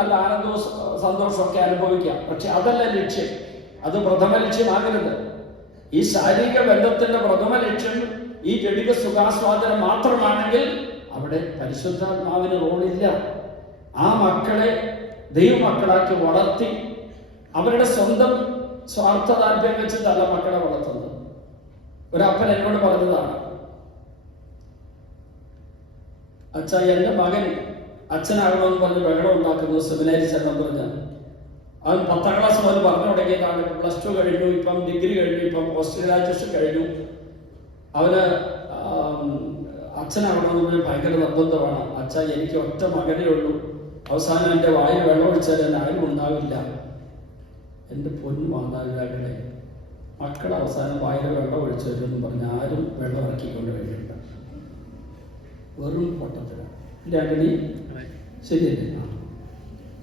അല്ല ആനന്ദവും സന്തോഷവും ഒക്കെ അനുഭവിക്കാം. പക്ഷെ അതല്ല ലക്ഷ്യം, അത് പ്രഥമ ലക്ഷ്യമാകരുത്. ഈ ശാരീരിക ബന്ധത്തിന്റെ പ്രഥമ ലക്ഷ്യം ഈ ജഡിക സുഖാസ്വാദനം മാത്രമാണെങ്കിൽ അവിടെ പരിശുദ്ധാത്മാവിന് റോളില്ല. ആ മക്കളെ ദൈവമക്കളാക്കി വളർത്തി അവരുടെ സ്വന്തം സ്വാർത്ഥ താല്പര്യം വെച്ചിട്ടല്ല മക്കളെ വളർത്തുന്നത്. ഒരപ്പൻ എന്നോട് പറഞ്ഞതാണ്, അച്ഛാ എൻ്റെ മകൻ അച്ഛനാകണമെന്ന് പറഞ്ഞ് ബഹളം ഉണ്ടാക്കുന്നു സെമിനാരി ചെന്നെന്ന് പറഞ്ഞാൽ. അവൻ 10ാം ക്ലാസ് മുതൽ പറഞ്ഞു തുടങ്ങിയതാണ്. +2 കഴിഞ്ഞു, ഇപ്പം ഡിഗ്രി കഴിഞ്ഞു, ഇപ്പം പോസ്റ്റ് ഗ്രാജുവേഷൻ കഴിഞ്ഞു. അവന് അച്ഛനാകണമെന്ന് പറഞ്ഞാൽ ഭയങ്കര നിർബന്ധമാണ്. അച്ഛാ എനിക്ക് ഒറ്റ മകനേ ഉള്ളൂ, അവസാനം എൻ്റെ വായിൽ വെള്ളമൊഴിച്ചാൽ എന്നെ ആരും ഉണ്ടാവില്ല. എൻ്റെ പൊന്നു മാതാപിതാക്കളെ, മക്കൾ അവസാനം വായിൽ വെള്ളം ഒഴിച്ചു വരുമെന്ന് പറഞ്ഞ് ആരും വെള്ളം ഇറക്കിക്കൊണ്ട് വേണ്ടിയില്ല. വെറും പൊട്ടത്തിലാണ്. ആന്റണി ശരിയല്ലേ?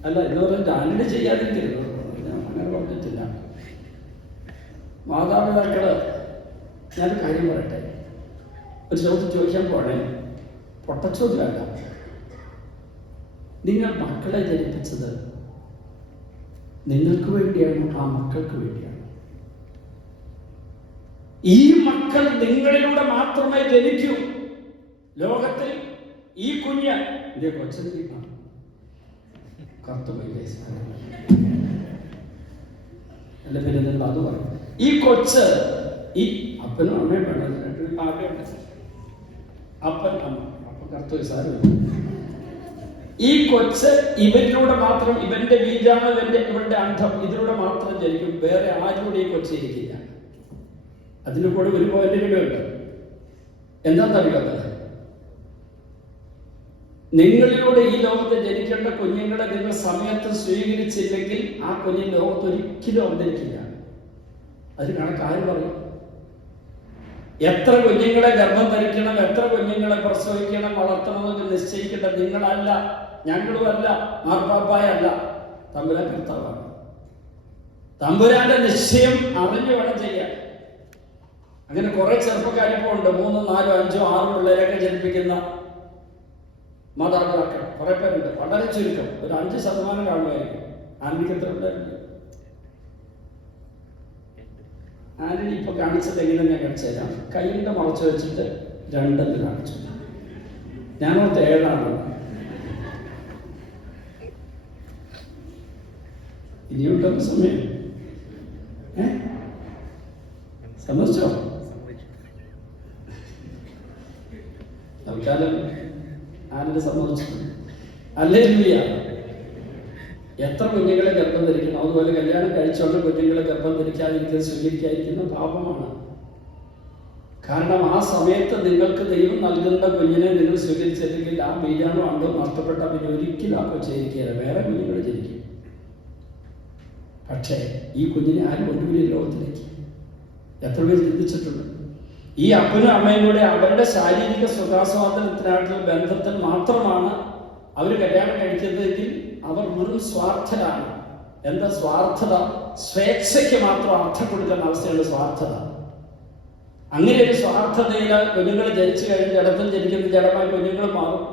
അല്ല എന്ന് പറഞ്ഞിട്ട് ആന്റണി ചെയ്യാതിരിക്കരുത്, ഞാൻ അങ്ങനെ പറഞ്ഞിട്ടില്ല. മാതാപിതാക്കള്, ഞാനൊരു കാര്യം പറയട്ടെ, ഒരു ചോദ്യം ചോദിക്കാൻ പോണേ, പൊട്ടച്ചോദ്യമല്ല. നിങ്ങൾ മക്കളെ ജനിപ്പിച്ചത് നിങ്ങൾക്ക് വേണ്ടിയാണ്, ആ മക്കൾക്ക് വേണ്ടിയാണ്. ഈ മക്കൾ നിങ്ങളിലൂടെ മാത്രമേ ജനിക്കൂ. ലോകത്തിൽ ഈ കുഞ്ഞ് ഇതേ കൊച്ചെന്തിനാണ് കറുത്തുപോയി അല്ല, പിന്നെ നിങ്ങൾ അത് പറയും. ഈ കൊച്ച്, ഈ അപ്പനും അമ്മയും വേണം, ആകെയുണ്ട് അപ്പൻ അമ്മ, അപ്പൊ കറുത്തുപോയി സാരമില്ല. ഈ കൊച്ച് ഇവരിലൂടെ മാത്രം, ഇവന്റെ ബീജാണ് ഇവരുടെ അന്ധം, ഇതിലൂടെ മാത്രം ജനിക്കും. വേറെ ആരിലൂടെ ഈ കൊച്ച് ഇരിക്കില്ല. അതിന് കൂടെ ഒരു പോയിന്റുകളുണ്ട്. എന്താണെന്നറിയാത്തത്, നിങ്ങളിലൂടെ ഈ ലോകത്ത് ജനിക്കേണ്ട കുഞ്ഞുങ്ങളെ നിങ്ങൾ സമയത്ത് സ്വീകരിച്ചില്ലെങ്കിൽ ആ കുഞ്ഞിൻ ലോകത്ത് ഒരിക്കലും അവതരിക്കില്ല. അതിന് കണക്കാരും പറയും. എത്ര കുഞ്ഞുങ്ങളെ ഗർഭം ധരിക്കണം, എത്ര കുഞ്ഞുങ്ങളെ പ്രസവിക്കണം, വളർത്തണമെന്ന് നിശ്ചയിക്കേണ്ട നിങ്ങളല്ല, ഞങ്ങളുമല്ല, മാർപ്പാപ്പായല്ല, തമ്പുരാൻ കർത്താവാണ്. തമ്പുരാന്റെ നിശ്ചയം അറിഞ്ഞു വേണം ചെയ്യാൻ. അങ്ങനെ കുറെ ചെറുപ്പക്കാരിപ്പോ ഉണ്ട്, 3, 4, 5, 6 പിള്ളേരൊക്കെ ജനിപ്പിക്കുന്ന മാതാപിതാക്കൾ കുറെ പേരുണ്ട്. വളരെ ചുരുക്കം, ഒരു 5% കാണുമായിരിക്കും. ആന്റിക്ക് എത്ര പിള്ളേരുണ്ട്? ആന്റണി ഇപ്പൊ കാണിച്ചത് എങ്ങനെ ഞാൻ കാണിച്ചു തരാം. കൈയുടെ മറച്ചു വെച്ചിട്ട് 2 കാണിച്ചു. ഞാനോർത്ത് 7 ഇനിയുണ്ടോ സമയം? സമ്മതിച്ചോ? തൽക്കാലം ആരുടെ സമ്മതിച്ചു? ഹല്ലേലൂയ. എത്ര കുഞ്ഞുങ്ങളെ ഗർഭം ധരിക്കണം. അതുപോലെ കല്യാണം കഴിച്ചുകൊണ്ട് കുഞ്ഞുങ്ങളെ ഗർഭം ധരിക്കാതിരിക്കുന്നത്, സ്വീകരിക്കാതിരിക്കുന്ന പാപമാണ്. കാരണം ആ സമയത്ത് നിങ്ങൾക്ക് ദൈവം നൽകുന്ന കുഞ്ഞിനെ നിങ്ങൾ സ്വീകരിച്ചില്ലെങ്കിൽ ആ ബീജാണോ അണ്ടോ നഷ്ടപ്പെട്ട പിന്നെ ഒരിക്കലും ആ കൊച്ചിരിക്കുകയില്ല, വേറെ കുഞ്ഞുങ്ങൾ ജനിക്കും. പക്ഷേ ഈ കുഞ്ഞിനെ ആരും കൊണ്ടുപോയി ലോകത്തിലേക്ക്. എത്ര പേര് ചിന്തിച്ചിട്ടുണ്ട്? ഈ അപ്പനും അമ്മയും കൂടെ അവരുടെ ശാരീരിക സുഖാസ്വാദനത്തിനായിട്ടുള്ള ബന്ധത്തിൽ മാത്രമാണ് അവർ കല്യാണം കഴിക്കുന്നതെങ്കിൽ അവർ വെറും സ്വാർത്ഥരാണ്. എന്താ സ്വാർത്ഥത? സ്വേച്ഛയ്ക്ക് മാത്രം അർത്ഥം കൊടുക്കുന്ന അവസ്ഥയാണ് സ്വാർത്ഥത. അങ്ങനെ ഒരു സ്വാർത്ഥതയിൽ കുഞ്ഞുങ്ങൾ ജനിച്ചു കഴിഞ്ഞ് ജഡത്തിൽ ജനിക്കുന്ന ജഡമായി കുഞ്ഞുങ്ങൾ മാറും.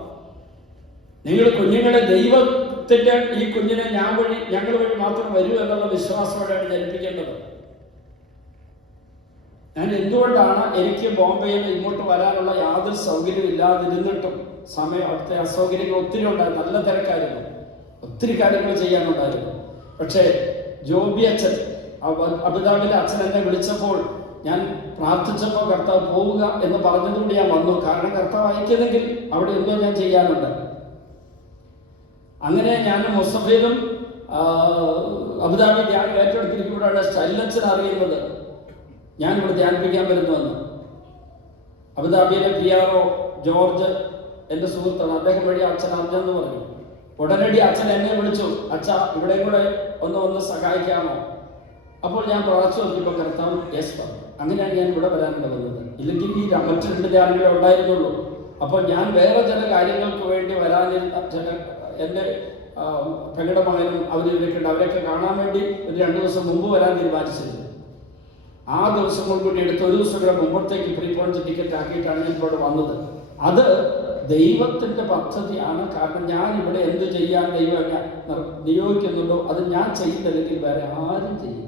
നിങ്ങൾ കുഞ്ഞുങ്ങളെ ദൈവത്തിന്റെ ഈ കുഞ്ഞിനെ ഞങ്ങൾ വഴി മാത്രം വരൂ എന്നുള്ള വിശ്വാസത്തോടെയാണ് ജനിപ്പിക്കേണ്ടത്. ഞാൻ എന്തുകൊണ്ടാണ് എനിക്ക് ബോംബെയിൽ ഇങ്ങോട്ട് വരാനുള്ള യാതൊരു സൗകര്യം ഇല്ലാതിരുന്നിട്ടും അവിടുത്തെ അസൗകര്യങ്ങൾ ഒത്തിരി ഉണ്ടായിരുന്നു. നല്ല തിരക്കായിരുന്നു, ഒത്തിരി കാര്യങ്ങൾ ചെയ്യാനുണ്ടായിരുന്നു. പക്ഷേ ജോബി അച്ഛൻ, അബുദാബിയിലെ അച്ഛൻ എന്നെ വിളിച്ചപ്പോൾ ഞാൻ പ്രാർത്ഥിച്ചപ്പോൾ കർത്താവ് പോവുക എന്ന് പറഞ്ഞതുകൊണ്ട് ഞാൻ വന്നു. കാരണം കർത്താവ് അയക്കുന്നെങ്കിൽ അവിടെ എന്തോ ഞാൻ ചെയ്യാനുണ്ട്. അങ്ങനെ ഞാൻ മുസഫയിലും അബുദാബി ധ്യാനം ഏറ്റെടുത്തിരിക്കുമ്പോഴാണ് സ്റ്റൈലച്ചൻ അറിയുന്നത് ഞാനിവിടെ ധ്യാനിപ്പിക്കാൻ വരുന്നുവെന്ന്. അബുദാബിയിലെ PRO ജോർജ് എൻ്റെ സുഹൃത്താണ്, അദ്ദേഹം വഴി അച്ഛൻ അറിഞ്ഞെന്ന് പറഞ്ഞു. ഉടനടി അച്ഛൻ എന്നെ വിളിച്ചു, അച്ഛാ ഇവിടെ കൂടെ ഒന്ന് സഹായിക്കാമോ? അപ്പോൾ ഞാൻ പ്രാർത്ഥിച്ചു നോക്കിയപ്പോൾ കർത്താവ് യെസ് പറഞ്ഞു. അങ്ങനെയാണ് ഞാൻ ഇവിടെ വരാനുള്ള വന്നത്. ഇല്ലെങ്കിൽ ഈ മറ്റ് 2 ധ്യാനങ്ങളെ ഉണ്ടായിരുന്നുള്ളൂ. അപ്പോൾ ഞാൻ വേറെ ചില കാര്യങ്ങൾക്ക് വേണ്ടി വരാനിരുന്ന എൻ്റെ പെങ്ങളുടെ മകനും അവരൊക്കെ ഉണ്ട്, അവരൊക്കെ കാണാൻ വേണ്ടി ഒരു 2 ദിവസം മുമ്പ് വരാൻ തീരുമാനിച്ചിരുന്നു. ആ ദിവസങ്ങൾ കൂടി എടുത്ത് 1 ദിവസം കൂടെ മുമ്പത്തേക്ക് പ്രീപോയിന്റ് ടിക്കറ്റ് ആക്കിയിട്ടാണ് ഞാൻ ഇവിടെ വന്നത്. അത് ദൈവത്തിൻ്റെ പദ്ധതിയാണ്. കാരണം ഞാൻ ഇവിടെ എന്ത് ചെയ്യാൻ ദൈവം എന്നെ നിയോഗിക്കുന്നുണ്ടോ അത് ഞാൻ ചെയ്യുന്നില്ലെങ്കിൽ വേറെ ആരും ചെയ്യില്ല.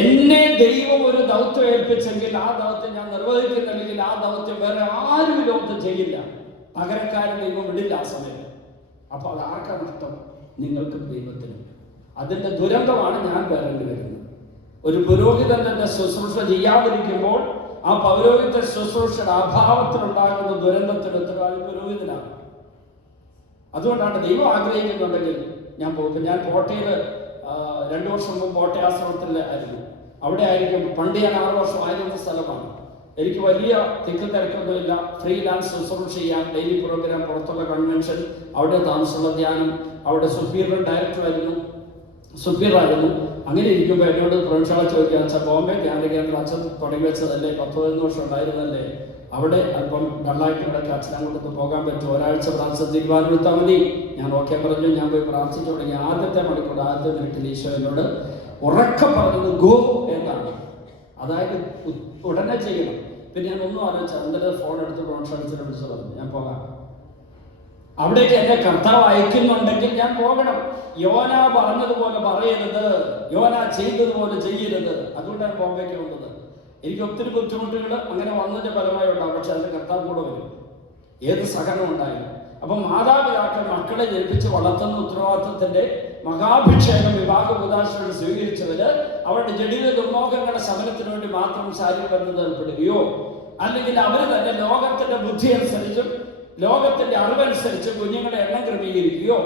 എന്നെ ദൈവം ഒരു ദൗത്യം ഏൽപ്പിച്ചെങ്കിൽ ആ ദൗത്യം ഞാൻ നിർവഹിക്കുന്നില്ലെങ്കിൽ ആ ദൗത്യം വേറെ ആരും ലോകത്ത് ചെയ്യില്ല. പകരക്കാരൻ ദൈവം വിടില്ല ആ സമയത്ത്. അപ്പൊ അത് ആർക്കാ നഷ്ടം? നിങ്ങൾക്കും ദൈവത്തിനും. അതിന്റെ ദുരന്തമാണ് ഞാൻ വരേണ്ടി വരുന്നത്. ഒരു പുരോഹിതൻ തന്നെ ശുശ്രൂഷ ചെയ്യാതിരിക്കുമ്പോൾ ആ പൗരോഹിത ശുശ്രൂഷയുടെ അഭാവത്തിലുണ്ടാകുന്ന ദുരന്തത്തിന് ഉത്തരവാദി പുരോഹിതനാണ്. അതുകൊണ്ടാണ് ദൈവം ആഗ്രഹിക്കുന്നുണ്ടെങ്കിൽ ഞാൻ പോകും. ഞാൻ കോട്ടയിൽ 2 വർഷം മുമ്പ് കോട്ടയാശ്രമത്തിൽ ആയിരുന്നു. അവിടെ ആയിരിക്കും. പണ്ട് ഞാൻ 6 വർഷം ആയിരുന്ന സ്ഥലമാണ്. എനിക്ക് വലിയ തിക്കും തിരക്കൊന്നുമില്ല. ഫ്രീലാൻസ് ശുശ്രൂഷ ചെയ്യാൻ, ഡെയിലി പ്രോഗ്രാം, പുറത്തുള്ള കൺവെൻഷൻ, അവിടെ താമസമുള്ള ധ്യാനം, അവിടെ സുപ്പീരിയർ ഡയറക്ടറായിരുന്നു. അങ്ങനെ ഇരിക്കുമ്പോൾ എന്നോട് പ്രൊഫഷണൽ ചോദിക്കുക, അച്ഛൻ ബോംബെ ധ്യാന കേന്ദ്രം അച്ഛൻ തുടങ്ങി വെച്ചതല്ലേ, 10-15 വർഷം ഉണ്ടായിരുന്നല്ലേ, അവിടെ അല്പം ഡള്ളായിട്ട് കിടക്കുക, അച്ഛൻ അങ്ങോട്ടൊന്ന് പോകാൻ പറ്റും, ഒരാഴ്ച പ്രാർത്ഥിച്ച് തീരുമാനമെടുത്താൽ മതി. ഞാൻ ഓക്കെ പറഞ്ഞു. ഞാൻ പോയി പ്രാർത്ഥിച്ചു തുടങ്ങി. ആദ്യത്തെ മണിക്കൂർ, ആദ്യത്തെ മിനിറ്റിൽ ഈശോ എന്നോട് ഉറക്കം പറഞ്ഞത് ഗോ എന്നാണ്. അതായത് ഉടനെ ചെയ്യണം. പിന്നെ ഞാൻ ഒന്നും ആലോചിച്ച എന്നിട്ട് ഫോൺ എടുത്ത് പ്രൊഫഷണൽസിനെ വിളിച്ച് പറഞ്ഞു ഞാൻ പോകാം. അവിടേക്ക് എന്നെ കർത്താവ് അയക്കുന്നുണ്ടെങ്കിൽ ഞാൻ പോകണം. യോന പറഞ്ഞതുപോലെ പറയരുത്, യോന ചെയ്തതുപോലെ ചെയ്യരുത്. അതുകൊണ്ടാണ് ബോംബെക്ക് വന്നത്. എനിക്ക് ഒത്തിരി ബുദ്ധിമുട്ടുകൾ അങ്ങനെ വന്നതിന്റെ ഫലമായി ഉണ്ടാകും. പക്ഷെ അതിന്റെ കർത്താവ് കൂടെ വരും. ഏത് സഹനം ഉണ്ടായാലും. അപ്പം മാതാപിതാക്കൾ മക്കളെ ജനിപ്പിച്ച് വളർത്തുന്ന ഉത്തരവാദിത്വത്തിന്റെ മഹാഭിഷേകം വിവാഹ ഉദാശകൾ സ്വീകരിച്ചവര് അവരുടെ ജഡിക ദുർമോഹങ്ങളുടെ ശമനത്തിന് വേണ്ടി മാത്രം ശാരീരികബന്ധം ഏർപ്പെടുകയോ അല്ലെങ്കിൽ അവർ തന്നെ ലോകത്തിന്റെ ബുദ്ധി അനുസരിച്ചും ലോകത്തിന്റെ അറിവനുസരിച്ച് കുഞ്ഞുങ്ങളെ എണ്ണം ക്രമീകരിക്കുകയോ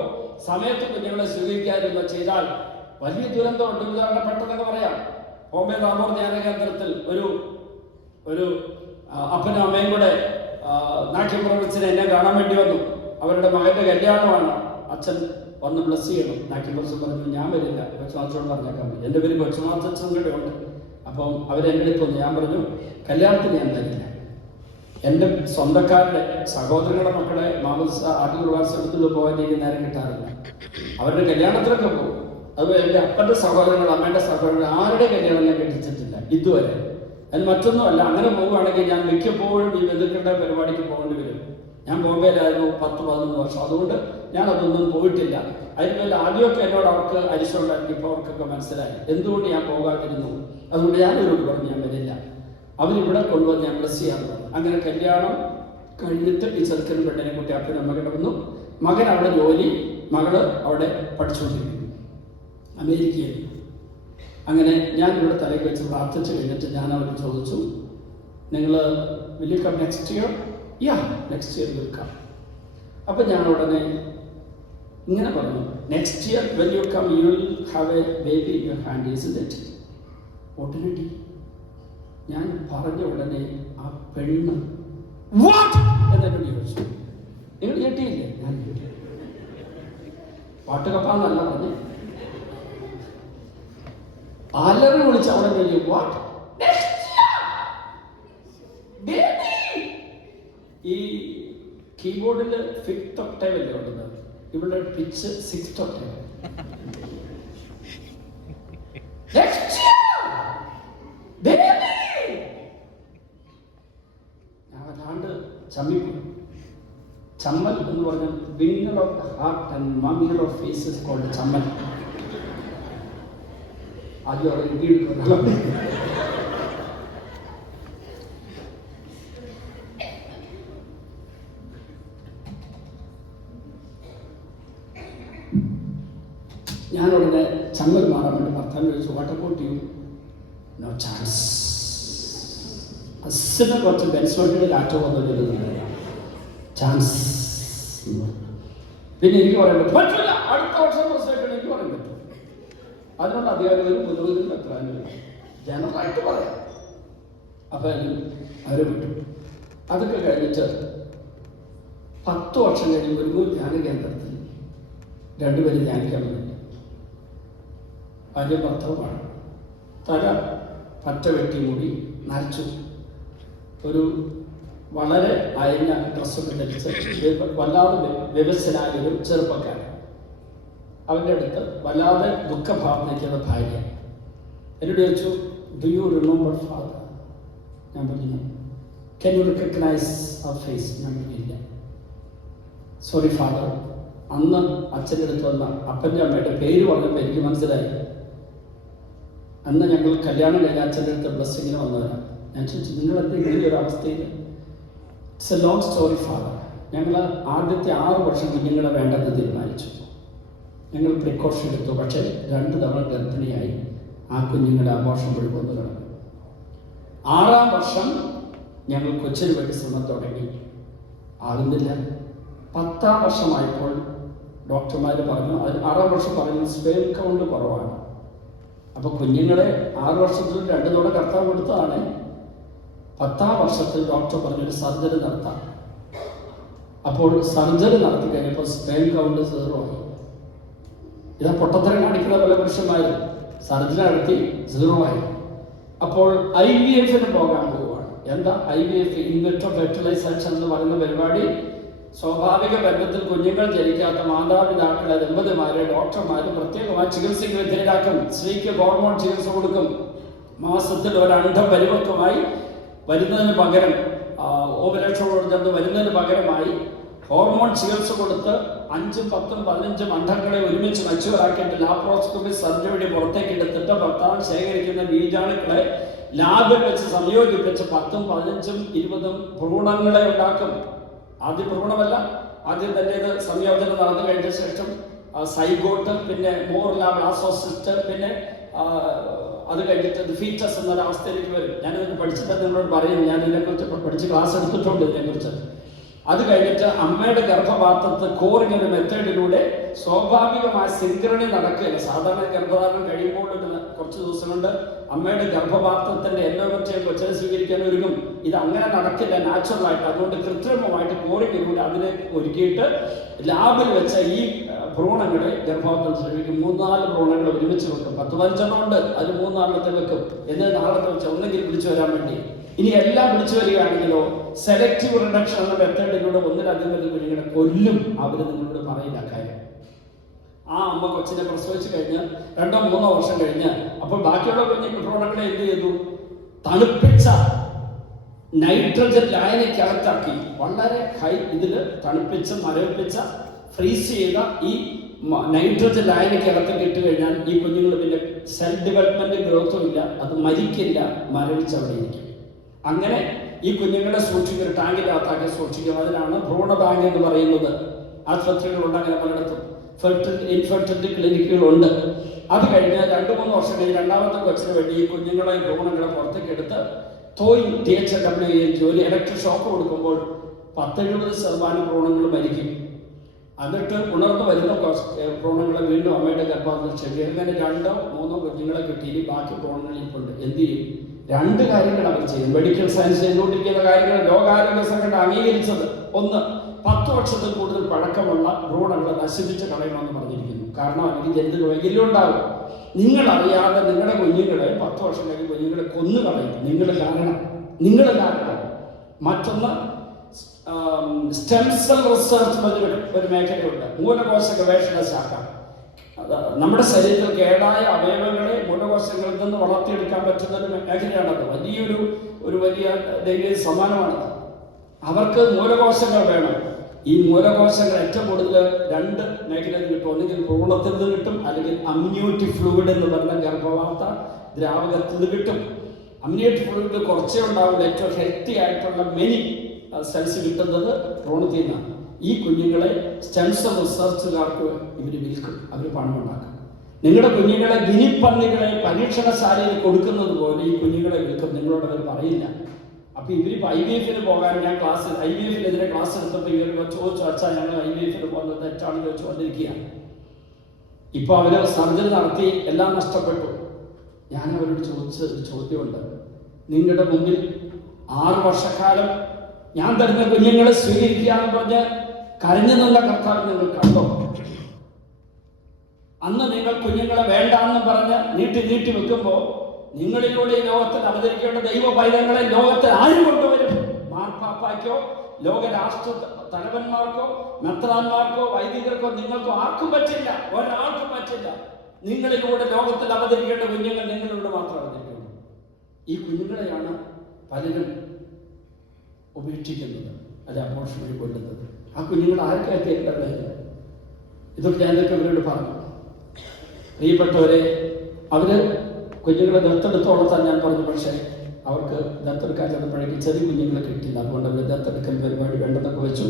സമയത്ത് കുഞ്ഞുങ്ങളെ സ്വീകരിക്കാതിരുന്നോ ചെയ്താൽ വലിയ ദുരന്തമുണ്ട്. ഉദാഹരണം പെട്ടെന്നൊക്കെ പറയാം. ബോംബെ താബോർ ധ്യാന കേന്ദ്രത്തിൽ ഒരു അപ്പനും അമ്മയും കൂടെ നാട്യപ്രവർത്തന എന്നെ കാണാൻ വേണ്ടി വന്നു. അവരുടെ മകന്റെ കല്യാണമാണ്. അച്ഛൻ വന്ന് ബ്ലസ് ചെയ്യണം. നാട്യപ്രവർത്തനം പറഞ്ഞു ഞാൻ വരില്ല, കൊച്ചുമാച്ചോട് പറഞ്ഞേക്കാൻ. എൻ്റെ പേര് കൊച്ചുമാച്ചൻ കൂടെ ഉണ്ട്. അപ്പം അവരെൻ്റെ അടുത്ത് വന്നു. ഞാൻ പറഞ്ഞു കല്യാണത്തിന് ഞാൻ തരില്ല. എൻ്റെ സ്വന്തക്കാരുടെ സഹോദരങ്ങളുടെ മക്കളെ മാമോദിസ ആദ്യവാസത്തിൽ പോകാൻ എനിക്ക് നേരം കിട്ടാറില്ല. അവരുടെ കല്യാണത്തിലൊക്കെ പോകും. അതുപോലെ എൻ്റെ അപ്പൻ്റെ സഹോദരങ്ങൾ, അമ്മയുടെ സഹോദരങ്ങൾ ആരുടെ കല്യാണം ഞാൻ കെട്ടിച്ചിട്ടില്ല ഇതുവരെ. അതിന് മറ്റൊന്നുമല്ല, അങ്ങനെ പോവുകയാണെങ്കിൽ ഞാൻ മിക്കപ്പോഴും ഈ ബന്ധുക്കളുടെ പരിപാടിക്ക് പോകേണ്ടി വരും. ഞാൻ ബോംബെയിലായിരുന്നു 10-11 വർഷം. അതുകൊണ്ട് ഞാൻ അതൊന്നും പോയിട്ടില്ല. അതിന് ആദ്യമൊക്കെ എന്നോട് അവർക്ക് അരിശമുണ്ടായിരുന്നു. ഇപ്പോൾ അവർക്കൊക്കെ മനസ്സിലായി എന്തുകൊണ്ട് ഞാൻ പോകാതിരുന്നു. അതുകൊണ്ട് ഞാൻ ഇവരോട് പറഞ്ഞു ഞാൻ വരില്ല. അവരിവിടെ കൊണ്ടുവന്ന് ഞാൻ ബ്ലസ് ചെയ്യാൻ പറഞ്ഞു. അങ്ങനെ കല്യാണം കഴിഞ്ഞിട്ട് ഈ ചെറുക്കൻ പെണ്ണിനെ കുട്ടി അപ്പനും അമ്മയുടെ വന്നു. മകൻ അവിടെ ജോലി, മകള് അവിടെ പഠിച്ചുകൊണ്ടിരിക്കുന്നു അമേരിക്കയിൽ. അങ്ങനെ ഞാൻ ഇവിടെ തലയിൽ വെച്ച് പ്രാർത്ഥിച്ചു കഴിഞ്ഞിട്ട് ഞാൻ അവരോട് ചോദിച്ചു, നിങ്ങൾ will you come next year? Yeah, next year will come. അപ്പം ഞാൻ ഉടനെ ഇങ്ങനെ പറഞ്ഞു, next year when you come you will have a baby in your hand, isn't it? ഉടനടി ഞാൻ പറഞ്ഞ ഉടനെ ആ പെണ്ണ് വാട്ട് എന്നോട് ചോദിച്ചു. നിങ്ങൾ കേട്ടിയില്ലേ? ഞാൻ കേട്ടി. പാട്ടുകപ്പാന്നല്ല പറഞ്ഞ് അലറി വിളിച്ച് അവിടെ കഴിഞ്ഞു. വാട്ട്? ഈ കീബോർഡിൽ 5th octave അല്ലേ ഉള്ളത്, ഇവിടെ പിച്ച് 6th octave. ചമ്മൽ എന്ന് പറഞ്ഞാൽ winger of the heart and monger of faces called ചമ്മൽ. ആദ്യം അവിടെ എഴുതിയെടുക്കുന്നത്. ഞാനുടനെ ചമ്മൽ മാറാൻ വേണ്ടി ഭർത്താൻ ചോദിച്ചു, വട്ടക്കൂട്ടിയും നോ ചാൻസ്. അസിന് കുറച്ച് ബെൻസോട്ടിയുടെ കാറ്റ് വന്നൊരു ചാൻസ്. പിന്നെ എനിക്ക് പറയാൻ പറ്റില്ല, അടുത്ത വർഷം പ്രസവിക്കണം എനിക്ക് പറയാൻ പറ്റും. അതിനുള്ള അധികാരികളും പുരോഗതിയും എത്താനും ജനറലായിട്ട് പറയാം. അപ്പം അവർ വിട്ടു. അതൊക്കെ കഴിഞ്ഞിട്ട് 10 വർഷം കഴിയുമ്പോൾ ഒരു ധ്യാന കേന്ദ്രത്തിൽ 2 പേര് ധ്യാനിക്കാൻ വേണ്ടി ഭാര്യ ഭർത്താവുമാണ്. തല പറ്റ വെട്ടി മുടി നരച്ചു, ഒരു വളരെ അയഞ്ഞ ഡ്രസ്സൊക്കെ ധരിച്ച് വല്ലാതെ വ്യവസ്ഥനായ ഒരു ചെറുപ്പക്കാരൻ. അവൻ്റെ അടുത്ത് വല്ലാതെ ദുഃഖഭാവം നയിക്കുന്ന ഭാര്യ എന്നോട് ചോദിച്ചു, ഡു യു റിമെമ്പർ ഫാദർ? ഞാൻ പറഞ്ഞു Can you recognize our face? ഞങ്ങൾക്കില്ല. Sorry father. അന്ന് അച്ഛൻ്റെ അടുത്ത് വന്ന അപ്പൻ്റെ അമ്മയുടെ പേര് പറഞ്ഞപ്പോൾ എനിക്ക് മനസ്സിലായി. അന്ന് ഞങ്ങൾ കല്യാണം കഴിഞ്ഞ അച്ഛൻ്റെ അടുത്ത് ബ്ലെസ്സിങ്ങിന് വന്നവരാണ്. ഞാൻ ചോദിച്ചു, നിങ്ങളെന്താ ഇങ്ങനെ ഒരു അവസ്ഥയിൽ? It's A long story father. ഞങ്ങൾ ആദ്യത്തെ 6 വർഷം കുഞ്ഞുങ്ങളെ വേണ്ടെന്ന് തീരുമാനിച്ചു. ഞങ്ങൾ പ്രിക്കോഷൻ എടുത്തു. പക്ഷേ 2 തവണ ഗർഭിണിയായി ആ കുഞ്ഞുങ്ങളെ അബോർഷൻ വഴി കൊന്നു കിടന്നു. 6-ാം വർഷം ഞങ്ങൾ കൊച്ചിന് വേണ്ടി ശ്രമം തുടങ്ങി. ആകുന്നില്ല. 10-ാം വർഷമായപ്പോൾ ഡോക്ടർമാർ പറഞ്ഞു, 6-ാം വർഷം പറയുന്നത് സ്പേം കൗണ്ട് കുറവാണ്. അപ്പോൾ കുഞ്ഞുങ്ങളെ 6 വർഷത്തിൽ 2 തവണ കർത്താവ് കൊടുത്തതാണ്. 10-ാം വർഷത്തിൽ ഡോക്ടർ പറഞ്ഞൊരു സർജറി നടത്താം. അപ്പോൾ സർജറി നടത്തി കഴിഞ്ഞപ്പോൾ സ്പേം കൗണ്ട് 0 ആയി. ഇതാ പൊട്ടത്തരം കാണിക്കുന്ന പല പുരുഷന്മാരും സർജറി നടത്തി 0 ആയി. അപ്പോൾ IVF-ന് പോകാൻ പോവുകയാണ്. എന്താ IVF? ഇൻവിട്രോ ഫെർട്ടിലൈസേഷൻ എന്ന് പറയുന്ന പരിപാടി. സ്വാഭാവിക ബന്ധത്തിൽ കുഞ്ഞുങ്ങൾ ജനിക്കാത്ത മാതാപിതാക്കളെ, ദമ്പതിമാരെ ഡോക്ടർമാര് പ്രത്യേകമായി ചികിത്സയ്ക്ക് വിധേയരാക്കും. സ്ത്രീക്ക് ഹോർമോൺ ചികിത്സ കൊടുക്കും. മാസത്തിൽ ഒരു അണ്ഡം പരിപക്വമായി വരുന്നതിന് പകരം, ഓവലേഷനോട് വരുന്നതിന് പകരമായി ഹോർമോൺ ചികിത്സ കൊടുത്ത് 5, 10, 15 അണ്ഡങ്ങളെ ഒരുമിച്ച് മച്ചുവരാക്കിയിട്ട് ലാപ്രോസ്കോപ്പി സർജറി വഴി പുറത്തേക്ക് എടുത്തിട്ട് ഭർത്താവ് ശേഖരിക്കുന്ന ബീജാണുക്കളെ ലാബിൽ വെച്ച് സംയോജിപ്പിച്ച് 10, 15, 20 ഭ്രൂണങ്ങളെ ഉണ്ടാക്കും. ആദ്യം ഭ്രൂണമല്ല, ആദ്യം തന്നെ ഇത് സംയോജനം നടന്നു കഴിഞ്ഞ ശേഷം സൈഗോട്ട്, പിന്നെ മോർല ബ്ലാസ്റ്റോസിസ്റ്റ്, പിന്നെ അത് കഴിഞ്ഞിട്ട് ഫീറ്റസ് എന്നൊരവസ്ഥയിലേക്ക് വരും. ഞാനിത് പഠിച്ചിട്ട് നിങ്ങളോട് പറയും. ഞാൻ ഇതിനെക്കുറിച്ച് പഠിച്ച് ക്ലാസ് എടുത്തിട്ടുണ്ട് ഇതിനെക്കുറിച്ച്. അത് കഴിഞ്ഞിട്ട് അമ്മയുടെ ഗർഭപാത്രത്തിൽ കോറിങ് ഒരു മെത്തേഡിലൂടെ സ്വാഭാവികമായ സിൻക്രണി നടക്കുകയില്ല. സാധാരണ ഗർഭധാരണം കഴിയുമ്പോൾ കുറച്ച് ദിവസം കൊണ്ട് അമ്മയുടെ ഗർഭപാത്രത്തിന്റെ എൻഡോമെട്രിയം കൊച്ചിനെ സ്വീകരിക്കാൻ ഒരുങ്ങും. ഇത് അങ്ങനെ നടക്കില്ല നാച്ചുറലായിട്ട്. അതുകൊണ്ട് കൃത്രിമമായിട്ട് കോറിങ്ങിലൂടെ അതിനെ ഒരുക്കിയിട്ട് ലാബിൽ വെച്ച ഈ ഭ്രൂണങ്ങളെ ഗർഭപാത്രം ശ്രമിക്കും. 3-4 ഭ്രൂണങ്ങൾ ഒരുമിച്ച് വെക്കും. 10-15 ഉണ്ട്. അതിൽ 3-4 വെക്കും. എന്നിട്ട് നാളത്തെ വെച്ച് ഒന്നെങ്കിലും പിടിച്ചു വരാൻ വേണ്ടി. ഇനി എല്ലാം പിടിച്ചു വരികയാണെങ്കിലോ സെലക്റ്റീവ് റിഡക്ഷൻ എന്ന മെത്തേഡിലൂടെ 1-ലധികം കുഞ്ഞുങ്ങളെ കൊല്ലും. അവർ നിങ്ങളോട് പറയില്ല കാര്യം. ആ അമ്മ കൊച്ചിനെ പ്രസവിച്ചു കഴിഞ്ഞ് 2-3 വർഷം കഴിഞ്ഞ് അപ്പോൾ ബാക്കിയുള്ള ഭ്രൂണങ്ങളെ എന്ത് ചെയ്തു? തണുപ്പിച്ച നൈട്രജൻ ലായനിക്കകത്താക്കി വളരെ ഹൈ ഇതില് തണുപ്പിച്ച് മരവിപ്പിച്ച ഫ്രീസ് ചെയ്ത ഈ നൈട്രജൻ ലായനിക്കകത്തേക്ക് ഇട്ട് കഴിഞ്ഞാൽ ഈ കുഞ്ഞുങ്ങൾ പിന്നെ സെൽ ഡെവലപ്മെന്റ് ഗ്രോത്തും ഇല്ല, അത് മരിക്കില്ല, മരവിച്ച് അവിടെ ഇരിക്കും. അങ്ങനെ ഈ കുഞ്ഞുങ്ങളെ സൂക്ഷിക്കും, ഒരു ടാങ്കിനകത്താക്കി സൂക്ഷിക്കും. അതിനാണ് ഭ്രൂണ ബാങ്ക് എന്ന് പറയുന്നത്. ആശുപത്രികളുണ്ട്, അങ്ങനെ പലയിടത്തും ഇൻഫെർട്ടിലിറ്റി ക്ലിനിക്കുകളുണ്ട്. അത് കഴിഞ്ഞ് 2-3 വർഷം കഴിഞ്ഞ് 2ാമത്തെ കൊച്ചിന് വേണ്ടി ഈ കുഞ്ഞുങ്ങളെ ഭ്രൂണങ്ങളെ പുറത്തേക്ക് എടുത്ത് THWA ജോലി ഇലക്ട്രിക് ഷോക്ക് കൊടുക്കുമ്പോൾ 10-70% ഭ്രൂണങ്ങൾ മരിക്കും. എന്നിട്ട് ഉണർന്നു വരുന്ന ഭ്രൂണങ്ങളെ വീണ്ടും അമ്മയുടെ ഗർഭപാത്രത്തിൽ ക്ഷമിക്കും. അങ്ങനെ 2-3 കുഞ്ഞുങ്ങളെ കിട്ടി. ബാക്കി ഭ്രൂണങ്ങൾ ഇപ്പോഴുണ്ട്. എന്ത് ചെയ്യും? 2 കാര്യങ്ങൾ അവർ ചെയ്യും. മെഡിക്കൽ സയൻസ് ചെയ്തുകൊണ്ടിരിക്കുന്ന കാര്യങ്ങൾ ലോകാരോഗ്യ സംഘടന അംഗീകരിച്ചത്. 1, 10 വർഷത്തിൽ കൂടുതൽ പഴക്കമുള്ള ഭ്രൂണങ്ങളെ നശിപ്പിച്ച് കളയണമെന്ന് പറഞ്ഞിരിക്കുന്നു. കാരണം അതിന് ജനിതക വൈകല്യം ഉണ്ടാകും. നിങ്ങൾ അറിയാതെ നിങ്ങളുടെ കുഞ്ഞുങ്ങളെ 10 വർഷം കഴിഞ്ഞ് കുഞ്ഞുങ്ങളെ കൊന്നു കളയും. നിങ്ങൾ കാരണം. മറ്റൊന്ന് സ്റ്റെം സെൽ റിസർച്ച് ഒരു മേഖലയുണ്ട്, മൂലകോശ ഗവേഷണ ശാഖ. നമ്മുടെ ശരീരത്തിൽ കേടായ അവയവങ്ങളെ മൂലകോശങ്ങളിൽ നിന്ന് വളർത്തിയെടുക്കാൻ പറ്റുന്ന ഒരു മേഖലയാണത്. വലിയ ദൈവീയ സമ്മാനമാണത്. അവർക്ക് മൂലകോശങ്ങൾ വേണം. ഈ മൂലകോശങ്ങൾ ഏറ്റവും കൂടുതൽ 2 മേഖലയിൽ കിട്ടും. ഒന്നുകിൽ ഭ്രൂണത്തിൽ നിന്ന് കിട്ടും, അല്ലെങ്കിൽ അമ്നിയോട്ടി ഫ്ലൂയിഡ് എന്ന് പറഞ്ഞ ഗർഭവാർത്ത ദ്രാവകത്തിൽ നിന്ന് കിട്ടും. അമ്നിയോട്ടി ഫ്ലൂയിഡ് കുറച്ചേ ഉണ്ടാവുള്ളൂ. ഏറ്റവും ഹെൽത്തി ആയിട്ടുള്ള മെനി സെൽസ് കിട്ടുന്നത് ഭ്രൂണത്തിൽ നിന്നാണ്. ഈ കുഞ്ഞുങ്ങളെ സ്റ്റെം സെൽ റിസർച്ചുകാർക്ക് ഇവർ വിൽക്കും, അവർ പണം ഉണ്ടാക്കും. നിങ്ങളുടെ കുഞ്ഞുങ്ങളെ ഗിനിപ്പന്നികളെ പരീക്ഷണശാലയിൽ കൊടുക്കുന്നത് പോലെ ഈ കുഞ്ഞുങ്ങളെ വിൽക്കും. നിങ്ങളോട് അവർ പറയില്ല. അപ്പൊ ഇവരിപ്പോൾ IVF-ന് പോകാൻ ഞാൻ IVF-നെതിരെ ക്ലാസ് എടുത്തപ്പോൾ ഇവർ ചോദിച്ചു, അച്ഛാ ഞങ്ങൾ IVF-ന് പോകുന്നത് തെറ്റാണെന്ന് ചോദിച്ചു വന്നിരിക്കുകയാണ്. ഇപ്പൊ അവര് സർജറി നടത്തി, എല്ലാം നഷ്ടപ്പെട്ടു. ഞാൻ അവരോട് ചോദിച്ചൊരു ചോദ്യമുണ്ട്. നിങ്ങളുടെ മുമ്പിൽ 6 വർഷക്കാലം ഞാൻ തരുന്ന കുഞ്ഞുങ്ങളെ സ്വീകരിക്കുക എന്ന് പറഞ്ഞ് കരഞ്ഞു നിന്ന കർത്താവ് നിങ്ങൾ കണ്ടോ? അന്ന് നിങ്ങൾ കുഞ്ഞുങ്ങളെ വേണ്ടാന്ന് പറഞ്ഞ് നീട്ടി വെക്കുമ്പോൾ നിങ്ങളിലൂടെ ഈ ലോകത്തിൽ അവതരിക്കേണ്ട ദൈവ പൈതങ്ങളെ ലോകത്തിൽ ആരും കൊണ്ടുവരും? മാർപ്പാപ്പായ്ക്കോ ലോകരാഷ്ട്ര തലവന്മാർക്കോ മെത്രാന്മാർക്കോ വൈദികർക്കോ നിങ്ങൾക്കോ ആർക്കും പറ്റില്ല, ഒരാൾക്കും പറ്റില്ല. നിങ്ങളിലൂടെ ലോകത്തിൽ അവതരിക്കേണ്ട കുഞ്ഞുങ്ങൾ നിങ്ങളിലൂടെ മാത്രം അവതരിക്കുന്നു. ഈ കുഞ്ഞുങ്ങളെയാണ് പലരും ഉപേക്ഷിക്കുന്നത്, അത് അബോർഷൻ വഴി കൊല്ലുന്നത്. ആ കുഞ്ഞുങ്ങൾ ആർക്കായിട്ടേക്കവിടെ? ഇതൊക്കെ ഞാനൊക്കെ അവരോട് പറഞ്ഞു. പ്രിയപ്പെട്ടവരെ, അവർ കുഞ്ഞുങ്ങളെ ദത്തെടുത്ത് വളർത്താൻ ഞാൻ പറഞ്ഞു. പക്ഷേ അവർക്ക് ദത്തെടുക്കാൻ ചെന്നപ്പോഴേക്ക് ചെറിയ കുഞ്ഞുങ്ങളെ കിട്ടിയില്ല. അതുകൊണ്ട് അവർ ദത്തെടുക്കൽ പരിപാടി വേണ്ടെന്നൊക്കെ വെച്ചു.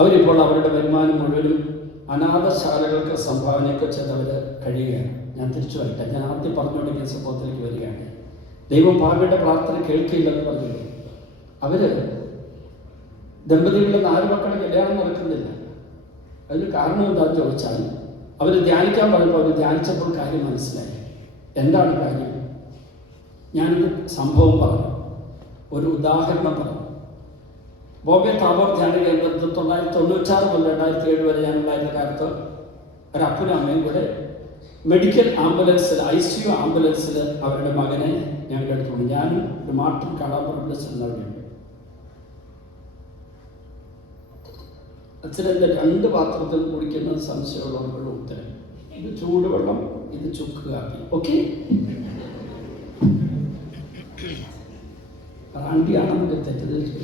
അവരിപ്പോൾ അവരുടെ വരുമാനം മുഴുവനും അനാഥശാലകൾക്ക് സംഭാവനയൊക്കെ ചെയ്ത് അവർ കഴിയുകയാണ്. ഞാൻ തിരിച്ചു വരട്ടെ. ഞാൻ ആദ്യം പറഞ്ഞുകൊണ്ടിരിക്കുന്ന സംഭവത്തിലേക്ക് വരികയാണ്. ദൈവം ഭാവിയുടെ പ്രാർത്ഥന കേൾക്കില്ലെന്ന് പറഞ്ഞു. അവർ ദമ്പതികളുടെ 4 മക്കളെ കല്യാണം നടക്കുന്നില്ല. അതിന് കാരണം എന്താണെന്ന് ചോദിച്ചാൽ, അവർ ധ്യാനിക്കാൻ പറഞ്ഞപ്പോൾ അവർ ധ്യാനിച്ചപ്പോൾ കാര്യം മനസ്സിലായി. എന്താണ് കാര്യം? ഞാനൊരു സംഭവം പറഞ്ഞു, ഒരു ഉദാഹരണം പറഞ്ഞു. ബോംബെ താബോർ ധ്യാന കേന്ദ്രത്തിൽ 1996 മുതൽ 2007 വരെ ഞാനുണ്ടായിരുന്ന കാലത്ത് ഒരപ്പനും അമ്മയും കൂടെ മെഡിക്കൽ ആംബുലൻസിൽ, ICU ആംബുലൻസിൽ അവരുടെ മകനെ ഞങ്ങളുടെ അടുത്തുണ്ട്. ഞാനും ഒരു മാർട്ടിൻ കാടാപ്പുറത്തിൽ ചെന്നവിടെയുണ്ട്. അച്ഛനെൻ്റെ 2 പാത്രത്തിൽ കുടിക്കുന്നത് സംശയമുള്ളവർക്കുള്ള ഉത്തരം. ഇത് ചൂടുവെള്ളം, ഇത് ചുക്ക് കാപ്പി. ഓക്കെ, റാണ്ടിയാണെന്ന് തെറ്റിദ്ധരിച്ചു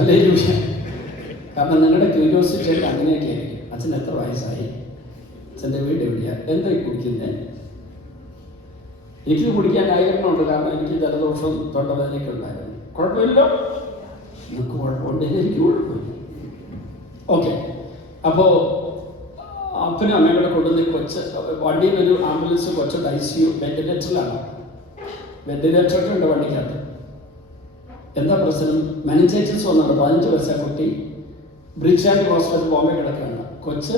അല്ലേ? കാരണം നിങ്ങളുടെ ക്യൂരിയോസിറ്റി അങ്ങനെയൊക്കെ ആയിരിക്കും. അച്ഛൻ എത്ര വയസ്സായി? അച്ഛൻ്റെ വീട് എവിടെയാണ്? എന്തായി കുടിക്കുന്നത്? എനിക്ക് കുടിക്കാൻ ആയിരങ്ങളുണ്ട്. കാരണം എനിക്ക് ജലദോഷവും തൊണ്ടവേദനയൊക്കെ ഉണ്ടായിരുന്നു. കുഴപ്പമില്ല, നിങ്ങൾക്ക് കുഴപ്പമുണ്ട്, എനിക്ക് കുഴപ്പമില്ല. ഓക്കെ, അപ്പോൾ അപ്പനും അമ്മയുടെ കൊണ്ടുവന്ന് കൊച്ച് വണ്ടിയിലൊരു ആംബുലൻസ് കൊച്ചുണ്ട്. ICU വെന്റിലേറ്ററിലാണ്. വെന്റിലേറ്ററൊക്കെ ഉണ്ട് വണ്ടിക്കകത്ത്. എന്താ പ്രശ്നം? മെനിഞ്ചൈറ്റിസ് വന്നുണ്ട്. 15 വയസ്സായ കുട്ടി ബ്രിച്ച് ആൻഡ് ഹോസ്പിറ്റൽ ബോംബെ കിടക്കുകയാണ്. കൊച്ച്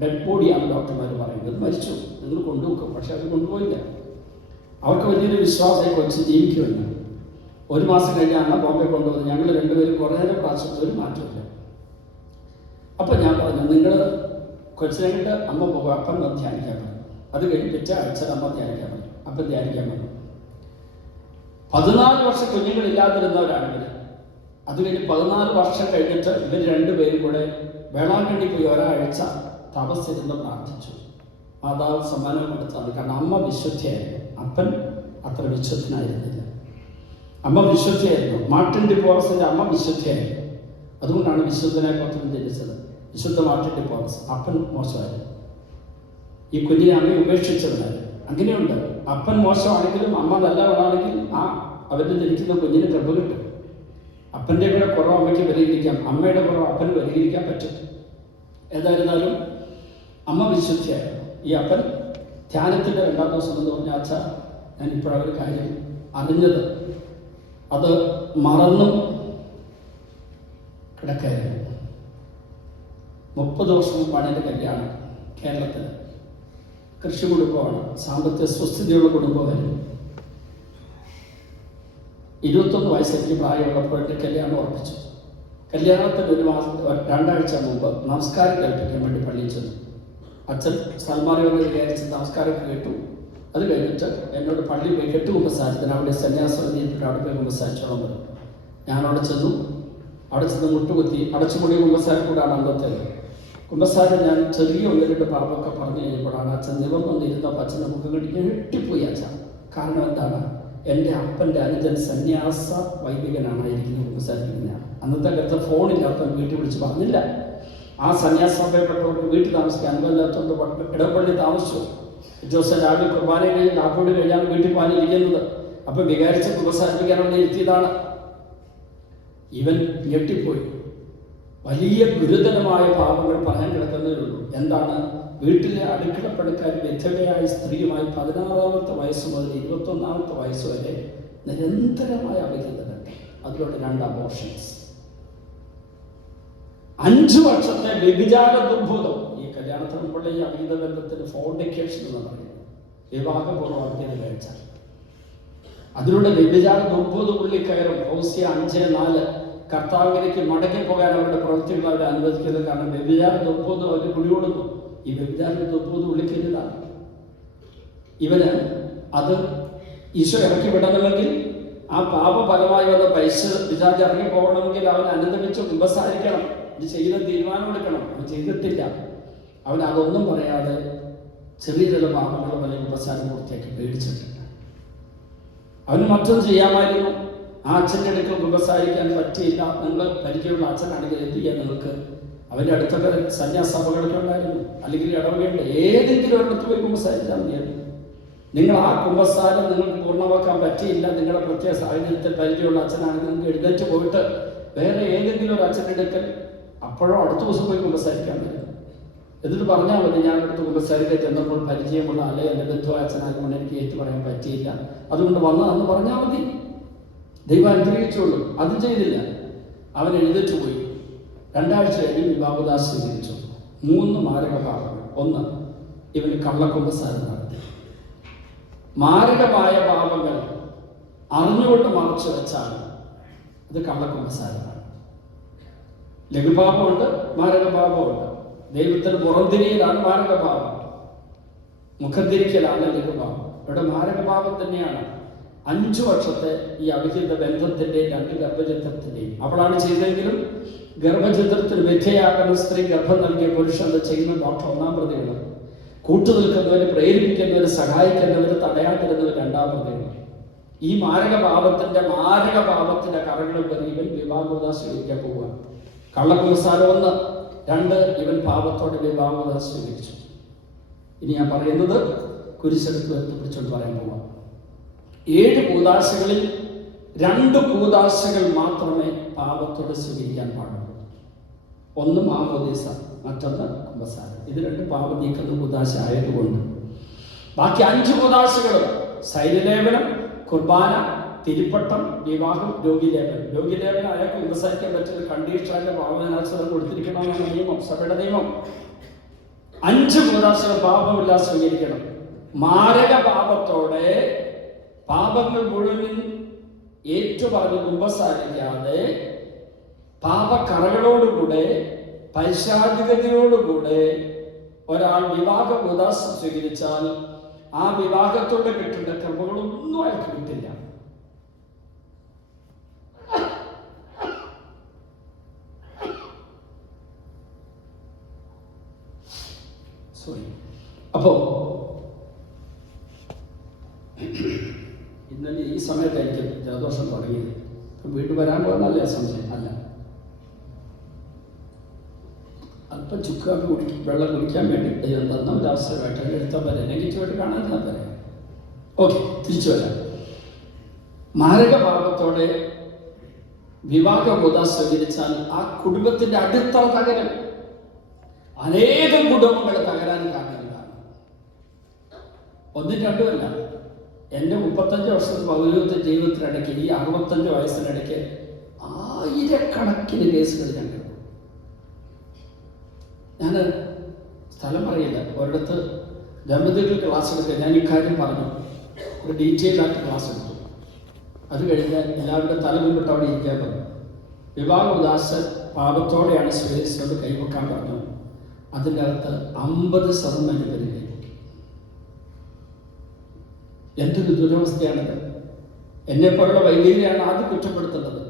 ഡെഡ് ബോഡിയാണ് ഡോക്ടർമാർ പറയുന്നത്. മരിച്ചു, നിങ്ങൾ കൊണ്ടുപോകും. പക്ഷെ അവർ കൊണ്ടുപോയില്ല. അവർക്ക് വലിയൊരു വിശ്വാസമായി കൊച്ച് ജീവിക്കുമെന്ന്. 1 മാസം കഴിഞ്ഞാണ് ബോംബെ കൊണ്ടുപോകുന്നത്. ഞങ്ങൾ 2 പേരും കുറേ നേരം പ്രാവശ്യത്തിൽ ഒരു മാറ്റമില്ല. അപ്പം ഞാൻ പറഞ്ഞു, നിങ്ങൾ കൊച്ചിനെ കണ്ട് അമ്മ പോകുക, അപ്പം ധ്യാനിക്കാൻ പറഞ്ഞു. അത് കഴിഞ്ഞ് പിറ്റേ ആഴ്ച അമ്മ ധ്യാനിക്കാൻ പറഞ്ഞു. അപ്പം ധ്യാനിക്കാൻ പറഞ്ഞു. 14 വർഷം കുഞ്ഞുങ്ങളില്ലാതിരുന്നവരാണ് ഇവർ. അത് കഴിഞ്ഞ് 14 വർഷം കഴിഞ്ഞിട്ട് ഇവർ 2 പേരും കൂടെ വേളാങ്കണ്ണി പോയി ഒരാഴ്ച തപസ്സിരുന്ന് പ്രാർത്ഥിച്ചു. മാതാവ് സമ്മാനം കൊടുത്താണ്. കാരണം അമ്മ വിശുദ്ധിയായിരുന്നു, അപ്പൻ അത്ര വിശുദ്ധനായിരുന്നില്ല. അമ്മ വിശുദ്ധിയായിരുന്നു. മാർട്ടിൻ ഡിപ്പോറസിന്റെ അമ്മ വിശുദ്ധിയായിരുന്നു. അതുകൊണ്ടാണ് വിശുദ്ധനായ പത്രം ജനിച്ചത്. വിശുദ്ധ മാർട്ടിൻ ഡിപ്പോറസ്. അപ്പൻ മോശമായിരുന്നു. ഈ കുഞ്ഞിനെ അമ്മ ഉപേക്ഷിച്ചവരായിരുന്നു. അങ്ങനെയുണ്ട്. അപ്പൻ മോശമാണെങ്കിലും അമ്മ നല്ലവളാണെങ്കിൽ അവരുടെ ജനിക്കുന്ന കുഞ്ഞിന് കൃപ കിട്ടും. അപ്പൻ്റെ കൂടെ കുറവ് അമ്മയ്ക്ക് പരിഹരിക്കാം, അമ്മയുടെ കുറവ് അപ്പന് പരിഹരിക്കാൻ പറ്റും. ഏതായിരുന്നാലും അമ്മ വിശുദ്ധിയായിരുന്നു. ഈ അപ്പൻ ധ്യാനത്തിൻ്റെ 2ാം ദിവസം എന്ന് പറഞ്ഞാൽ, അച്ഛാ ഞാനിപ്പോഴൊരു കാര്യം അറിഞ്ഞത്, അത് മറന്നും കിടക്കായിരുന്നു. 30 വർഷം മുമ്പാണ് എൻ്റെ കല്യാണം. കേരളത്തിൽ കൃഷി കുടുംബമാണ്, സാമ്പത്തിക സ്വസ്ഥതയുള്ള കുടുംബമായിരുന്നു. 21 വയസ്സ് എനിക്ക് പ്രായമുള്ളപ്പോൾ എൻ്റെ കല്യാണം ഉറപ്പിച്ചു. കല്യാണത്തിന് 2 ആഴ്ച മുമ്പ് നമസ്കാരം കേൾപ്പിക്കാൻ വേണ്ടി പള്ളിയിൽ ചെന്നു. അച്ഛൻ സൽമാറി വന്ന് വിചാരിച്ച് നമസ്കാരമൊക്കെ കേട്ടു. അത് കഴിഞ്ഞിട്ട് എന്നോട് പള്ളിയിൽ പോയി കെട്ടു കുമ്പസാരത്തിന്, അവിടെ സന്യാസം നീട്ടിട്ട് അവിടെ പോയി കുമ്പസാരിച്ചോളം പറഞ്ഞു. ഞാനവിടെ ചെന്നു. അവിടെ ചെന്ന് മുട്ടുകുത്തി അടച്ചുപൊടി കുമ്പസാരം കൂടാണ് അന്നത്തെ കുമ്പസാരം. ഞാൻ ചെറിയ 1-2 പാപമൊക്കെ പറഞ്ഞു കഴിഞ്ഞപ്പോഴാണ് അച്ഛൻ നിവർന്നൊന്നിരുന്നപ്പോൾ അച്ഛൻ്റെ മുഖം കണ്ടി ഞെട്ടിപ്പോയി അച്ഛൻ. കാരണം എന്താണ്? എൻ്റെ അപ്പൻ്റെ അനുജൻ സന്യാസ വൈദികനാണ് ഇരിക്കുന്നത്, കുമ്പസാരിക്കുന്നത്. അന്നത്തെ കാലത്ത് ഫോണില്ലാത്തവൻ വീട്ടിൽ വിളിച്ച് പറഞ്ഞില്ല. ആ സന്യാസ സഭയപ്പെട്ടവർക്ക് വീട്ടിൽ താമസിക്കാൻ അനുഭവമില്ലാത്തതുകൊണ്ട് ഇടപ്പള്ളി താമസിച്ചു. ദിവസം രാവിലെ കുർബാന കഴിഞ്ഞ് കാപ്പോട് കഴിഞ്ഞാണ് വീട്ടിൽ പോകാനിരിക്കുന്നത്. അപ്പം വികാരിച്ച് കുമ്പസാരിപ്പിക്കാൻ വേണ്ടി ഇരുത്തിയതാണ്. ഇവൻ ഞെട്ടിപ്പോയി. വലിയ ഗുരുതരമായ പാപങ്ങൾ പറയാൻ കിടക്കുന്നതേ. എന്താണ്? വീട്ടിലെ അടുക്കളപ്പണിക്കാർ വിധവയായ സ്ത്രീയുമായി 16-ാമത്തെ വയസ്സ് മുതൽ 21-ാമത്തെ വയസ്സ് വരെ നിരന്തരമായ അവിഹിതങ്ങൾ. അതിലൂടെ 2 അബോർഷൻസ്. 5 വർഷത്തെ വ്യഭിചാര ദുർഭൂതം. ഈ കല്യാണത്തിന് മുമ്പുള്ള ഈ അവിഹിത ബന്ധത്തിന് ഫോർണിക്കേഷൻ എന്ന് പറയുന്നത് വിവാഹപൂർവ്വം അവിഹിത കഴിച്ച. അതിലൂടെ വ്യഭിചാര ദുർഭൂതം ഉള്ളിൽ കയറും. ഹോസിയ 5:4 കർത്താവിലേക്ക് മടങ്ങി പോകാൻ അവരുടെ പ്രവൃത്തികൾ അവരെ അനുവദിക്കുന്നത്. കാരണം വ്യഭിചാര ദുർഭൂതം അവർ കുടികൊള്ളുന്നു. ഈ വ്യഭിചാര ദുർഭൂതം ഉള്ളിക്കരുതാണ്. ഇവന് അത് ഈശോ ഇറക്കി വിടണമെങ്കിൽ, ആ പാപപരമായി വന്ന പൈസ പിശാച് ഇറങ്ങി പോകണമെങ്കിൽ അവൻ അനുദമിച്ച് കുമ്പസാരിക്കണം. ഇത് ചെയ്ത തീരുമാനമെടുക്കണം. അവൻ ചെയ്തിട്ടില്ല. അവൻ അതൊന്നും പറയാതെ ചെറിയ ചില പാപങ്ങൾ പോലെ കുമ്പസാരം പൂർത്തിയാക്കി പേടിച്ചിട്ടില്ല. അവന് മറ്റൊന്നും ചെയ്യാമായിരുന്നു. ആ അച്ഛൻ്റെ അടുക്കൽ കുമ്പസാരിക്കാൻ പറ്റിയില്ല, നിങ്ങൾ പരിചയമുള്ള അച്ഛനാണെങ്കിൽ എന്ത് ചെയ്യാൻ നിങ്ങൾക്ക്? അവൻ്റെ അടുത്തൊക്കെ സന്യാസഭകളൊക്കെ ഉണ്ടായിരുന്നു, അല്ലെങ്കിൽ ഇടവകയുണ്ട്, ഏതെങ്കിലും ഒരിടത്ത് പോയി കുമ്പസാരിച്ചാൽ മതിയായിരുന്നു. നിങ്ങൾ ആ കുമ്പസാരം നിങ്ങൾക്ക് പൂർണ്ണമാക്കാൻ പറ്റിയില്ല, നിങ്ങളുടെ പ്രത്യേക സാഹചര്യത്തിൽ പരിചയമുള്ള അച്ഛനാണെങ്കിൽ നിങ്ങൾക്ക് എഴുന്നേറ്റ് പോയിട്ട് വേറെ ഏതെങ്കിലും ഒരു അച്ഛൻ്റെ അടുക്കൽ അപ്പോഴോ അടുത്ത ദിവസം പോയി കുമ്പസാരിക്കാൻ പറ്റും. എന്നിട്ട് പറഞ്ഞാൽ മതി, ഞാൻ അടുത്ത് കുമ്പസാരിക്കാൻ ചെന്നപ്പോൾ പരിചയമുള്ള അല്ലെ എൻ്റെ ബന്ധുവായ അച്ഛനായതുകൊണ്ട് എനിക്ക് ഏറ്റു പറയാൻ പറ്റിയില്ല, അതുകൊണ്ട് വന്നതെന്ന് പറഞ്ഞാൽ മതി. ദൈവം അനുഗ്രഹിച്ചോളൂ. അത് ചെയ്തില്ല, അവൻ എഴുന്നേറ്റ് പോയി. 2 ആഴ്ച കഴിഞ്ഞ് വിവാഹദാസ് സ്വീകരിച്ചു. 3 മാരക പാപങ്ങൾ. 1, ഇവന് കള്ളക്കുമ്പസാരം നടത്തി. മാരകമായ പാപങ്ങൾ അറിഞ്ഞുകൊണ്ട് മറച്ചു വെച്ചാൽ അത് കള്ളക്കുമ്പസാരമാണ്. ലഘുപാപമുണ്ട്, മാരകപാപമുണ്ട്. ദൈവത്തിന് പുറംതിരിയലാണ് മാരകപാപം, മുഖം തിരിക്കലാണ് ലഘുപാപം. ഇവിടെ മാരകപാപം തന്നെയാണ് 5 വർഷത്തെ ഈ അവിഹിത ബന്ധത്തിൻ്റെയും 2 ഗർഭചിത്രത്തിൻ്റെയും. അവളാണ് ചെയ്തെങ്കിലും ഗർഭചിത്രത്തിന് വ്യഥയാക്കുന്ന സ്ത്രീ, ഗർഭം നൽകിയ പുരുഷൻ അത് ചെയ്യുന്ന ഡോക്ടർ 1-ാം പ്രതികൾ, കൂട്ടുനിൽക്കുന്നവര്, പ്രേരിപ്പിക്കുന്നവര്, സഹായിക്കുന്നവര്, തടയാതിരുന്നവർ 2-ാം പ്രതികൾ. ഈ മാരകപാപത്തിന്റെ കറകളും പെറി ഇവൻ വിവാഹോദാസ് സ്വീകരിക്കാൻ പോവുക. കള്ളക്കുമ്പസാരം 1. 2, ഇവൻ പാപത്തോടെ വിവാഹോദാസ് സ്വീകരിച്ചു. ഇനി ഞാൻ പറയുന്നത് കുരിശെടുത്ത് പിടിച്ചോണ്ട് പറയാൻ പോവാം. 7 കൂദാശകളിൽ 2 കൂദാശകൾ മാത്രമേ പാപത്തോടെ സ്വീകരിക്കാൻ പാടുള്ളൂ. 1 മാമോദീസ, മറ്റൊന്ന് കുമ്പസാരം. ഇത് 2 പാപം നീക്കുന്ന കൂദാശ ആയതുകൊണ്ട് ബാക്കി 5 കൂദാശകളും ശൈലലേപനം, കുർബാന, തിരുപ്പട്ടം, വിവാഹം, രോഗിലേപനം. രോഗിലേപനം അയാൾക്ക് കുമ്പസാരിക്കാൻ പറ്റുന്ന കണ്ടീഷണലിന്റെ പാപനാശനം കൊടുത്തിരിക്കണമെന്നാണ് നിയമം, സഭയുടെ നിയമം. 5 കൂദാശകൾ പാപമില്ല സ്വീകരിക്കണം. മാരക പാപത്തോടെ പാപങ്ങൾ മുഴുവൻ ഏറ്റുപറഞ്ഞ് കുമ്പസാരിക്കാതെ പാപക്കറകളോടുകൂടെ പൈശാചികതയോടുകൂടെ ഒരാൾ വിവാഹ കൂദാശ സ്വീകരിച്ചാൽ ആ വിവാഹത്തോടെ കിട്ടേണ്ട കൃപകളൊന്നും അയാൾക്ക് കിട്ടില്ല. അപ്പോ ഇന്നലെ ഈ സമയത്തായിരിക്കും ജലദോഷം തുടങ്ങിയത്. വീണ്ടും വരാൻ പോകുന്നല്ലേ സംശയം? അല്ല, അല്പം ചുക്കാപ്പി വെള്ളം കുടിക്കാൻ വേണ്ടി ദൈവം തന്ന ഒരു അവസരമായിട്ട് അത് എടുത്താൽ വരെ നെഗറ്റീവായിട്ട് കാണാൻ ഞാൻ പറയാം. ഓക്കെ, തിരിച്ചു വരാം. മാരകപാപത്തോടെ വിവാഹ കൂദാശ സ്വീകരിച്ചാൽ ആ കുടുംബത്തിന്റെ അടിത്തറ തകരും. അനേകം കുടുംബങ്ങൾ തകരാൻ കാരണങ്ങളാണ്. 1, 2 അല്ല. എൻ്റെ 35 വർഷത്തെ പൗരോഹിത്യ ജീവിതത്തിനിടയ്ക്ക്, ഈ 65 വയസ്സിനിടയ്ക്ക് ആയിരക്കണക്കിന് കേസുകൾ ഞാൻ കേട്ടു. ഞാൻ സ്ഥലം പറയില്ല, ഒരിടത്ത് ദമ്പതികൾ ക്ലാസ് എടുക്കുക. ഞാൻ ഇക്കാര്യം പറഞ്ഞു, ഒരു ഡീറ്റെയിൽ ആയിട്ട് ക്ലാസ് എടുത്തു. അത് കഴിഞ്ഞ് എല്ലാവരുടെ തല മുൻപിട്ട് അവിടെ ഇരിക്കാൻ പറഞ്ഞു. വിവാഹ ഉദാശ പാപത്തോടെയാണ് സ്വീകരിച്ചത്, കൈവെക്കാൻ പറഞ്ഞു. അതിൻ്റെ അകത്ത് 50% പേര് കൈവെക്കും. എന്തൊരു ദുരവസ്ഥയാണത്! എന്നെപ്പോലുള്ള വൈദികരെയാണ് ആദ്യം കുറ്റപ്പെടുത്തുന്നത്,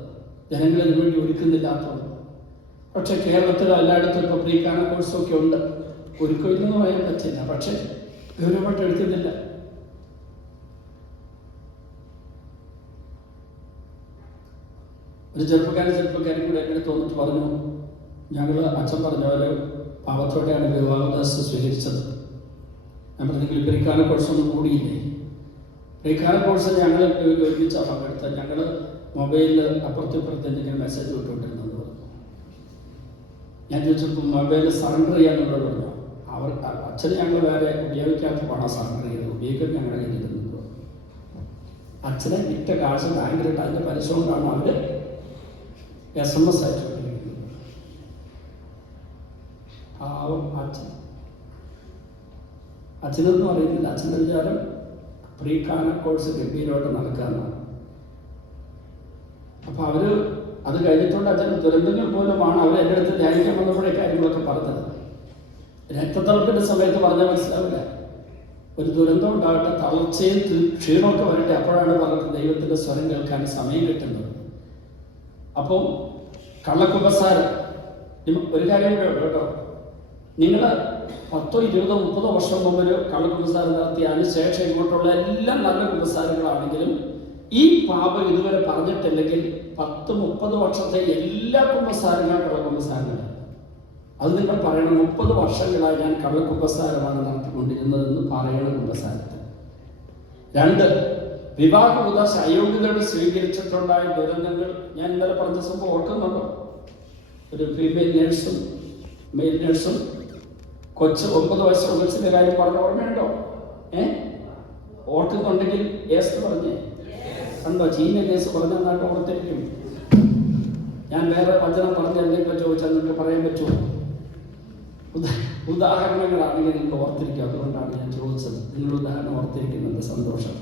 ജനങ്ങൾ ഇതിനുവേണ്ടി ഒരുക്കുന്നില്ലാത്തത്. പക്ഷെ കേരളത്തിൽ എല്ലായിടത്തും ഇപ്പോൾ പ്രീ-കാന കോഴ്സൊക്കെ ഉണ്ട്. ഒരുക്കമില്ലെന്ന് പറയാൻ പറ്റില്ല, പക്ഷെ ഗൗരവമായിട്ട് എടുക്കുന്നില്ല. ഒരു ചെറുപ്പക്കാരും കൂടെ എന്നെ തോന്നിട്ട് പറഞ്ഞു, ഞങ്ങൾ അച്ഛൻ പറഞ്ഞ പോലെ പാപത്തോടെയാണ് വിവാഹദാസ സ്വീകരിച്ചത്. ഞാൻ പറഞ്ഞെങ്കിൽ പ്രീ-കാന കോഴ്സൊന്നും കൂടിയില്ലേ? പ്രീ-കാന കോഴ്സ് ഞങ്ങൾ ഒരുമിച്ചാണ് പങ്കെടുത്തത്. ഞങ്ങൾ മൊബൈലിൽ അപ്പുറത്തിപ്പുറത്ത് എന്തെങ്കിലും മെസ്സേജ് വിട്ടുകൊണ്ടിരുന്നത് പറഞ്ഞു. ഞാൻ ചോദിച്ചപ്പോൾ മൊബൈലിൽ സറണ്ടർ ചെയ്യാനുള്ളത് പറഞ്ഞു. അച്ഛന് ഞങ്ങൾ വേറെ ഉപയോഗിക്കാത്ത പണം സറണ്ടർ ചെയ്ത് ഉപയോഗിക്കാൻ ഞങ്ങളുടെ കയ്യിലിരുന്നത്. അച്ഛനെ വിറ്റ കാശ് ബാങ്കിലിട്ട് അതിൻ്റെ പലിശ കൊണ്ടാണ് അവർ SMS അയച്ചുകൊണ്ടിരിക്കുന്നത്. അച്ഛനൊന്നും അറിയുന്നില്ല. അച്ഛൻ്റെ വിചാരം പ്രീ-കാന കോഴ്സ് ഗംഭീരമായിട്ട് നടക്കാമെന്നാണ്. അപ്പോൾ അവർ അത് കഴിഞ്ഞിട്ടുണ്ട്. അച്ഛൻ്റെ ദുരന്തങ്ങൾ പോലുമാണ് അവർ എൻ്റെ അടുത്ത് ധ്യാനിക്കാൻ വന്നപ്പോഴേ കാര്യങ്ങളൊക്കെ പറഞ്ഞത്. രക്തത്തിളപ്പിൻ്റെ സമയത്ത് പറഞ്ഞാൽ മനസ്സിലാവില്ല. ഒരു ദുരന്തം ഉണ്ടാകട്ടെ, തളർച്ചയും ക്ഷീണമൊക്കെ വരട്ടെ, അപ്പോഴാണ് പറഞ്ഞത് ദൈവത്തിൻ്റെ സ്വരം കേൾക്കാൻ സമയം കിട്ടുന്നത്. അപ്പം കള്ളക്കുമ്പസാരം ഒരു കാര്യം കൂടെ ഉണ്ട് കേട്ടോ. നിങ്ങൾ 10, 20, 30 വർഷം മുമ്പ് ഒരു കള്ളക്കുമ്പസാരം നടത്തി അതിന് ശേഷം ഇങ്ങോട്ടുള്ള എല്ലാം നല്ല കുമ്പസാരങ്ങളാണെങ്കിലും ഈ പാപം ഇതുവരെ പറഞ്ഞിട്ടില്ലെങ്കിൽ 10-30 വർഷത്തെ എല്ലാ കുമ്പസാരങ്ങളും കള്ളക്കുമ്പസാരങ്ങളാണ്. അത് നിങ്ങൾ പറയണം, 30 വർഷങ്ങളായി ഞാൻ കള്ളക്കുമ്പസാരമാണ് നടത്തിക്കൊണ്ടിരുന്നതെന്ന് പറയണം കുമ്പസാരത്തിൽ. 2, വിവാഹ ഉദാശ അയോഗ്യതയോടെ സ്വീകരിച്ചിട്ടുണ്ടായ ദുരന്തങ്ങൾ. ഞാൻ ഇന്നലെ പറഞ്ഞ സംഭവം ഓർക്കുന്നുണ്ടോ? ഒരു ഫീമെയിൽ നേഴ്സും മെയിൽ നേഴ്സും 9 വയസ്സുള്ള കൊച്ചിന്റെ കാര്യം പറഞ്ഞ ഓർമ്മയുണ്ടോ? ഓർക്കുന്നുണ്ടെങ്കിൽ ഏസ് പറഞ്ഞേ കണ്ടോ? ചീന കേസ് പറഞ്ഞാൽ ഓർത്തിരിക്കും. ഞാൻ വേറെ വചനം പറഞ്ഞതിനെ പറ്റി ചോദിച്ചാൽ നിങ്ങൾക്ക് പറയാൻ പറ്റുമോ? ഉദാഹരണങ്ങളാണെങ്കിൽ നിങ്ങൾ ഓർത്തിരിക്കും. അതുകൊണ്ടാണ് ഞാൻ ചോദിച്ചത്. നിങ്ങൾ ഉദാഹരണം ഓർത്തിരിക്കുന്നുണ്ട്, സന്തോഷം.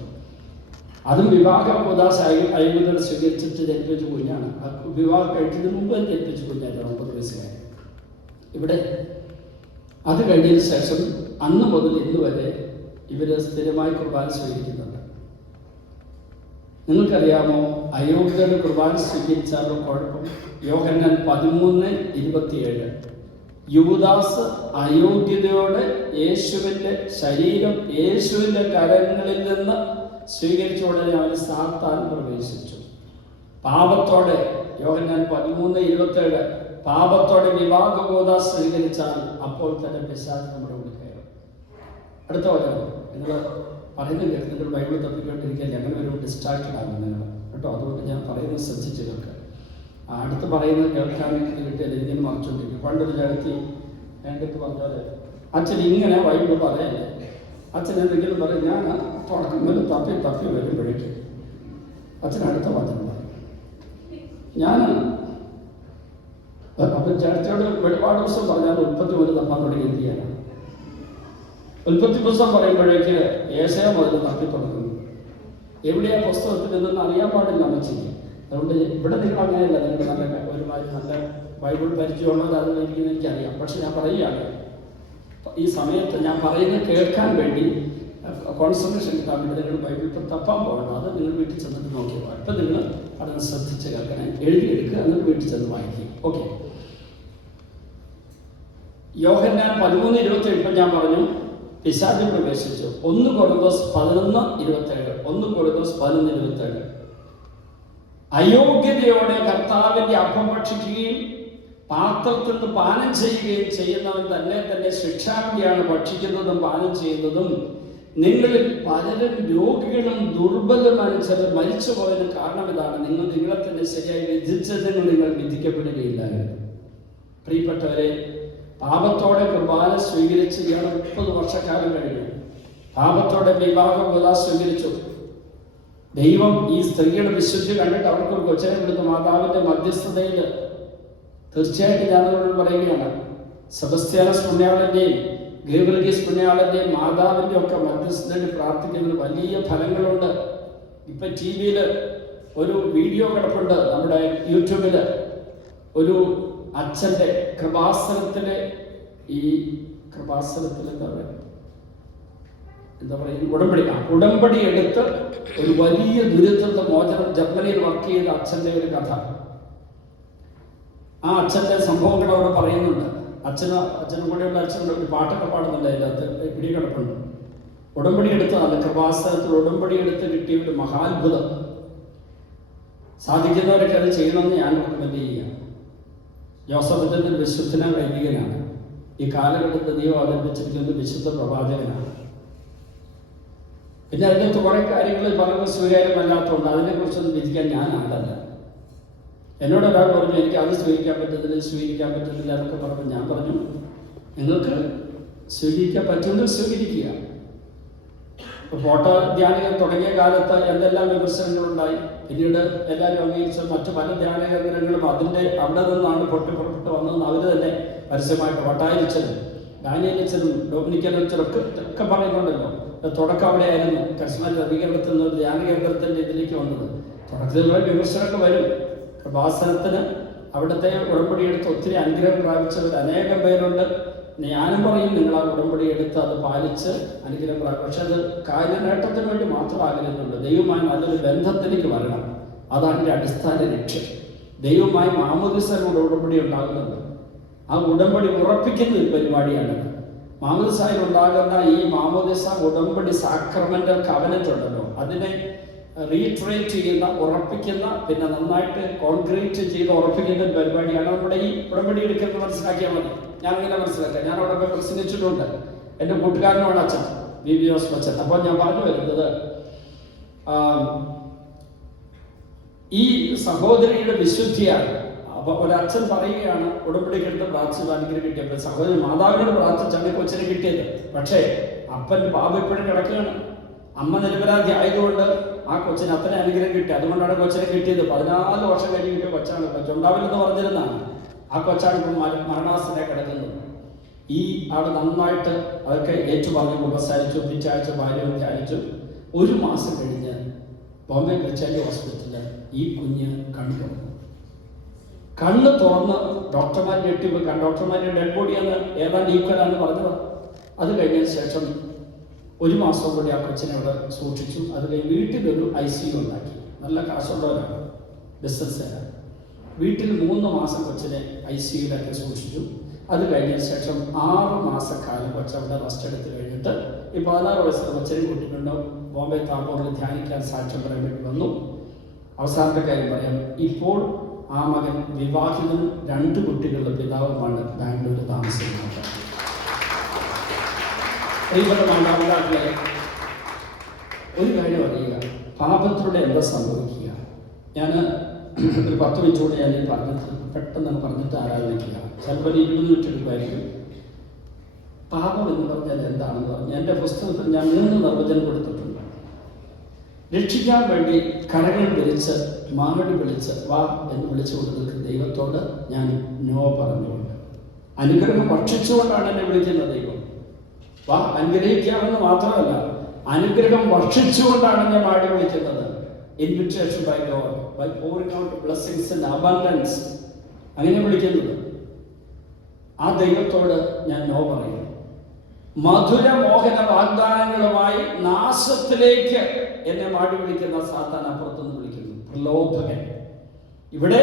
അതും വിവാഹ ഉദാശ അയോഗ്യത സ്വീകരിച്ചിട്ട് ജനിപ്പിച്ച കുഞ്ഞാണ്. വിവാഹം കഴിച്ചതിന് മുമ്പ് ജനിപ്പിച്ച കുഞ്ഞായിരുന്നു, 9 വയസ്സുകാരി. ഇവിടെ അത് കഴിഞ്ഞതിന് ശേഷം അന്ന് മുതൽ ഇന്ന് വരെ ഇവര് സ്ഥിരമായി കുർബാന സ്വീകരിക്കുന്നുണ്ട്. നിങ്ങൾക്കറിയാമോ അയോഗ്യതയുടെ കുർബാന സ്വീകരിച്ചാലോ കുഴപ്പം? യോഹന്നാൻ 13:27 യൂദാസ് അയോഗ്യതയോടെ യേശുവിന്റെ ശരീരം യേശുവിന്റെ കരങ്ങളിൽ നിന്ന് സ്വീകരിച്ച ഉടനെ അവന് സാത്താൻ പ്രവേശിച്ചു. പാപത്തോടെ, യോഹന്നാൻ 13:27 പാപത്തോടെ വിവാഹബോധ സ്വീകരിച്ചാൽ അപ്പോൾ തന്നെ പിശാച് നമ്മുടെ ഉള്ളിൽ കയറും. അടുത്ത വചനം നിങ്ങൾ പറയുന്നത് കേൾക്കും. നിങ്ങൾ ബൈബിൾ തപ്പിക്കൊണ്ടിരിക്കുകയല്ലേ, അങ്ങനെ ഒരു ഡിസ്ട്രാക്റ്റഡ് ആകും നിങ്ങൾ കേട്ടോ. അതുകൊണ്ട് ഞാൻ പറയുന്നത് ശ്രദ്ധിച്ച് കേൾക്കുക. അടുത്ത് പറയുന്നത് കേൾക്കാൻ കിട്ടിയാൽ ഇങ്ങനെ മറിച്ചുകൊണ്ടിരിക്കും. പണ്ടൊരു ചേർത്തി എൻ്റെ പറഞ്ഞാല് അച്ഛൻ ഇങ്ങനെ ബൈബിൾ പറയല്ലേ, അച്ഛൻ എന്തെങ്കിലും പറയും, ഞാൻ തുടക്കം വരെ തപ്പി വരുമ്പോഴേക്കും അച്ഛൻ അടുത്ത വചനം പറയും. ഞാൻ അപ്പം ചേർച്ചയോട് ഒരുപാട് ദിവസം പറഞ്ഞാൽ 31 തപ്പാൻ തുടങ്ങി എന്ത് ചെയ്യാനാണ്? 30 പറയുമ്പോഴേക്ക് ഏശയ മുതൽ തപ്പി തുടങ്ങുന്നു. എവിടെയാ പുസ്തകത്തിൽ നിന്നൊന്നും അറിയാൻ പാടില്ല അമ്മച്ചിക്ക്. അതുകൊണ്ട് ഇവിടെ നിങ്ങൾ അങ്ങനെയല്ല, നിങ്ങൾ നല്ല ഒരുമാതിരി നല്ല ബൈബിൾ പരിചയമുള്ളത് അതിലിരിക്കുന്ന എനിക്കറിയാം. പക്ഷെ ഞാൻ പറയുകയാണ്, ഈ സമയത്ത് ഞാൻ പറയുന്നത് കേൾക്കാൻ വേണ്ടി കോൺസെൻട്രേഷൻ കിട്ടാൻ വേണ്ടി നിങ്ങൾ ബൈബിൾ ഇപ്പം തപ്പാൻ പോകണം. അത് നിങ്ങൾ വീട്ടിൽ ചെന്നിട്ട് നോക്കിയാൽ ഇപ്പം നിങ്ങൾ അതൊന്ന് ശ്രദ്ധിച്ച് കേൾക്കണേ, എഴുതിയെടുക്കുക, എന്നിട്ട് വീട്ടിൽ ചെന്ന് വായിക്കും. ഓക്കെ. യോഹന്നാൻ 13:27 ഇപ്പം ഞാൻ പറഞ്ഞു പിശാച് പ്രവേശിച്ചു. 1 കൊരിന്തോസ് 11:27 1 കൊരിന്തോസ് 11:27 അയോഗ്യതയോടെ കർത്താവിന്റെ അപ്പം ഭക്ഷിക്കുകയും പാത്രത്തിൽ നിന്ന് പാനം ചെയ്യുകയും ചെയ്യുന്നവൻ തന്നെ ശിക്ഷാവിധിയാണ് ഭക്ഷിക്കുന്നതും പാനം ചെയ്യുന്നതും. നിങ്ങളിൽ പലരും രോഗികളും ദുർബലമനുസരിച്ച് മരിച്ചു പോയതിന് കാരണം ഇതാണ്, നിങ്ങൾ നിങ്ങളെ തന്നെ ശരിയായി വിധിച്ചതിന് നിങ്ങൾ വിധിക്കപ്പെടുകയില്ലായിരുന്നു. പ്രിയപ്പെട്ടവരെ, പാപത്തോടെ കുർബാന സ്വീകരിച്ച് ഇയാൾ 30 വർഷക്കാലം കഴിഞ്ഞു. പാപത്തോടെ വിവാഹബോധ സ്വീകരിച്ചു. ദൈവം ഈ സ്ത്രീയുടെ വിശുദ്ധി കണ്ടിട്ട് അവർക്കൊരു കൊച്ചിനെ കൊടുത്ത മാതാവിന്റെ മധ്യസ്ഥതയിൽ തീർച്ചയായിട്ടും ഞാൻ നിങ്ങളോട് പറയുകയാണ്, സെബസ്ത്യാനോസ് പുണ്യാളന്റെയും ഗീവർഗീസ് പുണ്യാളന്റെയും മാതാവിന്റെ ഒക്കെ മധ്യസ്ഥതയിൽ പ്രാർത്ഥിക്കുന്നതിന് വലിയ ഫലങ്ങളുണ്ട്. ഇപ്പൊ TV-യിൽ ഒരു വീഡിയോ കിടപ്പുണ്ട്, നമ്മുടെ യൂട്യൂബില്. ഒരു അച്ഛന്റെ കൃപാസനത്തിലെ എന്താ പറയുക ഉടമ്പടി എടുത്ത് ഒരു വലിയ ദുരിതത്തിന്റെ മോചനം ജർമ്മനിയിൽ വർക്ക് ചെയ്ത അച്ഛന്റെ ഒരു കഥ. ആ അച്ഛന്റെ സംഭവങ്ങൾ അവിടെ പറയുന്നുണ്ട്. അച്ഛനും കൂടെയുള്ള അച്ഛൻ്റെ ഒരു പാട്ടൊക്കെ പാടുന്നുണ്ട്, അതിനകത്ത് പിടികിടപ്പുണ്ട്. ഉടമ്പടി എടുത്തതാണ്, കൃപാസനത്തിൽ ഉടമ്പടി എടുത്ത് കിട്ടിയ ഒരു മഹാത്ഭുതം. സാധിക്കുന്നവരൊക്കെ അത് ചെയ്യണമെന്ന് ഞാൻ റെക്കമെൻഡ് ചെയ്യുക. ജോസഫിന്റെ വിശുദ്ധന വൈദികനാണ്. ഈ കാലഘട്ടത്തിൽ ദൈവം അവതരിപ്പിച്ചിരിക്കുന്നത് വിശുദ്ധ പ്രവാചകനാണ്. പിന്നെ അതിനകത്ത് കുറെ കാര്യങ്ങൾ പറയുന്നത് സ്വീകാര്യമല്ലാത്തതുകൊണ്ട് അതിനെക്കുറിച്ചൊന്നും വിധിക്കാൻ ഞാൻ ആളല്ല. എന്നോട് ഒരാൾ പറഞ്ഞു, എനിക്ക് അത് സ്വീകരിക്കാൻ പറ്റുന്നില്ല എന്നൊക്കെ പറഞ്ഞു. ഞാൻ പറഞ്ഞു, നിങ്ങൾക്ക് സ്വീകരിക്കാൻ പറ്റുമെങ്കിൽ സ്വീകരിക്കുക. ഫോട്ടോ ധ്യാനികൾ തുടങ്ങിയ കാലത്ത് എന്തെല്ലാം വിമർശനങ്ങളുണ്ടായി. പിന്നീട് എല്ലാവരും അംഗീകരിച്ച മറ്റു പല ധ്യാന കേന്ദ്രങ്ങളും അവിടെ നിന്നാണ് പുറപ്പെട്ട് വന്നതെന്ന് അവർ തന്നെ പരസ്യമായിട്ട് വട്ടായിരിച്ചതും ഡാനിയലിച്ചതും ഡൊമിനിക്കലിച്ചതും ഒക്കെ പറയുന്നുണ്ടല്ലോ. തുടക്കം അവിടെ ആയിരുന്നു. കശ്മീർ നവീകരണത്തിൽ നിന്ന് ധ്യാന കേന്ദ്രത്തിന്റെ ഇതിലേക്ക് വന്നത്. തുടക്കത്തിലുള്ള വിമർശനമൊക്കെ വരും. കൃപാസനത്തിന് അവിടുത്തെ ഉടമ്പടി എടുത്ത് ഒത്തിരി അനുഗ്രഹം പ്രാപിച്ചവർ അനേകം പേരുണ്ട്. ഞാനും പറയും, നിങ്ങൾ ആ ഉടമ്പടി എടുത്ത് അത് പാലിച്ച് അനുഗ്രഹം പ്രാപിക്കും. പക്ഷെ അത് കാര്യനേട്ടത്തിന് വേണ്ടി മാത്രം ആഗ്രഹമുണ്ട്. ദൈവമായി നല്ലൊരു ബന്ധത്തിലേക്ക് വരണം. അതാണ് എൻ്റെ അടിസ്ഥാന ലക്ഷ്യം. ദൈവമായി മാമോദിസയിലൂടെ ഉടമ്പടി ഉണ്ടാകുന്നുണ്ട്. ആ ഉടമ്പടി ഉറപ്പിക്കുന്ന ഒരു പരിപാടിയാണ്. മാമോദിസയിൽ ഉണ്ടാകുന്ന ഈ മാമോദിസ ഉടമ്പടി സാക്രമെന്റൽ കവനന്റ് ഉണ്ടല്ലോ, അതിനെ റീട്രേറ്റ് ചെയ്യുന്ന, ഉറപ്പിക്കുന്ന, പിന്നെ നന്നായിട്ട് കോൺക്രീറ്റ് ചെയ്ത് ഉറപ്പിക്കുന്ന ഒരു പരിപാടിയാണ് നമ്മുടെ ഈ ഉടമ്പടി എടുക്കുന്നത്. മനസ്സിലാക്കിയാൽ മതി. ഞാനിങ്ങനെ മനസ്സിലാക്കാം. ഞാൻ അവിടെ പ്രസംഗിച്ചിട്ടുണ്ട്. എൻ്റെ കൂട്ടുകാരനാണ് അച്ഛൻ VV അച്ഛൻ. അപ്പോൾ ഞാൻ പറഞ്ഞു വരുന്നത്, ഈ സഹോദരിയുടെ വിശുദ്ധിയാണ്. അപ്പൊ ഒരച്ഛൻ പറയുകയാണ്, ഉടമ്പടിക്കെടുത്ത് പ്രാർത്ഥിച്ചു അനുഗ്രഹം കിട്ടിയപ്പോൾ സഹോദരി മാതാവിനോട് പ്രാർത്ഥിച്ചാണ് കൊച്ചിനെ കിട്ടിയത്. പക്ഷേ അപ്പൻ പാപം ഇപ്പോഴും കിടക്കുകയാണ്. അമ്മ നിരപരാധി ആയതുകൊണ്ട് ആ കൊച്ചിന് അത്ര അനുഗ്രഹം കിട്ടി. അതുകൊണ്ടാണ് കൊച്ചിനെ കിട്ടിയത്. 14 വർഷം കഴിഞ്ഞ് കിട്ടിയ കൊച്ചാണ്. ചുണ്ടാവിലെന്ന് പറഞ്ഞിരുന്നാണ്. ആ കൊച്ചാണ് ഇപ്പം മരണാസനെ കിടക്കുന്നത്. ഈ ആൾ നന്നായിട്ട് അതൊക്കെ ഏറ്റുപറഞ്ഞ് ഉപസാരിച്ചു, പിറ്റാഴ്ച ഭാര്യയൊക്കെ അയച്ചു. 1 മാസം കഴിഞ്ഞ് ബോംബെ വെച്ചാലി ഹോസ്പിറ്റലിൽ ഈ കുഞ്ഞ് കണ്ണ് തുറന്ന് ഡോക്ടർമാർ ഞെട്ടിവെക്കാൻ, ഡോക്ടർമാരുടെ ഡെഡ് ബോഡിയാണ് ഏതാണ്ട് ഈക്വലാന്ന് പറഞ്ഞത്. അത് കഴിഞ്ഞതിന് ശേഷം 1 മാസം കൂടി ആ കൊച്ചിനെ അവിടെ സൂക്ഷിച്ചു. അത് കഴിഞ്ഞ് വീട്ടിലൊരു ICU ഉണ്ടാക്കി. നല്ല കാശുള്ളവരാണ്, ബിസിനസ്സുകാരാണ്. വീട്ടിൽ 3 മാസം കൊച്ചിനെ ICUയിലൊക്കെ സൂക്ഷിച്ചു. അത് കഴിഞ്ഞതിന് ശേഷം 6 മാസക്കാലം കൊച്ചവിടെ റെസ്റ്റ് എടുത്ത് കഴിഞ്ഞിട്ട് ഈ 16 വയസ്സിൽ കൊച്ചിനെ കൂട്ടിക്കൊണ്ട് ബോംബെ താബോറിൽ ധ്യാനിക്കാൻ സാക്ഷ്യം പറയാൻ വേണ്ടി വന്നു. അവസാനത്തെ കാര്യം പറയാം. ഇപ്പോൾ ആ മകൻ വിവാഹിതനും 2 കുട്ടികളുടെ പിതാവുമാണ് ബാംഗ്ലൂരിൽ താമസിക്കുന്നത്. പ്രിയപ്പെട്ട മാതാപിതാക്കളെ, ഒരു കാര്യം അറിയുക, പാപത്തിലൂടെ എന്താ സംഭവിക്കുക? ഞാൻ ഒരു 10 മിനിറ്റ് കൂടെ ഞാൻ പറഞ്ഞിട്ട് പെട്ടെന്ന് പറഞ്ഞിട്ട് ആരാധിക്കുക. ചിലപ്പോൾ 20 മിനിറ്റ് എടുക്കുമായിരിക്കും. പാപം എന്ന് പറഞ്ഞാൽ എന്താണെന്ന് പറഞ്ഞാൽ എൻ്റെ പുസ്തകത്തിൽ ഞാൻ 3 നിർവചനം കൊടുത്തിട്ടുണ്ട്. രക്ഷിക്കാൻ വേണ്ടി കരങ്ങൾ വിളിച്ച് മാടി വിളിച്ച് വാ എന്ന് വിളിച്ചു കൊടുത്തിട്ട് ദൈവത്തോട് ഞാൻ നോ പറഞ്ഞുകൊണ്ട്, അനുഗ്രഹം ഭക്ഷിച്ചുകൊണ്ടാണ് എന്നെ വിളിക്കുന്ന ദൈവം. വാ അനുഗ്രഹിക്കാമെന്ന് മാത്രമല്ല, അനുഗ്രഹം ഭക്ഷിച്ചുകൊണ്ടാണ് എന്നെ മാടി വിളിക്കുന്നത്. Invitation by God, by pouring out blessings in abundance, അങ്ങനെ വിളിക്കുന്നത്. ആ ദൈവത്തോട് ഞാൻ നോ പറയും. മധുര മോഹന വാഗ്ദാനങ്ങളുമായി നാശത്തിലേക്ക് എന്നെ മാടി വിളിക്കുന്ന സാത്താൻ അപ്പുറത്തുനിന്ന് വിളിക്കുന്നു, പ്രലോഭകൻ. ഇവിടെ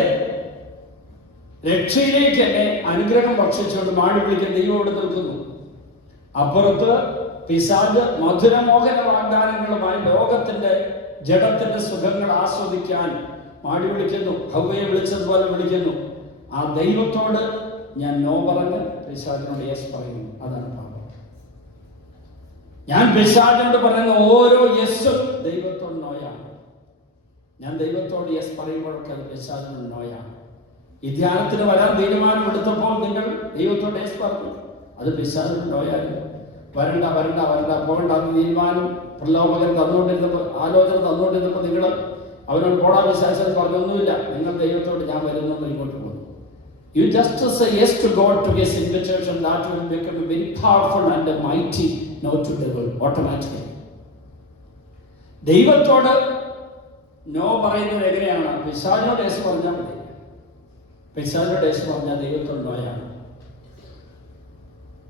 രക്ഷയിലേക്ക് എന്നെ അനുഗ്രഹം ഭക്ഷിച്ചുകൊണ്ട് മാടി വിളിക്കുന്ന ദൈവം ഇവിടെ നിൽക്കുന്നു. അപ്പുറത്ത് പിശാച് മധുരമോഹന വാഗ്ദാനങ്ങളുമായി ലോകത്തിന്റെ ജഡത്തിന്റെ സുഖങ്ങൾ ആസ്വദിക്കാൻ മാടി വിളിക്കുന്നു, ഹവ്വയെ വിളിച്ചതുപോലെ വിളിക്കുന്നു. ആ ദൈവത്തോട് ഞാൻ നോ പറഞ്ഞ് പിശാചിനോട് യെസ് പറയുന്നു. അതാണ് പാപം. ഞാൻ പിശാചിനോട് പറയുന്ന ഓരോ യെസ്സും ദൈവത്തോട് നോയാണ്. ഞാൻ ദൈവത്തോട് യെസ് പറയുമ്പോഴൊക്കെ അത് പിശാചിനോട് നോയാണ്. ഈ ധ്യാനത്തിന് വരാൻ തീരുമാനമെടുത്തപ്പോൾ നിങ്ങൾ ദൈവത്തോട് യെസ് പറഞ്ഞു, അത് പിശാചിനോട് നോയായിരുന്നു. വരണ്ട വരണ്ട വരണ്ട പോകണ്ട എന്ന് തീരുമാനം പ്രലോഭകൻ തന്നുകൊണ്ടിരുന്നപ്പോൾ, ആലോചന തന്നുകൊണ്ടിരുന്നപ്പോൾ നിങ്ങൾ അവനോട് പോടാ പിശാചൻ പറഞ്ഞൊന്നുമില്ല. നിങ്ങൾ ദൈവത്തോട് ഞാൻ വരുന്നത് ഇങ്ങോട്ട് പോകുന്നു. You just say yes to God, to his invitation, that will become a very powerful and a mighty no to devil automatically. ദൈവത്തോട് നോ പറയുന്നത് എങ്ങനെയാണ്? പിശാചിനോട് യേശു പറഞ്ഞാൽ മതി. പിശാചിനോട് യേശു പറഞ്ഞാൽ ദൈവത്തോട് നോയാണ്.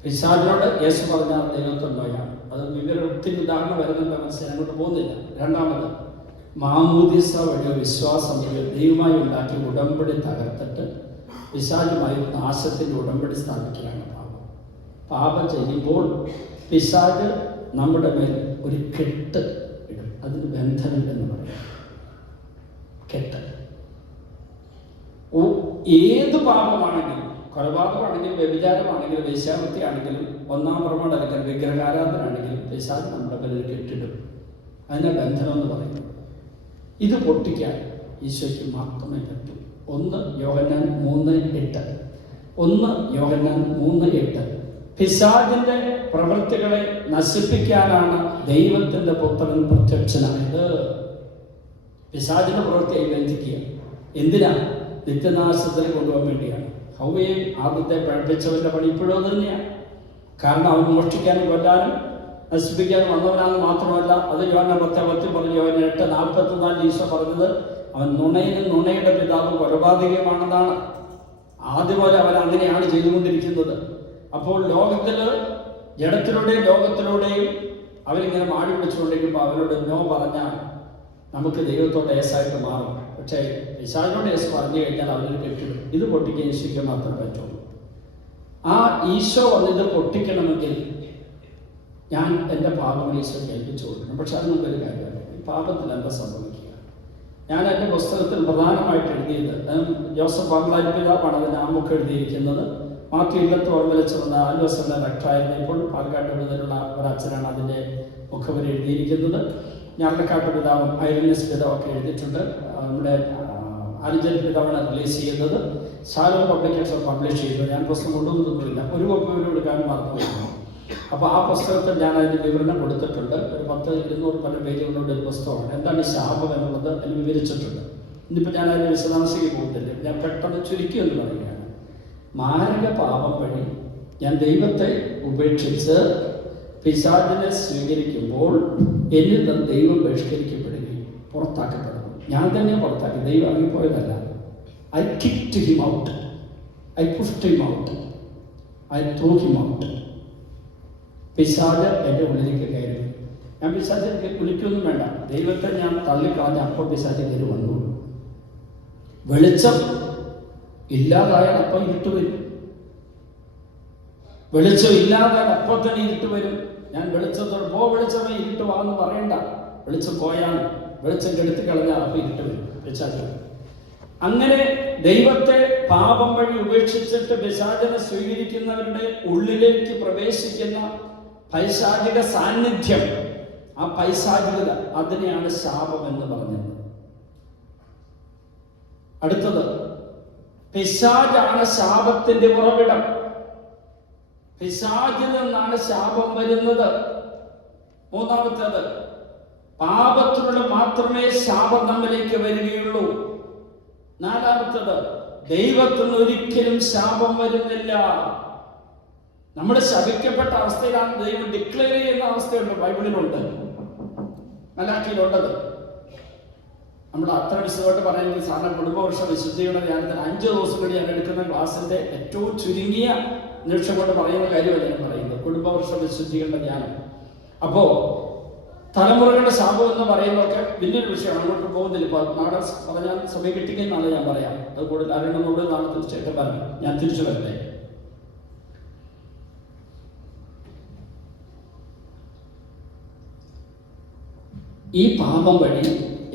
പിശാചിനോട് യേശു പറഞ്ഞാൽ ദൈവത്തോട് നോയാണ്. അത് ഒത്തിരി ഉദാഹരണം വരുന്നുണ്ട്, മനസ്സിലായി അങ്ങോട്ട് പോകുന്നില്ല. രണ്ടാമത്, മാമോദീസ വഴിയോ വിശ്വാസം ദൈവമായി ഉണ്ടാക്കിയ ഉടമ്പടി തകർത്തിട്ട് പിശാചുമായി നാശത്തിന്റെ ഉടമ്പടി സ്ഥാപിക്കലാണ് പാപം. പാപം ചെയ്യുമ്പോൾ പിശാച് നമ്മുടെ മേൽ ഒരു കെട്ട് ഇടും. അതിന് ബന്ധനം എന്ന് പറയും. കെട്ട്. ഏത് പാപമാണെങ്കിലും, കൊലപാതകമാണെങ്കിലും, വ്യഭിചാരമാണെങ്കിലും, വേശ്യാവൃത്തിയാണെങ്കിലും, 1-ാം പ്രമാണമാണെങ്കിലും, വിഗ്രഹാരാധനാണെങ്കിലും പിശാച് നമ്മുടെ മേൽ കെട്ടിടും. അതിനെ ബന്ധനം എന്ന് പറയുന്നത്. ഇത് പൊട്ടിക്കാൻ ഈശോയ്ക്ക് മാത്രമേ പറ്റൂ. 1 യോഹന്നാൻ 3:8. 1 യോഹന്നാൻ 3:8. പിശാചിന്റെ പ്രവൃത്തികളെ നശിപ്പിക്കാനാണ് ദൈവത്തിന്റെ പുത്രൻ പ്രത്യക്ഷനായത്. പിശാചിന്റെ പ്രവൃത്തിയെ ബന്ധിക്കുക. എന്തിനാ? നിത്യനാശത്തിൽ കൊണ്ടുപോകാൻ വേണ്ടിയാണ്. ഹവ്വയെ ആദ്യത്തെ പഠിപ്പിച്ചവന്റെ പണി ഇപ്പോഴും അത് തന്നെയാണ്. കാരണം അവൻ മോഷ്ടിക്കാനും കൊല്ലാനും നശിപ്പിക്കാനും വന്നവനാണെന്ന് മാത്രമല്ല, അത് യോഹന്നാൻ 10:10 പറഞ്ഞു. യോഹന്നാൻ 8:44 ഈശോ പറഞ്ഞത് അവൻ നുണയനും നുണയുടെ പിതാവും കൊലപാതകമാണെന്നാണ്. ആദ്യപോലെ അവൻ അങ്ങനെയാണ് ചെയ്തുകൊണ്ടിരിക്കുന്നത്. അപ്പോൾ ലോകത്തില് ജഡത്തിലൂടെയും ലോകത്തിലൂടെയും അവരിങ്ങനെ മാടി പിടിച്ചുകൊണ്ടിരിക്കുമ്പോൾ അവരോട് നോ പറഞ്ഞാൽ നമുക്ക് ദൈവത്തോട് യേസായിട്ട് മാറും. പക്ഷേ പിശാചിനോട് യേസ് പറഞ്ഞു കഴിഞ്ഞാൽ അവരൊരു കെട്ടിടും. ഇത് പൊട്ടിക്കാൻ ഈശോയ്ക്ക് മാത്രമേ പറ്റുള്ളൂ. ആ ഈശോ വന്നിത് പൊട്ടിക്കണമെങ്കിൽ ഞാൻ എൻ്റെ പാപങ്ങൾ ഈശോ കേൾപ്പിച്ചു കൊടുക്കണം. പക്ഷെ അത് നമുക്കൊരു കാര്യമാണ്. പാപത്തിൽ എന്താ സംഭവിക്കുക? ഞാൻ എൻ്റെ പുസ്തകത്തിൽ പ്രധാനമായിട്ട് എഴുതിയത്, ജോസഫ് പാമ്പളാരി പിതാവാണ് അതിന് ആമുഖം എഴുതിയിരിക്കുന്നത്. മാത്യു ഇല്ലത്തോർമ്മലച്ചെന്ന ആൽവസന്റെ ഡോക്ടറായിരുന്നപ്പോൾ പാലക്കാട് മുതലുള്ള ഒരച്ഛനാണ് അതിൻ്റെ മുഖവരി എഴുതിയിരിക്കുന്നത്. ഞാറക്കാട്ട് പിതാവും ഐറിനസ് പിതാവൊക്കെ എഴുതിയിട്ടുണ്ട്. നമ്മുടെ ആലിജൽ പിതാവാണ് റിലീസ് ചെയ്യുന്നത്. ശാലോം പബ്ലിക്കേഷൻ പബ്ലിഷ് ചെയ്തു. ഞാൻ പുസ്തകം കൊണ്ടുവന്നൊന്നുമില്ല, ഒരു കോപ്പി എടുക്കാൻ മറന്നുപോയിരുന്നു. അപ്പോൾ ആ പുസ്തകത്തിൽ ഞാൻ അതിൻ്റെ വിവരണം കൊടുത്തിട്ടുണ്ട്. ഒരു 100-200 പല പേജുകളുടെ ഒരു പുസ്തകമാണ്. എന്താണ് ശാപം എന്നുള്ളത് അതിൽ വിവരിച്ചിട്ടുണ്ട്. ഇന്നിപ്പോൾ ഞാൻ അതിൻ്റെ വിശദാംശത്തിൽ പോകുന്നില്ല, ഞാൻ പെട്ടെന്ന് ചുരുക്കി എന്ന് പറയുകയാണ്. മാരക പാപം വഴി ഞാൻ ദൈവത്തെ ഉപേക്ഷിച്ച് പിശാചിനെ സ്വീകരിക്കുമ്പോൾ എന്നിൽ നിന്ന് ദൈവം ബഹിഷ്കരിക്കപ്പെടുകയും പുറത്താക്കപ്പെടുന്നു. ഞാൻ തന്നെ പുറത്താക്കി, ദൈവം ഇറങ്ങിപ്പോയതല്ല. I kicked him out. I pushed him out. I threw him out. പിശാച് എൻ്റെ ഉള്ളിലേക്ക് കയറി. ഞാൻ പിശാചിനെ വിളിക്കൊന്നും വേണ്ട, ദൈവത്തെ ഞാൻ തള്ളിക്കളഞ്ഞ അപ്പോൾ പിശാച് കയറി വന്നു. വെളിച്ചം ഇല്ലാതായാൽ അപ്പം ഇരുട്ട് വരും. വെളിച്ചം ഇല്ലാതായാൽ അപ്പോൾ തന്നെ ഇരുട്ട് വരും. ഞാൻ വെളിച്ചത്തോട് വെളിച്ചമേ ഇരുട്ട് വാന്ന് പറയണ്ട. വെളിച്ചം പോയാൽ, വെളിച്ചം കെടുത്തി കളഞ്ഞാൽ അപ്പം ഇരുട്ട് വരും, പിശാച്. അങ്ങനെ ദൈവത്തെ പാപം വഴി ഉപേക്ഷിച്ചിട്ട് പിശാചിനെ സ്വീകരിക്കുന്നവരുടെ ഉള്ളിലേക്ക് പ്രവേശിക്കുന്ന പൈശാചിക സാന്നിധ്യം, ആ പൈശാചികത, അതിനെയാണ് ശാപം എന്ന് പറഞ്ഞത്. അടുത്തത്, പിശാചാണ് ശാപത്തിന്റെ ഉറവിടം. പിശാചിൽ നിന്നാണ് ശാപം വരുന്നത്. മൂന്നാമത്തേത്, പാപത്തിലൂടെ മാത്രമേ ശാപം നമ്മിലേക്ക് വരികയുള്ളൂ. നാലാമത്തത്, ദൈവത്തിൽ നിന്ന് ഒരിക്കലും ശാപം വരുന്നില്ല. നമ്മുടെ ശപിക്കപ്പെട്ട അവസ്ഥയിലാണ് ദൈവം ഡിക്ലെയർ ചെയ്യുന്ന അവസ്ഥയുണ്ട്, ബൈബിളിലുണ്ട്, മലാഖിയിലുണ്ടത്. നമ്മൾ അത്ര വിശദമായിട്ട് പറയുന്നത് സാധാരണ കുടുംബവർഷ വിശുദ്ധിയുടെ ധ്യാനത്തിന് 5 ദിവസം കൂടി ഞാൻ എടുക്കുന്ന ക്ലാസ്സിന്റെ ഏറ്റവും ചുരുങ്ങിയ നിമിഷം കൊണ്ട് പറയുന്ന കാര്യമല്ല ഞാൻ പറയുന്നത്, കുടുംബവർഷ വിശുദ്ധികളുടെ ധ്യാനം. അപ്പോ തലമുറകളുടെ ശാപം എന്ന് പറയുന്നതൊക്കെ വലിയൊരു വിഷയമാണ്, അങ്ങോട്ട് പോകുന്നില്ല. ഇപ്പൊ നാളെ പറഞ്ഞാൽ സമയം കിട്ടിക്കുന്നതാണ് ഞാൻ പറയാം. അത് കൂടുതൽ അറിയണമെന്നുള്ളത് നാളെ തീർച്ചയായിട്ടും പറഞ്ഞു. ഞാൻ തിരിച്ചു വരട്ടെ. ഈ പാപം വഴി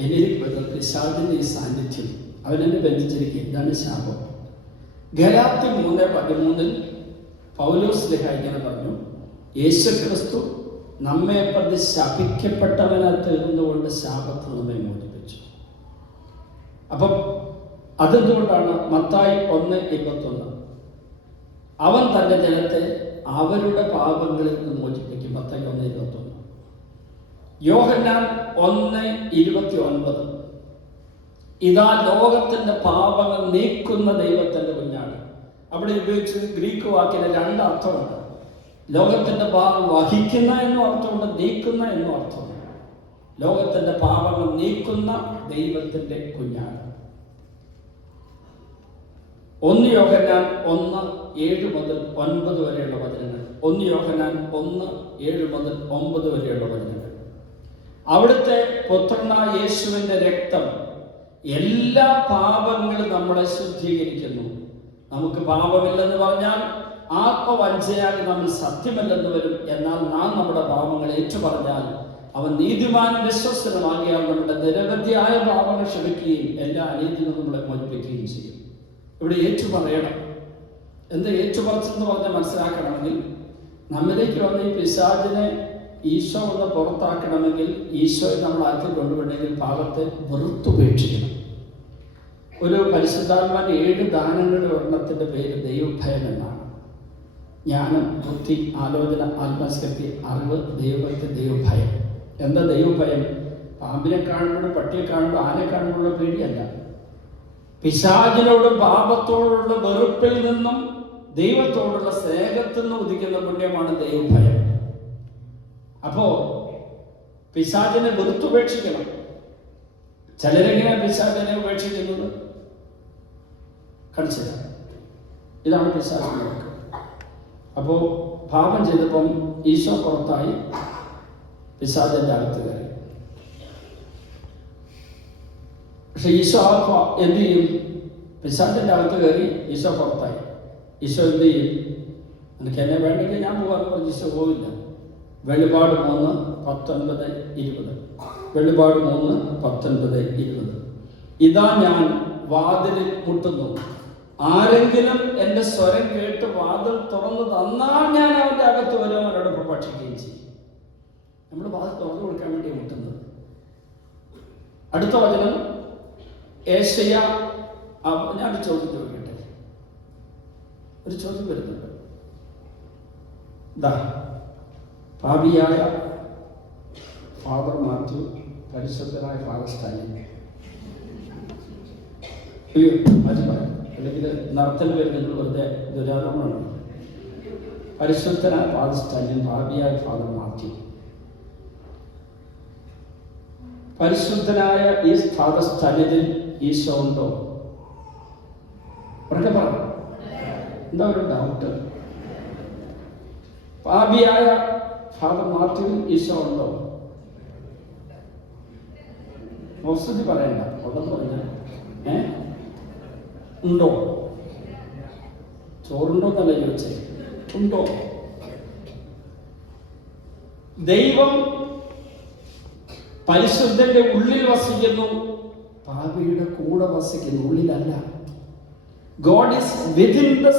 എന്നിലേക്ക് വരുന്ന പിശാചിന്റെ ഈ സാന്നിധ്യം അവനെന്നെ ബന്ധിച്ചിരിക്കുക. ഇതാണ് ശാപം. ഗലാത്യ 3:13 പൗലോസ് ലേഖ ഇങ്ങനെ പറഞ്ഞു, യേശുക്രിസ്തു നമ്മെ പ്രതി ശപിക്കപ്പെട്ടവനായി തീർന്നുകൊണ്ട് ശാപത്തിൽ നമ്മെ മോചിപ്പിച്ചു. അപ്പം അതെന്തുകൊണ്ടാണ്? മത്തായി 1:21 അവൻ തന്റെ ജനത്തെ അവരുടെ പാപങ്ങളിൽ നിന്ന് മോചിപ്പിക്കും. മത്തായി 1:21. യോഹന്നാൻ 1:29 ഇതാ ലോകത്തിന്റെ പാപങ്ങൾ നീക്കുന്ന ദൈവത്തിന്റെ കുഞ്ഞാണ്. അവിടെ ഉപയോഗിച്ച് ഗ്രീക്ക് വാക്കിന് 2 അർത്ഥമുണ്ട്. ലോകത്തിന്റെ പാപം വഹിക്കുന്ന എന്നും അർത്ഥമുണ്ട്, നീക്കുന്ന എന്നും അർത്ഥമുണ്ട്. ലോകത്തിന്റെ പാപങ്ങൾ നീക്കുന്ന ദൈവത്തിന്റെ കുഞ്ഞാണ്. 1 യോഹന്നാൻ 1:7 മുതൽ 9 വരെയുള്ള വചനങ്ങൾ. 1 യോഹന്നാൻ 1:7 മുതൽ 9 വരെയുള്ള വചനങ്ങൾ. അവിടുത്തെ പുത്രനായ യേശുവിന്റെ രക്തം എല്ലാ പാപങ്ങളും നമ്മളെ ശുദ്ധീകരിക്കുന്നു. നമുക്ക് പാപമില്ലെന്ന് പറഞ്ഞാൽ ആത്മവഞ്ചയാൽ നമ്മൾ സത്യമല്ലെന്ന് വരും. എന്നാൽ നാം നമ്മുടെ പാപങ്ങൾ ഏറ്റുപറഞ്ഞാൽ അവൻ നീതിമാനും വിശ്വസ്തനുമാകിയാൽ നമ്മുടെ നിരവധിയായ പാപങ്ങൾ ക്ഷമിക്കുകയും എല്ലാ അനീതിയും നമ്മളെ മോചിപ്പിക്കുകയും ചെയ്യും. ഇവിടെ ഏറ്റുപറയണം. എന്താ ഏറ്റുപറച്ചെന്ന് പറഞ്ഞാൽ മനസ്സിലാക്കണമെങ്കിൽ, നമ്മിലേക്ക് വന്ന ഈ പിശാചിനെ ഈശോ ഒന്ന് പുറത്താക്കണമെങ്കിൽ, ഈശോയെ നമ്മൾ ആദ്യം കൊണ്ടുപോകണമെങ്കിൽ പാപത്തെ വെറുത്തുപേക്ഷിക്കണം. ഒരു പരിശുദ്ധാത്മാവിന്റെ 7 ദാനങ്ങളുടെ ഒരെണ്ണത്തിന്റെ പേര് ദൈവഭയം എന്നാണ്. ജ്ഞാനം, ബുദ്ധി, ആലോചന, ആത്മശക്തി, അറിവ്, ദൈവഭക്തി, ദൈവഭയം. എന്താ ദൈവഭയം? പാമ്പിനെ കാണുമ്പോഴും പട്ടിയെ കാണുമ്പോൾ ആനെ കാണുമ്പോഴുള്ള പേടിയല്ല. പിശാചിനോടും പാപത്തോടുള്ള വെറുപ്പിൽ നിന്നും ദൈവത്തോടുള്ള സ്നേഹത്തിൽ നിന്നും ഉദിക്കുന്ന പുണ്യമാണ് ദൈവഭയം. അപ്പോ പിശാചിനെ വെറുത്തുപേക്ഷിക്കണം. ചിലരെങ്ങനെ പിശാചിനെ ഉപേക്ഷിക്കുന്നത് കാണിച്ചില്ല. ഇതാണ് പിശാചിന്റെ വർക്ക്. അപ്പോ പാപം ചെയ്തപ്പം ഈശോ പുറത്തായി, പിശാചിന്റെ അകത്ത് കയറി. പക്ഷെ ഈശോ എന്ത് ചെയ്യും? പിശാചിന്റെ അകത്ത് കയറി ഈശോ പുറത്തായി. ഈശോ എന്ത് ചെയ്യും? എനിക്ക് എന്നെ വേണ്ടെങ്കിൽ ഞാൻ പോകാൻ പറഞ്ഞ് ഈശോ പോവില്ല. വെളിപാട് 3:19-20. വെളിപാട് 3:19-20. ഇതാ ഞാൻ വാതിലിൽ മുട്ടുന്നു, ആരെങ്കിലും എൻ്റെ സ്വരം കേട്ട് വാതിൽ തുറന്നു തന്നാൽ ഞാൻ അവൻ്റെ അകത്ത് വരും, അവനോട് പ്രഭാഷിക്കുകയും ചെയ്യും. നമ്മൾ വാതിൽ തുറന്നു കൊടുക്കാൻ വേണ്ടി മുട്ടുന്നത്. അടുത്ത വചനം ഏശയ്യ. ഞാൻ ചോദ്യം ചോദിക്കട്ടെ, ഒരു ചോദ്യം വരുന്നുണ്ട്. പാപിയായ ഫാദർ മാത്യു, പരിശുദ്ധനായ ഫാദർ സ്റ്റാലിൻ, അത് പറയാം, അല്ലെങ്കിൽ നടത്തേണ്ടി വരുന്നത് വെറുതെ ദുരാരോപണമാണ്. പരിശുദ്ധനായ ഫാദർ സ്റ്റാലിൻ, പാപിയായ ഫാദർ മാത്യു. പരിശുദ്ധനായ ഈ ഫാദർ സ്റ്റാലിനിൽ ഈശോ ഉണ്ടോ? ഉറക്കെ പറ, എന്താ ഒരു ഡൗട്ട്? പാപിയായ ഫാദർ മാത്യുവിൽ ഈശോ ഉണ്ടോ? വസ്തുതി പറയണ്ട, ഉണ്ടെന്ന് പറഞ്ഞാൽ ഉണ്ടോ? ചോറുണ്ടോ എന്നല്ല ചോദിച്ചേ, ഉണ്ടോ? ദൈവം പരിശുദ്ധന്റെ ഉള്ളിൽ വസിക്കുന്നു, പാപിയുടെ കൂടെ വസിക്കുന്നു, ഉള്ളിലല്ല. God is within the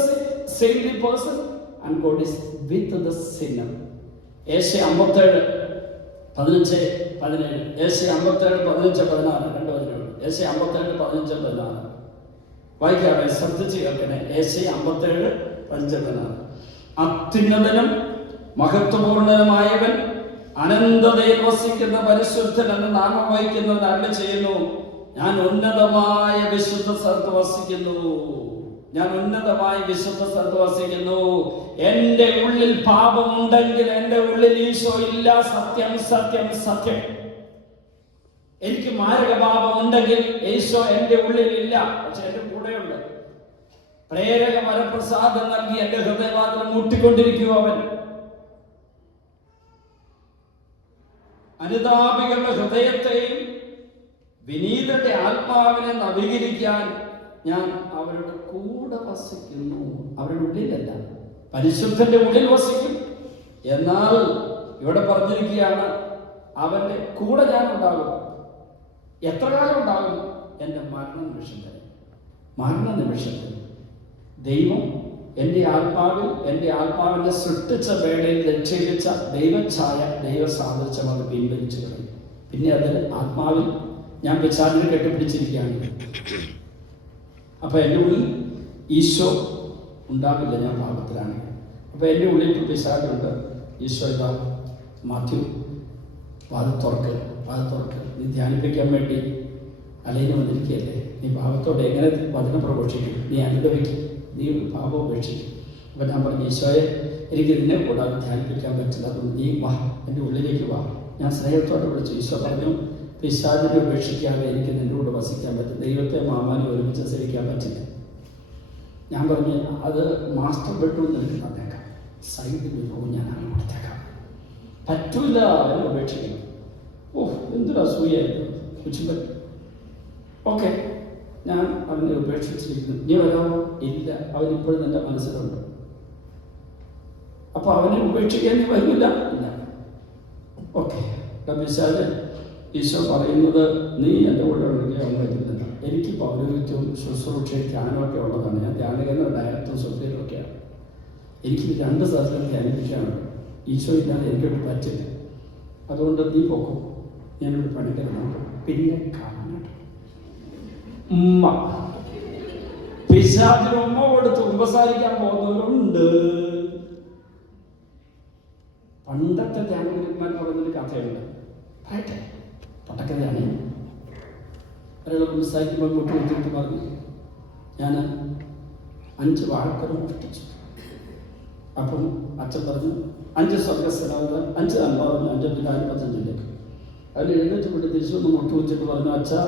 saintly person and God is with the sinner. ഏശയ്യ 57:15-17. ഏശയ്യ 57:15-16. 2 വചനങ്ങൾ. ഏശയ്യ 57:15-16 വായിക്കാതെ ശ്രദ്ധിച്ച് കേൾക്കണേ. ഏശയ്യ 57:15-16. അത്യുന്നതനും മഹത്വപൂർണനുമായവൻ, അനന്തതയിൽ വസിക്കുന്ന പരിശുദ്ധൻ എന്ന നാമം വഹിക്കുന്നവൻ അരുളി ചെയ്യുന്നു, ഞാൻ ഉന്നതമായ വിശുദ്ധ സ്ഥലത്ത് വസിക്കുന്നു, ഞാൻ ഉന്നതമായ വിശുദ്ധ സ്ഥലത്ത് വസിക്കുന്നു. എന്റെ ഉള്ളിൽ പാപമുണ്ടെങ്കിൽ എന്റെ ഉള്ളിൽ ഈശോ ഇല്ല. സത്യം സത്യം സത്യം. എനിക്ക് മാരക പാപം ഉണ്ടെങ്കിൽ ഈശോ എന്റെ ഉള്ളിൽ ഇല്ല, പക്ഷെ എന്റെ കൂടെയുണ്ട്. പ്രേരക വരപ്രസാദം നൽകി എന്റെ ഹൃദയവാതിൽ മുട്ടിക്കൊണ്ടിരിക്കുക അവൻ. അനുതാപികളുടെ ഹൃദയത്തെയും വിനീതന്റെ ആത്മാവിനെ നവീകരിക്കാൻ ഞാൻ അവരുടെ കൂടെ വസിക്കുന്നു. അവരുടെ ഉള്ളിലല്ല, പരിശുദ്ധന്റെ ഉള്ളിൽ വസിക്കും. എന്നാൽ ഇവിടെ പറഞ്ഞിരിക്കുകയാണ്, അവന്റെ കൂടെ ഞാൻ ഉണ്ടാകും. എത്ര കാലം ഉണ്ടാകും? എൻ്റെ മരണനിമിഷം വരെ. മരണനിമിഷത്തിൽ ദൈവം എൻ്റെ ആത്മാവിൽ, എൻ്റെ ആത്മാവിനെ സൃഷ്ടിച്ച വേളയിൽ നിക്ഷേപിച്ച ദൈവഛായ, ദൈവസാദൃശ്യം അത് പിൻവലിച്ചു കളയും. പിന്നെ അതിൽ ആത്മാവിൽ ഞാൻ പിശാചിനെ കെട്ടിപ്പിടിച്ചിരിക്കുകയാണ്. അപ്പൊ എൻ്റെ ഉള്ളിൽ ഈശോ ഉണ്ടാവില്ല, ഞാൻ പാപത്തിലാണ്. അപ്പൊ എൻ്റെ ഉള്ളിൽ പിശാചുണ്ട്. ഈശോ ഇതാ, മാത്യു വാതിൽ തുറക്ക്, വാതിൽ തുറക്ക്. നീ ധ്യാനിപ്പിക്കാൻ വേണ്ടി അലയിന് വന്നിരിക്കുകയല്ലേ, നീ പാപത്തോടെ എങ്ങനെ വചനം പ്രഘോഷിക്കും? നീ അനുഭവിക്കും, നീ പാപം ഉപേക്ഷിക്കും. അപ്പം ഞാൻ പറഞ്ഞു, ഈശോയെ എനിക്ക് നിന്നെ കൂടാതെ ധ്യാനിപ്പിക്കാൻ പറ്റില്ല, അതുകൊണ്ട് നീ വാ, എൻ്റെ ഉള്ളിലേക്ക് വാ. ഞാൻ സ്നേഹത്തോടെ വിളിച്ചു. ഈശോ പറഞ്ഞു, പിശാചിനെ ഉപേക്ഷിക്കാതെ എനിക്ക് നിൻ്റെ കൂടെ വസിക്കാൻ പറ്റും, ദൈവത്തെ മാമാനും ഒരുമിച്ച് സഹിക്കാൻ പറ്റില്ല. ഞാൻ പറഞ്ഞു, അത് മാസ്റ്റർ ബെഡ്റൂം നിനക്ക് തന്നേക്കാം, സൈഡിൽ പോകും ഞാൻ അങ്ങനെ കൊടുത്തേക്കാം. പറ്റൂല, അവനെ ഉപേക്ഷിക്കണം. എന്തൊരു അസൂയായിരുന്നു കൊച്ചുമ്പൻ. ഓക്കെ, ഞാൻ അവനെ ഉപേക്ഷിച്ചിരിക്കുന്നു. നീ വരാമോ? ഇല്ല, അവനിപ്പോഴും നിന്റെ മനസ്സിലുണ്ട്. അപ്പൊ അവനെ ഉപേക്ഷിക്കാൻ നീ വരില്ല? ഇല്ല. ഓക്കെ, പിശാച് ഈശോ പറയുന്നത്, നീ എൻ്റെ കൂടെ ഉണ്ടെങ്കിൽ അവൻ വരുന്നില്ല. എനിക്ക് പൗരോഹിത്യവും ശുശ്രൂഷയും ധ്യാനമൊക്കെ ഉള്ളതാണ്. ഞാൻ ധ്യാനകേന്ദ്ര ഡയറക്ടറും സൊസൈറ്റിയൊക്കെയാണ്. എനിക്ക് 2 സ്ഥലത്തും ധ്യാനിപ്പിക്കാനുണ്ട്. ഈശോ ഇല്ലാതെ എനിക്കൊട്ട് പറ്റില്ല. അതുകൊണ്ട് നീ പോക്കും, ഞാനൊരു പണിക്കരുന്നുണ്ട്. പിന്നെ കാണാൻ ഉമ്മ, പിശാചിന് ഉമ്മ കൊടുത്ത് ഉപസാരിക്കാൻ പോകുന്നവരുണ്ട്. പണ്ടത്തെ ധ്യാനഗുരുക്കന്മാർ പറയുന്നൊരു കഥയുണ്ട്, പറയട്ടെ, പട്ടക്കഥയാണ്. ഒരാൾ ഉപസാരിക്കുമ്പോൾ മുട്ട് കുത്തിയിട്ട് പറഞ്ഞു, ഞാൻ 5 വാഴക്കൊല മോഷ്ടിച്ചു. അപ്പം അച്ഛൻ പറഞ്ഞു, 5 സ്വർഗസ്ഥനാവുക, 5 അൻപാവുന്ന 5 55 അതിൽ എഴുന്നേറ്റ് വിട്ട് തിരിച്ചു വന്ന് മുട്ട് വെച്ചിട്ട് പറഞ്ഞു, അച്ഛാ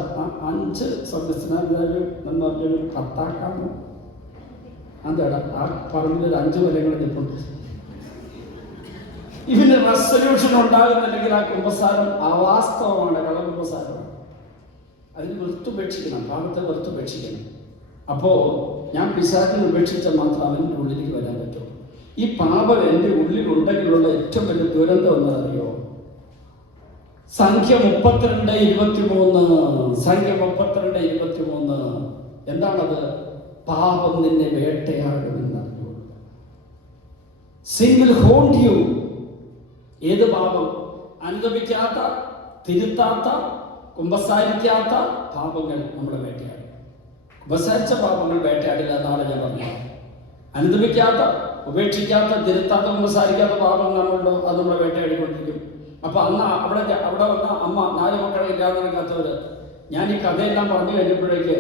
5 സ്വർഗസ്ഥനാവിതാവ് എന്ന് പറഞ്ഞൊരു 10ആക്കാമോ? അതെടാ, ആ പറമ്പിൽ 5 കൊല്ലങ്ങൾ നിൽപ്പുണ്ട്. ഇതിന് റെസൊല്യൂഷൻ ഉണ്ടാകുന്നില്ലെങ്കിൽ ആ കുമ്പസാരം അവാസ്തവമാണ്, കളകുമ്പസാരമാണ്. അതിന് വെറുത്തുപേക്ഷിക്കണം, പാപത്തെ വെറുത്തുപേക്ഷിക്കണം. അപ്പോൾ ഞാൻ പിശാചിനെ ഉപേക്ഷിച്ചാൽ മാത്രം അവൻ്റെ ഉള്ളിലേക്ക് വരാൻ പറ്റും. ഈ പാപം എൻ്റെ ഉള്ളിൽ ഉണ്ടെങ്കിലുള്ള ഏറ്റവും വലിയ ദുരന്തം എന്നറിയോ? സംഖ്യ 32:23. സംഖ്യ 32:23 എന്താണത്? പാപം നിന്നെ വേട്ടയാടുമെന്നറിയോ? Sin will haunt you. ഏത് പാപം? അനുദപിക്കാത്ത, തിരുത്താത്ത, കുമ്പസാരിക്കാത്ത പാപങ്ങൾ നമ്മളെ വേട്ടയാടും. കുമ്പസാരിച്ച പാപങ്ങൾ വേട്ടയാടില്ല എന്നാണ് ഞാൻ പറഞ്ഞത്. അനുദപിക്കാത്ത, ഉപേക്ഷിക്കാത്ത, തിരുത്താത്ത, കുമ്പസാരിക്കാത്ത പാപങ്ങൾ നമ്മളുണ്ടോ, അത് നമ്മളെ വേട്ടയാടിക്കൊണ്ടിരിക്കും. അപ്പൊ അന്ന് അവിടെ വന്ന അമ്മ 4 മക്കളെ ഇല്ലാതെ നടക്കാത്തവര്, ഞാൻ ഈ കഥയെല്ലാം പറഞ്ഞു കഴിഞ്ഞപ്പോഴേക്ക്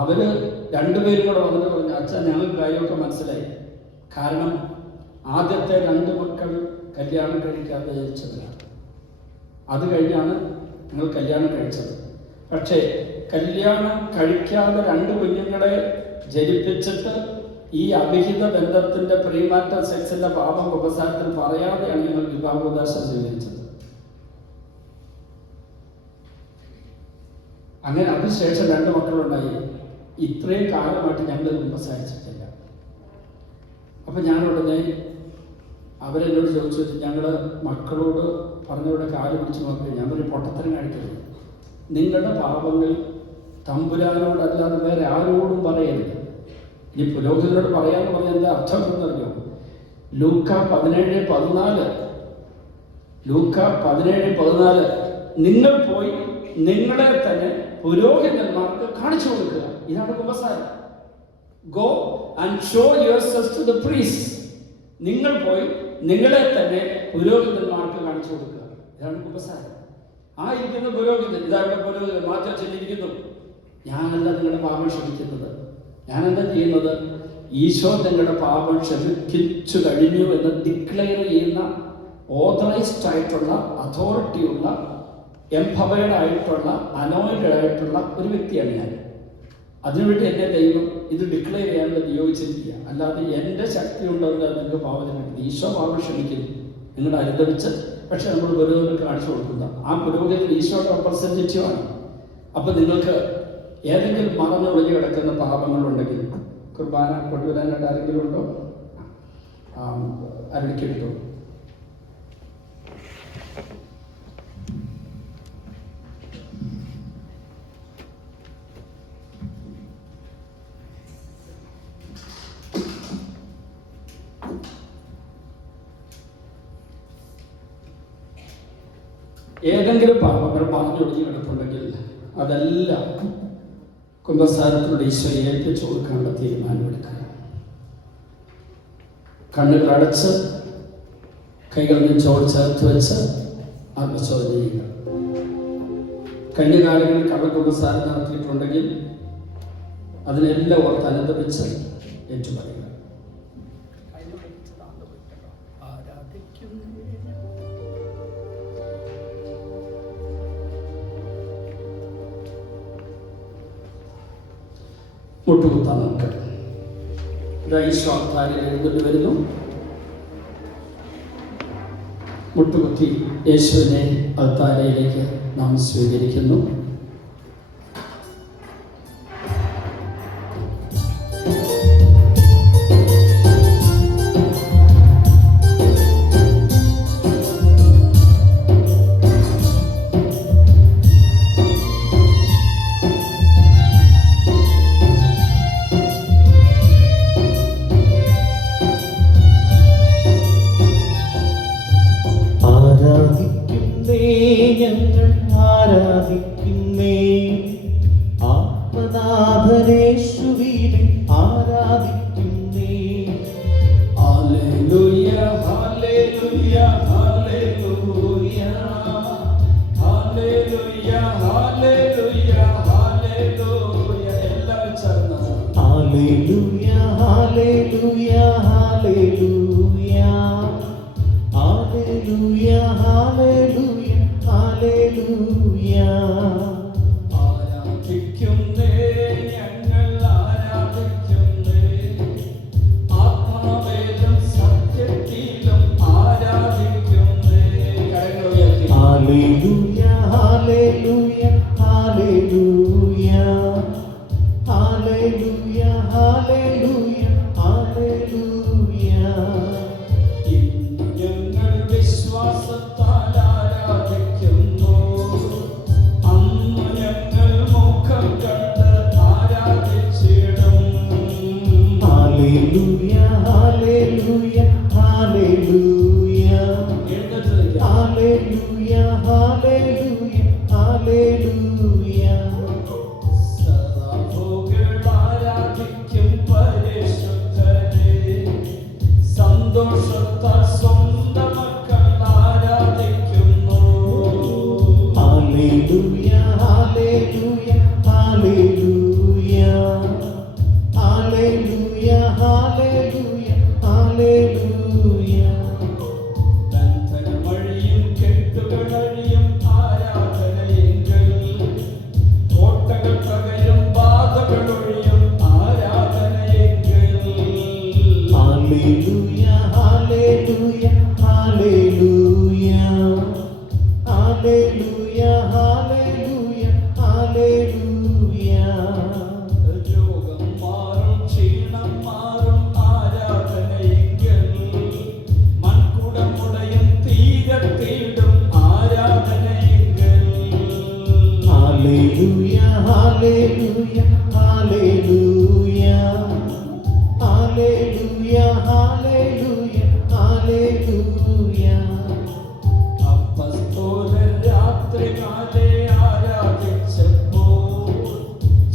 അവര് രണ്ടുപേരും കൂടെ വന്നിട്ട് പറഞ്ഞു, അച്ഛൻ ഞങ്ങൾക്ക് കാര്യമൊക്കെ മനസ്സിലായി. കാരണം ആദ്യത്തെ 2 മക്കൾ കല്യാണം കഴിക്കാതെ ജനിച്ചവരാണ്. അത് കഴിഞ്ഞാണ് ഞങ്ങൾ കല്യാണം കഴിച്ചത്. പക്ഷേ കല്യാണം കഴിക്കാതെ 2 കുഞ്ഞുങ്ങളെ ജനിപ്പിച്ചിട്ട് ഈ അവിഹിത ബന്ധത്തിന്റെ പ്രീമാറ്റ സെക്സിന്റെ പാപം ഉപസാരത്തിൽ പറയാതെയാണ് ഞങ്ങൾ വിവാഹോപദേശം സ്വീകരിച്ചത്. അങ്ങനെ അതിനുശേഷം 2 മക്കളുണ്ടായി. ഇത്രയും കാലമായിട്ട് ഞങ്ങൾ ഉപസാരിച്ചിട്ടില്ല. അപ്പൊ ഞാൻ ഉടനെ അവരെന്നോട് ചോദിച്ചു, ഞങ്ങൾ മക്കളോട് പറഞ്ഞവരുടെ കാല് പിടിച്ച് നോക്കി. ഞാൻ ഒരു പൊട്ടത്തരം കാണിക്കരുത്. നിങ്ങളുടെ പാപങ്ങൾ തമ്പുരാനോടല്ലാതെ വേറെ ആരോടും പറയരുത്. ഇനി പുരോഹിതനോട് പറയാന്ന് പറഞ്ഞാൽ എന്താ അർത്ഥം എന്നറിയോ? ലൂക്ക 17:14 നിങ്ങൾ പോയി നിങ്ങളെ തന്നെ പുരോഹിതന്മാർക്ക് കാണിച്ചു കൊടുക്കുക. ഇതാണ് കുമ്പസാരം. Go and show yourself to the priest. നിങ്ങൾ പോയി നിങ്ങളെ തന്നെ പുരോഹിതന്മാർക്ക് കാണിച്ചു കൊടുക്കുക. ഇതാണ് കുമ്പസാരം. ആ ഇരിക്കുന്ന പുരോഹിതൻ, ഇതാരുടെ പുരോഹിതൻ മാറ്റം ചെല്ലിയിരിക്കുന്നു. ഞാനല്ല നിങ്ങളുടെ പാപം ക്ഷമിക്കുന്നത്. ഞാനെന്താ ചെയ്യുന്നത്? ഈശോ നിങ്ങളുടെ പാപം ക്ഷമിച്ചു കഴിഞ്ഞു എന്ന് ഡിക്ലെയർ ചെയ്യുന്ന ഓതറൈസ്ഡ് ആയിട്ടുള്ള, അതോറിറ്റിയുള്ള, എംപവേർഡ് ആയിട്ടുള്ള, അനോയിൻറ്റഡ് ആയിട്ടുള്ള ഒരു വ്യക്തിയാണ് ഞാൻ. അതിനുവേണ്ടി എന്നെ ദൈവം ഇത് ഡിക്ലെയർ ചെയ്യാൻ നിയോഗിച്ചിരിക്കുക. അല്ലാതെ എൻ്റെ ശക്തി ഉണ്ടെന്ന് നിങ്ങൾക്ക് പാപം ക്ഷമിക്കുന്നത്. ഈശോ പാപം ക്ഷമിക്കുന്നു നിങ്ങളുടെ അനുദപിച്ച്. പക്ഷെ നമ്മൾ പുരോഹിതർക്ക് കാണിച്ചു കൊടുക്കുന്ന ആ പുരോഹിതൻ ഈശോയുടെ റെപ്രസെൻറ്റേറ്റീവ് ആണ്. അപ്പൊ നിങ്ങൾക്ക് ഏതെങ്കിലും മറന്നൊളിഞ്ഞു കിടക്കുന്ന പാപങ്ങളുണ്ടെങ്കിൽ കുർബാന കൊണ്ടുവരാനായിട്ട് ആരെങ്കിലും ഉണ്ടോ? ആരെടുക്കട്ടോ? ഏതെങ്കിലും പാപങ്ങൾ പറഞ്ഞൊടിഞ്ഞു കിടപ്പുണ്ടെങ്കിൽ അതെല്ലാം കുമ്പസാരത്തിലൂടെ ഈശോയെ ഏൽപ്പിച്ചു കൊടുക്കാനുള്ള തീരുമാനമെടുക്കുക. കണ്ണുകൾ അടച്ച് കൈകൾ നെഞ്ചോട് ചേർത്ത് വെച്ച് ആത്മശോധന ചെയ്യുക. കഴിഞ്ഞ കാലങ്ങളിൽ കള്ളക്കുമ്പസാരം നടത്തിയിട്ടുണ്ടെങ്കിൽ അതിനെല്ലാം ഓർത്ത് അനുദപിച്ച് ഏറ്റുപറയുക. മുട്ടുകുത്താൻ നമുക്ക് ഈശോ അൾത്താരയിൽ എഴുന്നേറ്റ് വരുന്നു. മുട്ടുകുത്തി യേശുവിനെ അൾത്താരയിലേക്ക് നാം സ്വീകരിക്കുന്നു. ആരാധിക്കുന്നേ ആത്മനാഥനേശുവിനെ ആരാധിക്കുന്നേ. ഹല്ലേലൂയ ഹല്ലേലൂയ ഹല്ലേലൂയ ഹല്ലേലൂയ ഹല്ലേലൂയ ഹല്ലേലൂയ. എല്ലാവരും ചേർന്ന് ഹല്ലേലൂയ ഹല്ലേലൂയ ഹല്ലേലൂയ ഹല്ലേലൂയ ഹല്ലേലൂയ ഹല്ലേലൂയ. ആരാധിക്കുന്നേ ഞങ്ങൾ ആരാധിക്കുന്നേ, ആത്മാവേദം സത്യത്തിലും ആരാധിക്കുന്നേ. കരങ്ങൾ ഉയർത്തി ഹല്ലേലൂയ ഹല്ലേലൂയ ഹല്ലേലൂയ ഹല്ലേലൂയ ഹല്ലേലൂയ ഹല്ലേലൂയ. ഞങ്ങൾ വിശ്വാസ ഹല്ലേലൂയ. അപ്പസ്തോലർ രാത്രികാലേ ആരാധിച്ചപ്പോൾ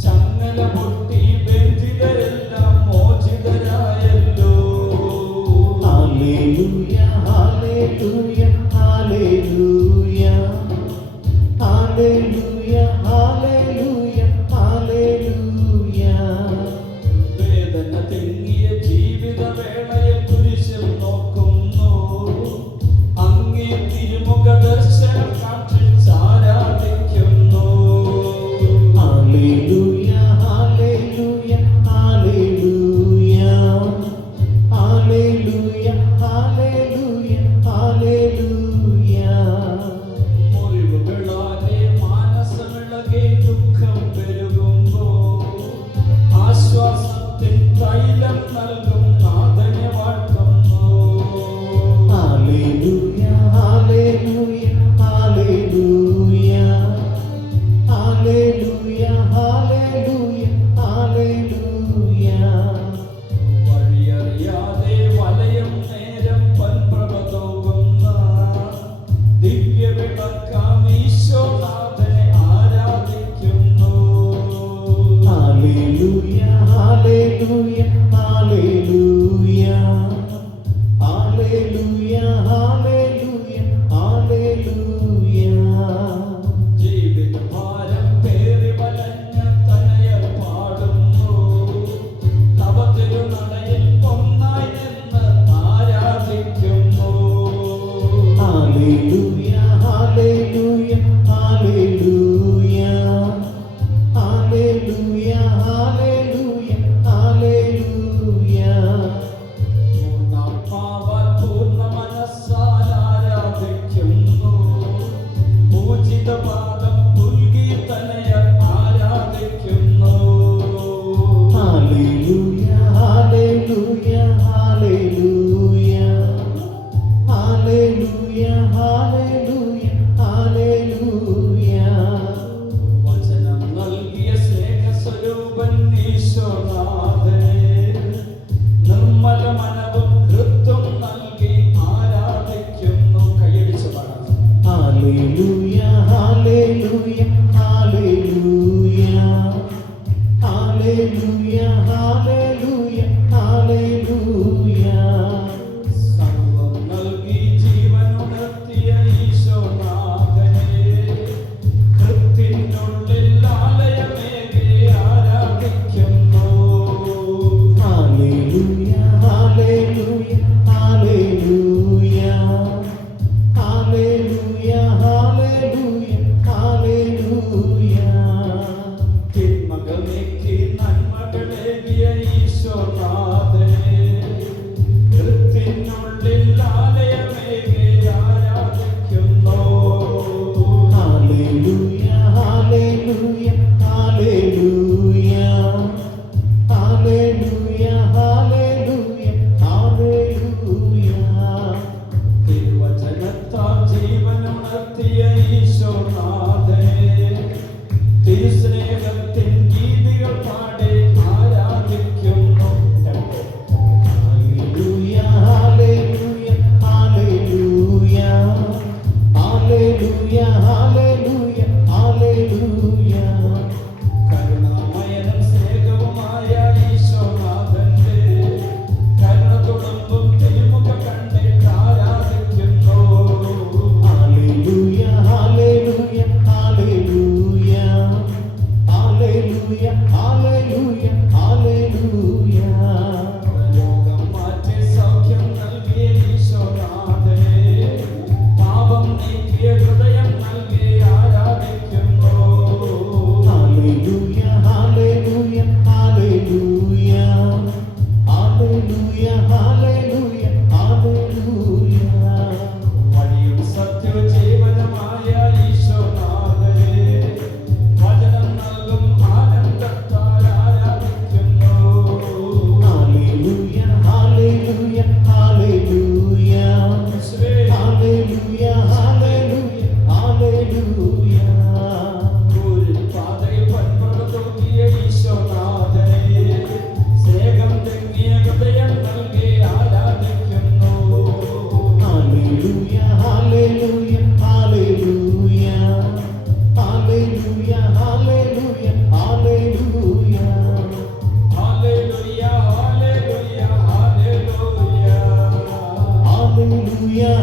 ചങ്ങല പൊട്ടി ബന്ധിതരെല്ലാം മോചിതരായല്ലോ. ഹല്ലേലൂയ, ഹല്ലേലൂയ, ഹല്ലേലൂയ. ഹല്ലേലൂയ, ഹല്ലേലൂയ, ഹല്ലേലൂയ. വേദന തിങ്ങിയ ജീവിതവേളയെ കുരിശിൽ നോക്കുന്നു.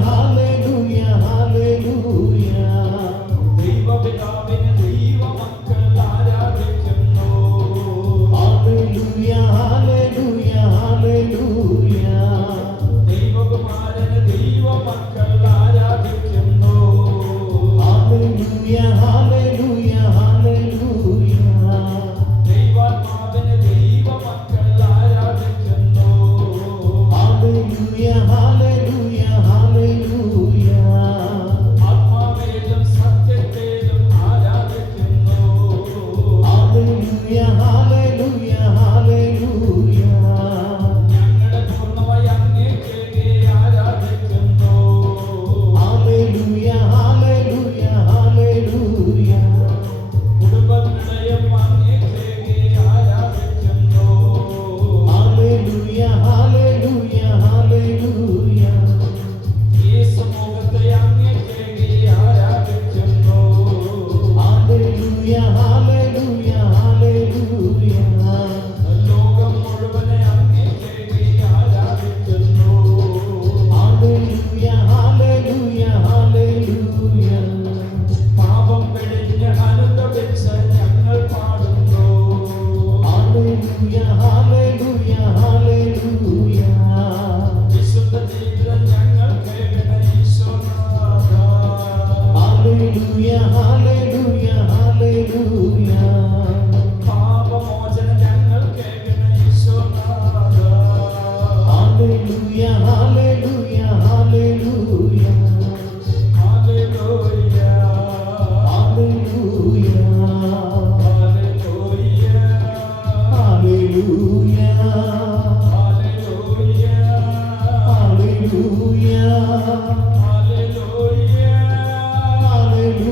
ഹല്ലേലൂയ ഹല്ലേലൂയ ദൈവപിതാവിനെ ദൈവമക്കൾ ആരാധിക്കുന്നു. ഹല്ലേലൂയ ഹല്ലേലൂയ ഹല്ലേലൂയ ദൈവകുമാരനെ ദൈവമക്കൾ ആരാധിക്കുന്നു. ഹല്ലേലൂയ ഹല്ലേലൂയ ഹല്ലേലൂയ ദൈവാത്മാവിനെ ദൈവമക്കൾ ആരാധിക്കുന്നു. ഹല്ലേലൂയ ഹല്ലേലൂയ ഹല്ലേലൂയ ആത്മാവേലും സത്യത്തേലും ആരാധിക്കുന്നു. ഹല്ലേലൂയ ഹല്ലേലൂയ ഹല്ലേലൂയ ഞങ്ങളുടെ പൂർണ്ണമായി അങ്ങേക്ക് ആരാധിക്കുന്നു. ഹല്ലേലൂയ ഹല്ലേലൂയ ഹല്ലേലൂയ കുടുംബങ്ങളെയും അങ്ങേക്ക് ആരാധിക്കുന്നു. ഹല്ലേലൂയ ഹല്ലേലൂയ ഹല്ലേലൂയ ഈ സമൂഹത്തെ അങ്ങേക്ക് ആരാധിക്കുന്നു. ഹല്ലേലൂയ ഹല്ലേലൂയ ഹല്ലേലൂയ ലോകം മുഴുവനെ അങ്ങേക്ക് ആരാധിക്കുന്നു. ഹല്ലേലൂയ ഹല്ലേലൂയ ഹല്ലേലൂയ പാപം വെടിഞ്ഞ് അനുദപിച്ച് ഞങ്ങൾ പാടുന്നു. ഹല്ലേലൂയ ഹല്ലേലൂയ ഹല്ലേലൂയ വിശുദ്ധ ജീവിതം ഞങ്ങൾക്ക് ഈശോനാഥ. ഹല്ലേലൂയ ഹല്ലേലൂയ ഹല്ലേലൂയ പാപമോചനം ഞങ്ങൾക്ക് ഈശോനാഥ. ഹല്ലേലൂയ ഹല്ലേലൂയ ഹല്ലേലൂയ ഹല്ലേലൂയ. ഹല്ലേലൂയ ഹല്ലേലൂയ. ഹല്ലേലൂയ ഹല്ലേലൂയ. ഹല്ലേലൂയ ഹല്ലേലൂയ. ഹല്ലേലൂയ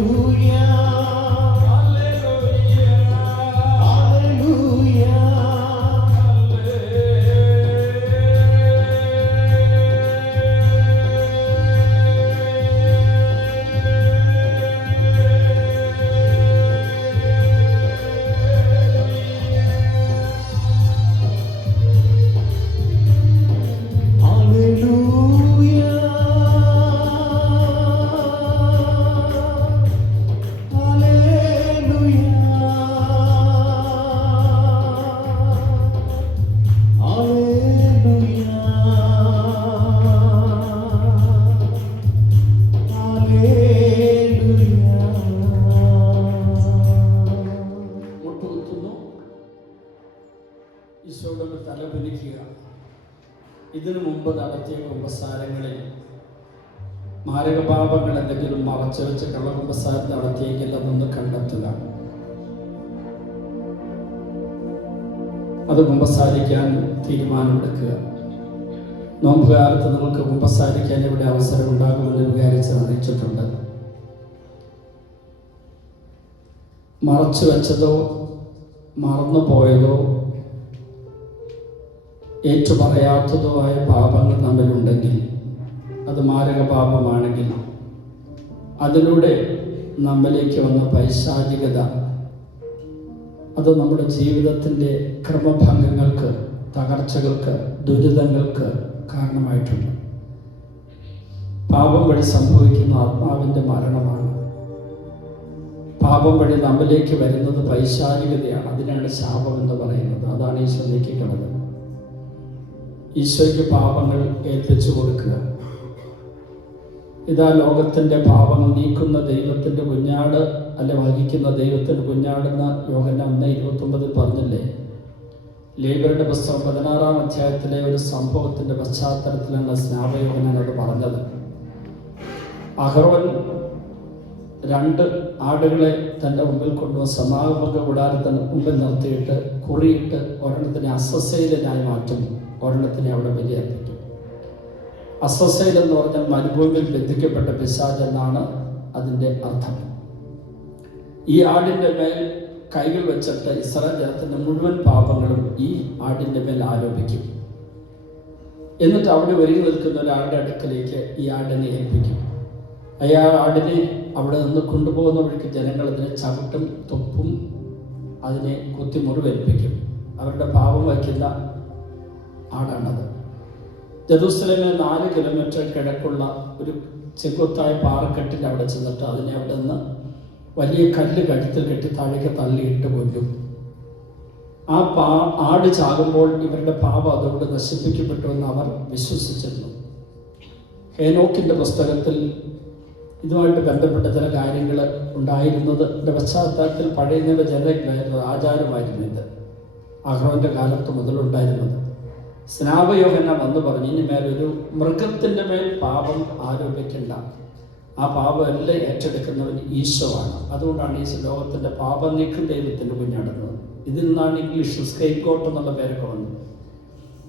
ഹല്ലേലൂയ ഹല്ലേലൂയ ഹല്ലേലൂയ ഹല്ലേലൂയ മുട്ടുകുത്തുന്നു. ഈശോയുടെ തല പിടിക്കുക. ഇതിനു മുമ്പ് നടത്തിയ കുമ്പസാരങ്ങളിൽ മാരകപാപങ്ങൾ എന്തെങ്കിലും മറച്ചു വെച്ച് കള്ളകുമ്പസാരം നടത്തിയെങ്കിൽ അതൊന്ന് കണ്ടെത്തുക. അത് കുമ്പസാരിക്കാൻ തീരുമാനമെടുക്കുക. നോമ്പുകാലത്ത് നിങ്ങൾക്ക് കുമ്പസാരിക്കാൻ ഇവിടെ അവസരം ഉണ്ടാകുമെന്ന് വിചാരിച്ച് അറിയിച്ചിട്ടുണ്ട്. മറച്ചു വെച്ചതോ മറന്നുപോയതോ ഏറ്റുപറയാത്തതോ ആയ പാപങ്ങൾ നമ്മിലുണ്ടെങ്കിൽ, അത് മാരക പാപമാണെങ്കിൽ, അതിലൂടെ നമ്മിലേക്ക് വന്ന പൈശാചികത അത് നമ്മുടെ ജീവിതത്തിൻ്റെ ക്രമഭംഗങ്ങൾക്ക്, തകർച്ചകൾക്ക്, ദുരിതങ്ങൾക്ക് കാരണമായിട്ടുണ്ട്. പാപം വഴി സംഭവിക്കുന്ന ആത്മാവിൻ്റെ മരണമാണ്. പാപം വഴി നമ്മിലേക്ക് വരുന്നത് പൈശാചികതയാണ്. അതിനാണ് ശാപം എന്ന് പറയുന്നത്. അതാണ് ഈശോ നീക്കിക്കളത്. ഈശോയ്ക്ക് പാപങ്ങൾ ഏൽപ്പിച്ചു കൊടുക്കുക. ഇതാ ലോകത്തിൻ്റെ പാപങ്ങൾ നീക്കുന്ന ദൈവത്തിൻ്റെ കുഞ്ഞാട്, അല്ലെ വഹിക്കുന്ന ദൈവത്തിൻ്റെ കുഞ്ഞാടെന്ന് യോഹന്നാൻ 1:29 പറഞ്ഞില്ലേ? ലേവ്യരുടെ പുസ്തകം 16-ാം അധ്യായത്തിലെ ഒരു സംഭവത്തിൻ്റെ പശ്ചാത്തലത്തിലാണ് സ്നാപയോഹന്നാൻ അത് പറഞ്ഞത്. അഹറോൻ 2 ആടുകളെ തൻ്റെ മുമ്പിൽ കൊണ്ടുവന്ന് സമാഗമ കൂടാരത്തിന് മുമ്പിൽ നിർത്തിയിട്ട് കുറിയിട്ട് ഒരെണ്ണത്തിനെ അസസ്സയിലായി മാറ്റും, ഒരെണ്ണത്തിനെ അവിടെ ബലിയർപ്പിക്കും. അസസ്സയിൽ എന്ന് പറഞ്ഞാൽ മരുഭൂമിയിൽ ബന്ധിക്കപ്പെട്ട പിശാച് എന്നാണ് അതിൻ്റെ അർത്ഥം. ഈ ആടിൻ്റെ മേൽ കൈകൾ വെച്ചിട്ട് ഇസ്രായേൽ ജനത്തിൻ്റെ മുഴുവൻ പാപങ്ങളും ഈ ആടിൻ്റെ മേൽ ആരോപിക്കും. എന്നിട്ട് അവിടെ ഒരുങ്ങി നിൽക്കുന്ന ഒരാളുടെ അടുക്കലേക്ക് ഈ ആടിനെ ഏൽപ്പിക്കും. അയാൾ ആടിനെ അവിടെ നിന്ന് കൊണ്ടുപോകുന്ന വഴിക്ക് ജനങ്ങൾ അതിനെ ചവിട്ടും തൊപ്പും അതിനെ കുത്തി മുറിവേൽപ്പിക്കും. അവരുടെ പാപം വയ്ക്കുന്ന ആടാണത്. ജെറൂസലേമിന് 4 കിലോമീറ്റർ കിഴക്കുള്ള ഒരു ചെങ്കുത്തായ പാറക്കെട്ടിൻ്റെ അവിടെ ചെന്നിട്ട് അതിനെ അവിടെ നിന്ന് വലിയ കല്ല് കഴുത്തിൽ കെട്ടി താഴേക്ക് തള്ളിയിട്ട് കൊല്ലും. ആ ആട് ചാകുമ്പോൾ ഇവരുടെ പാപം അതുകൊണ്ട് നശിപ്പിക്കപ്പെട്ടു എന്ന് അവർ വിശ്വസിച്ചിരുന്നു. ഹേനോക്കിൻ്റെ പുസ്തകത്തിൽ ഇതുമായിട്ട് ബന്ധപ്പെട്ട ചില കാര്യങ്ങൾ ഉണ്ടായിരുന്നതിൻ്റെ പശ്ചാത്തലത്തിൽ പഴയ നിയമ ജനതയ്ക്കുണ്ടായിരുന്ന ആചാരമായിരുന്നു ഇത്. അഹ്റോൻ്റെ കാലത്ത് മുതലുണ്ടായിരുന്നത്. സ്നാപയോഹന്നാൻ വന്ന് പറഞ്ഞു, ഇനി മേലൊരു മൃഗത്തിൻ്റെ മേൽ പാപം ആരോപിക്കേണ്ട, ആ പാപം എല്ലാം ഏറ്റെടുക്കുന്നവൻ ഈശോ ആണ്. അതുകൊണ്ടാണ് ഈ ലോകത്തിൻ്റെ പാപം നീക്കം ദൈവത്തിൻ്റെ കുഞ്ഞാടുന്നത്. ഇതിൽ നിന്നാണ് ഇംഗ്ലീഷിൽ സ്കേപ്പ് ഗോട്ട് എന്നുള്ള പേരൊക്കെ വന്നത്.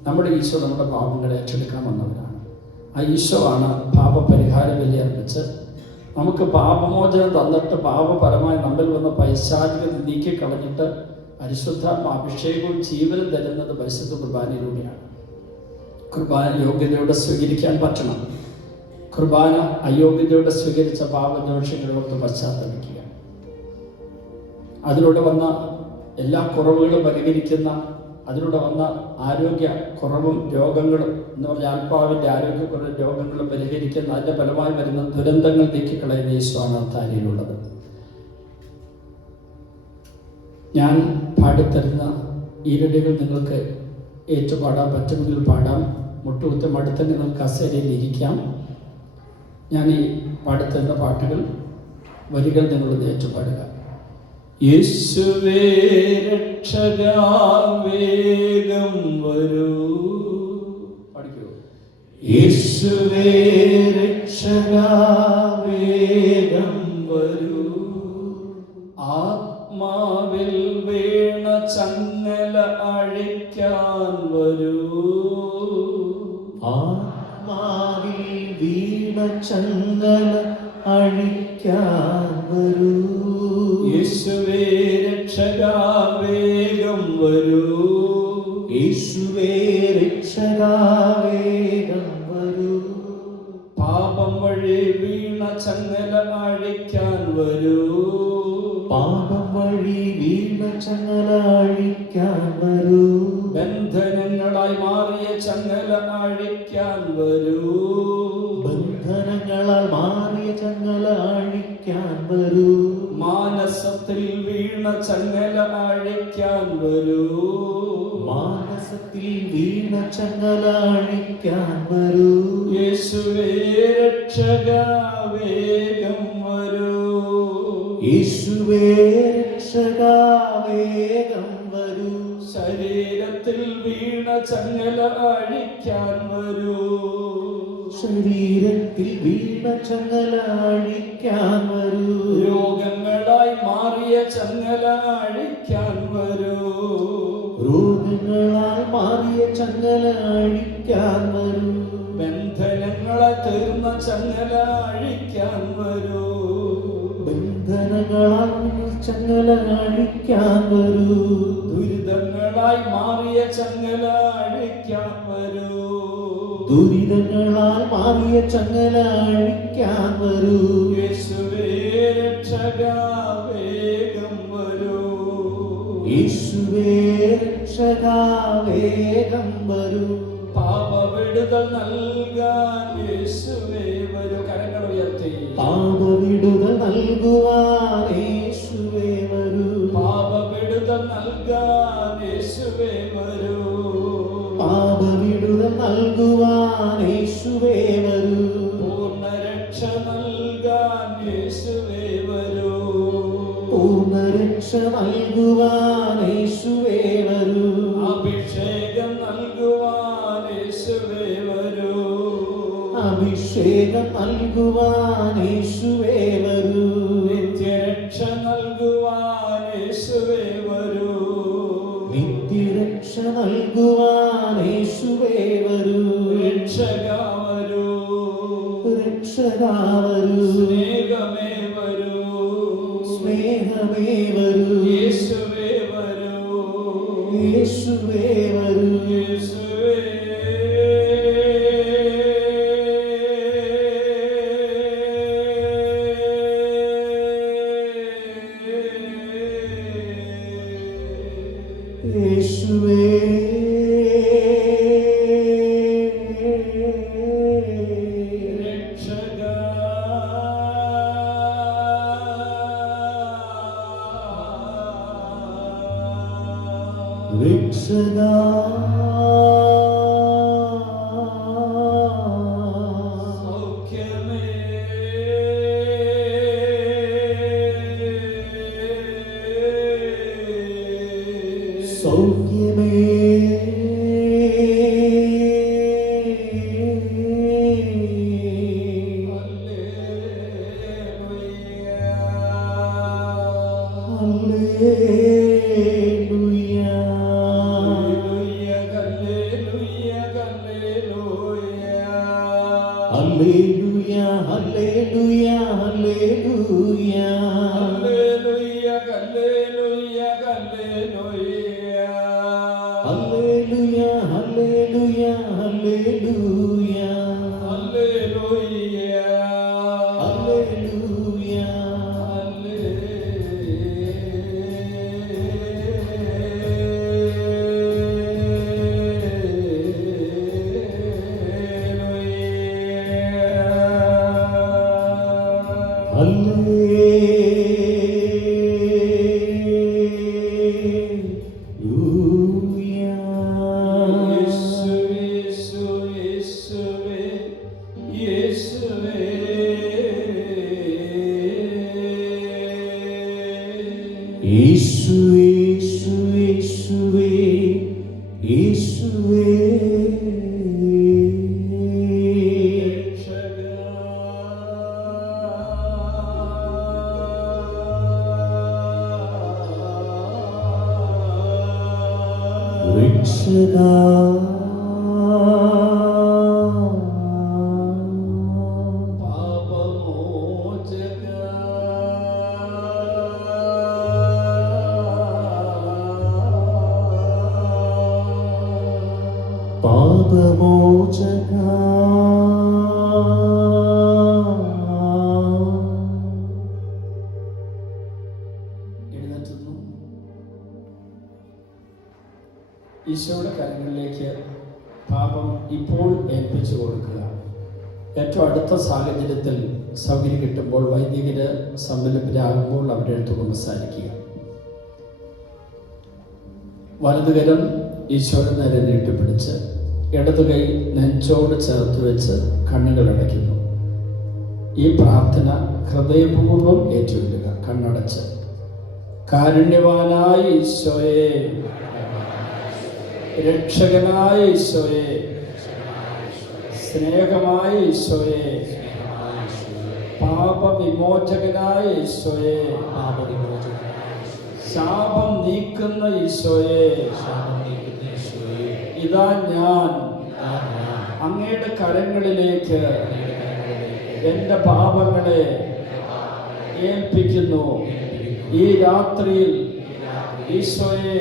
നമ്മുടെ ഈശോ നമ്മുടെ പാപങ്ങളെ ഏറ്റെടുക്കാൻ വന്നവരാണ്. ആ ഈശോ ആണ് പാപപരിഹാര ബലി അർപ്പിച്ച് നമുക്ക് പാപമോചനം തന്നിട്ട് പാപപരമായി നമ്മിൽ വന്ന പൈശാചികത നീക്കിക്കളഞ്ഞിട്ട് പരിശുദ്ധ അഭിഷേകവും ജീവനും തരുന്നത് പരിശുദ്ധ കുർബാനയിലൂടെയാണ്. കുർബാന യോഗ്യതയോടെ സ്വീകരിക്കാൻ പറ്റണം. കുർബാന അയോഗ്യതയോടെ സ്വീകരിച്ച പാപദോഷങ്ങളോട് പശ്ചാത്തലിക്കുക. അതിലൂടെ വന്ന എല്ലാ കുറവുകളും പരിഹരിക്കുന്ന, അതിലൂടെ വന്ന ആരോഗ്യ കുറവും രോഗങ്ങളും എന്ന് പറഞ്ഞാൽ ആത്മാവിൻ്റെ ആരോഗ്യക്കുറവും രോഗങ്ങളും പരിഹരിക്കുന്ന, അതിൻ്റെ ഫലമായി വരുന്ന ദുരന്തങ്ങൾ നീക്കിക്കളയുന്ന യേശുവാണ് താരയിലുള്ളത്. ഞാൻ പാടിത്തരുന്ന ഈരടികൾ നിങ്ങൾക്ക് ഏറ്റുപാടാൻ പറ്റുമെങ്കിൽ പാടാം. മുട്ടുകുത്തി മടുത്ത് നിങ്ങൾക്ക് കസേരയിൽ ഇരിക്കാം. ഞാൻ ഈ പാടിത്തരുന്ന പാട്ടുകൾ വരികൾ നിങ്ങളൊന്ന് ഏറ്റുപാടുക. യേശുവേ രക്ഷകാ വേഗം വരൂ. പഠിക്കൂ. യേശുവേ രക്ഷകാ വേഗം വരൂ. ആത്മാവിൽ വീണ ചങ്ങല അഴിക്കാൻ വരൂ. ആത്മാവിൽ വീണ ചങ്ങല അഴിക്കാൻ വരൂ. യേശുവേ രക്ഷകാ വേഗം വരൂ. യേശുവേ രക്ഷകാ വേഗം വരൂ. പാപം വഴി വീണ ചങ്ങല അഴിക്കാൻ വരൂ. പാപം വഴി വീണ ചങ്ങല അഴിക്കാൻ വരൂ. ബന്ധനങ്ങളായി മാറിയ ചങ്ങല അഴിക്കാൻ വരൂ. ബന്ധനങ്ങളാൽ മാറിയ ചങ്ങല അഴിക്കാൻ വരൂ. മാനസത്തിൽ വീണ ചങ്ങല അഴിക്കാൻ വരൂ. മാനസത്തിൽ വീണ ചങ്ങല അഴിക്കാൻ വരൂ. യേശുവേ രക്ഷകാ വേഗം വരൂ. യേശുവേ രക്ഷകാ വേഗം വരൂ. ശരീരത്തിൽ വീണ ചങ്ങല അഴിക്കാൻ വരൂ. ശരീരത്തിൽ വീണ ചങ്ങല അഴിക്കാൻ വരൂ. രോഗങ്ങളായി മാറിയ ചങ്ങല അഴിക്കാൻ വരൂ. രോഗങ്ങളാൽ മാറിയ ചങ്ങല അഴിക്കാൻ വരൂ. ബന്ധനങ്ങളെ തീർന്ന ചങ്ങല അഴിക്കാൻ വരൂ. ബന്ധനങ്ങളാൽ ചങ്ങല അഴിക്കാൻ വരൂ. ദുരിതങ്ങളായി മാറിയ ചങ്ങല അഴിക്കാൻ വരൂ. ദുരിതങ്ങളാൽ മാറിയ ചങ്ങല അഴിക്കാൻ വരൂ. യേശുവേ രക്ഷകാ വേഗം വരൂ. യേശുവേ രക്ഷകാ വേഗം വരൂ. പാപവിടുതൽ നൽകാൻ യേശുവേ വരൂ. കരങ്ങൾ ഉയർത്തി. പാപവിടുതൽ നൽകുവാൻ യേശുവേ വരൂ. പാപവിടുതൽ നൽകാൻ യേശുവേ വരൂ. പാപവിടുതൽ നൽകുവാൻ യേശുവേ വരൂ. പൂർണ്ണരക്ഷ നൽകാൻ യേശുവേ വരൂ. പൂർണ്ണരക്ഷ നൽകുവാൻ യേശുവേ വരൂ. അഭിഷേകം നൽകുവാൻ യേശുവേ വരൂ. അഭിഷേകം നൽകുവാൻ യേശുവേ വരൂ. നിത്യരക്ഷ നൽകുവാൻ യേശുവേ വരൂ. നിത്യരക്ഷ നൽകുവാൻ യേശുവേ വരൂ. രക്ഷകാ വരൂ. രക്ഷകാ വരൂ. സ്നേഹമേ വരൂ. സ്നേഹമേ വരൂ. യേശുവേ വരൂ. യേശുവേ വരൂ. യേശുവേ. യേശുവേ രക്ഷകാ സൗഖ്യമേ സൗഖ്യമേ ഹല്ലേലൂയ ഹല്ലേലൂയ ഹല്ലേലൂയ ഹല്ലേലൂയ ഹല്ലേലൂയ ഹല്ലേലൂയ ഹല്ലേലൂയ ഹല്ലേലൂയ ഹല്ലേലൂയ യേശുവേ യേശുവേ യേശുവേ രക്ഷകാ പാപമോചകാ എഴുന്നേറ്റുന്നു. ഈശോയുടെ കരങ്ങളിലേക്ക് പാപം ഇപ്പോൾ ഏൽപ്പിച്ചു കൊടുക്കുക. ഏറ്റവും അടുത്ത സാഹചര്യത്തിൽ സൗകര്യം കിട്ടുമ്പോൾ വൈദികര് സംരംഭരാകുമ്പോൾ അവരുടെ അടുത്ത് കുമ്പസാരിക്കുക. വലതുകരം ഈശോയുടെ നേരെ നീട്ടിപ്പിടിച്ച് ഇടതു കൈ നെഞ്ചോട് ചേർത്ത് വെച്ച് കണ്ണുകൾ അടയ്ക്കുന്നു. ഈ പ്രാർത്ഥന ഹൃദയപൂർവ്വം ഏറ്റുകൊള്ളുക. കണ്ണടച്ച് കാരുണ്യവാനായ ഈശോയെ, രക്ഷകനായ ഈശോയെ, സ്നേഹമായ ഈശോയെ, പാപവിമോചകനായ ഈശോയെ, ശാപം നീക്കുന്ന ഈശോയെ, ഇതാ ഞാൻ അങ്ങയുടെ കരങ്ങളിലേക്ക് എൻ്റെ പാപങ്ങളെ ഏൽപ്പിക്കുന്നു. ഈ രാത്രിയിൽ ഈശോയെ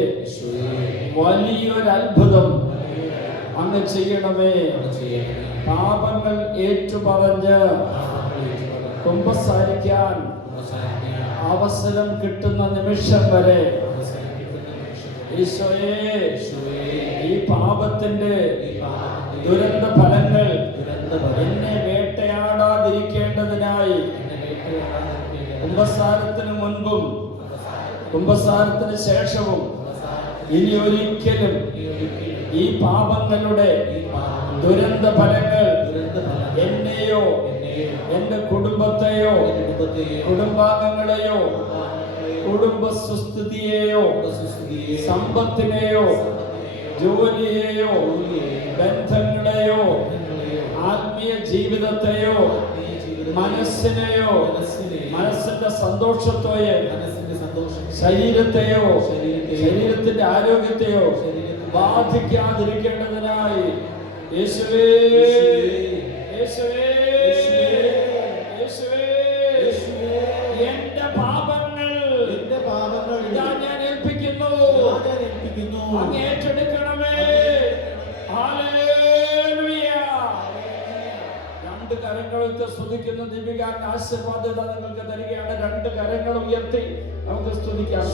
വലിയൊരത്ഭുതം അങ്ങ് ചെയ്യണമേ. പാപങ്ങൾ ഏറ്റുപറഞ്ഞ് കുമ്പസാരിക്കാൻ അവസരം കിട്ടുന്ന നിമിഷം വരെ ഈശോയെ ഈ പാപത്തിന്റെ ദുരന്ത ഫലങ്ങൾ എന്നെ വേട്ടയാടാതിരിക്കേണ്ടതിനായി കുമ്പസാരത്തിന് മുൻപും കുമ്പസാരത്തിന് ശേഷവും ഇനി ഒരിക്കലും ഈ പാപങ്ങളുടെ ദുരന്ത ഫലങ്ങൾ എന്നെയോ എന്റെ കുടുംബത്തെയോ കുടുംബാംഗങ്ങളെയോ കുടുംബ സുസ്ഥിതിയെയോ സമ്പത്തിനെയോ ജോലിയെയോ ബന്ധങ്ങളെയോ ആത്മീയ ജീവിതത്തെയോ മനസ്സിനെയോ മനസ്സിന്റെ സന്തോഷത്തെയോ ശരീരത്തെയോ ശരീരത്തിന്റെ ആരോഗ്യത്തെയോ ബാധിക്കാതിരിക്കേണ്ടതിനായി യേശുവേ യേശുവേ യേശുവേ എന്റെ പാപങ്ങൾ ഇതാ ഞാൻ ഏൽപ്പിക്കുന്നു. അങ്ങ് ഏറ്റെടുക്കണമേ. ഹല്ലേലൂയ. രണ്ട് കരങ്ങളെടുത്ത് സ്തുതിക്കുന്ന ദീപികാരൻ ആശീർവാദത നിങ്ങൾക്ക് തരികയാണ്. രണ്ട് കരങ്ങൾ ഉയർത്തി നമുക്ക് സ്തുതിക്കാം.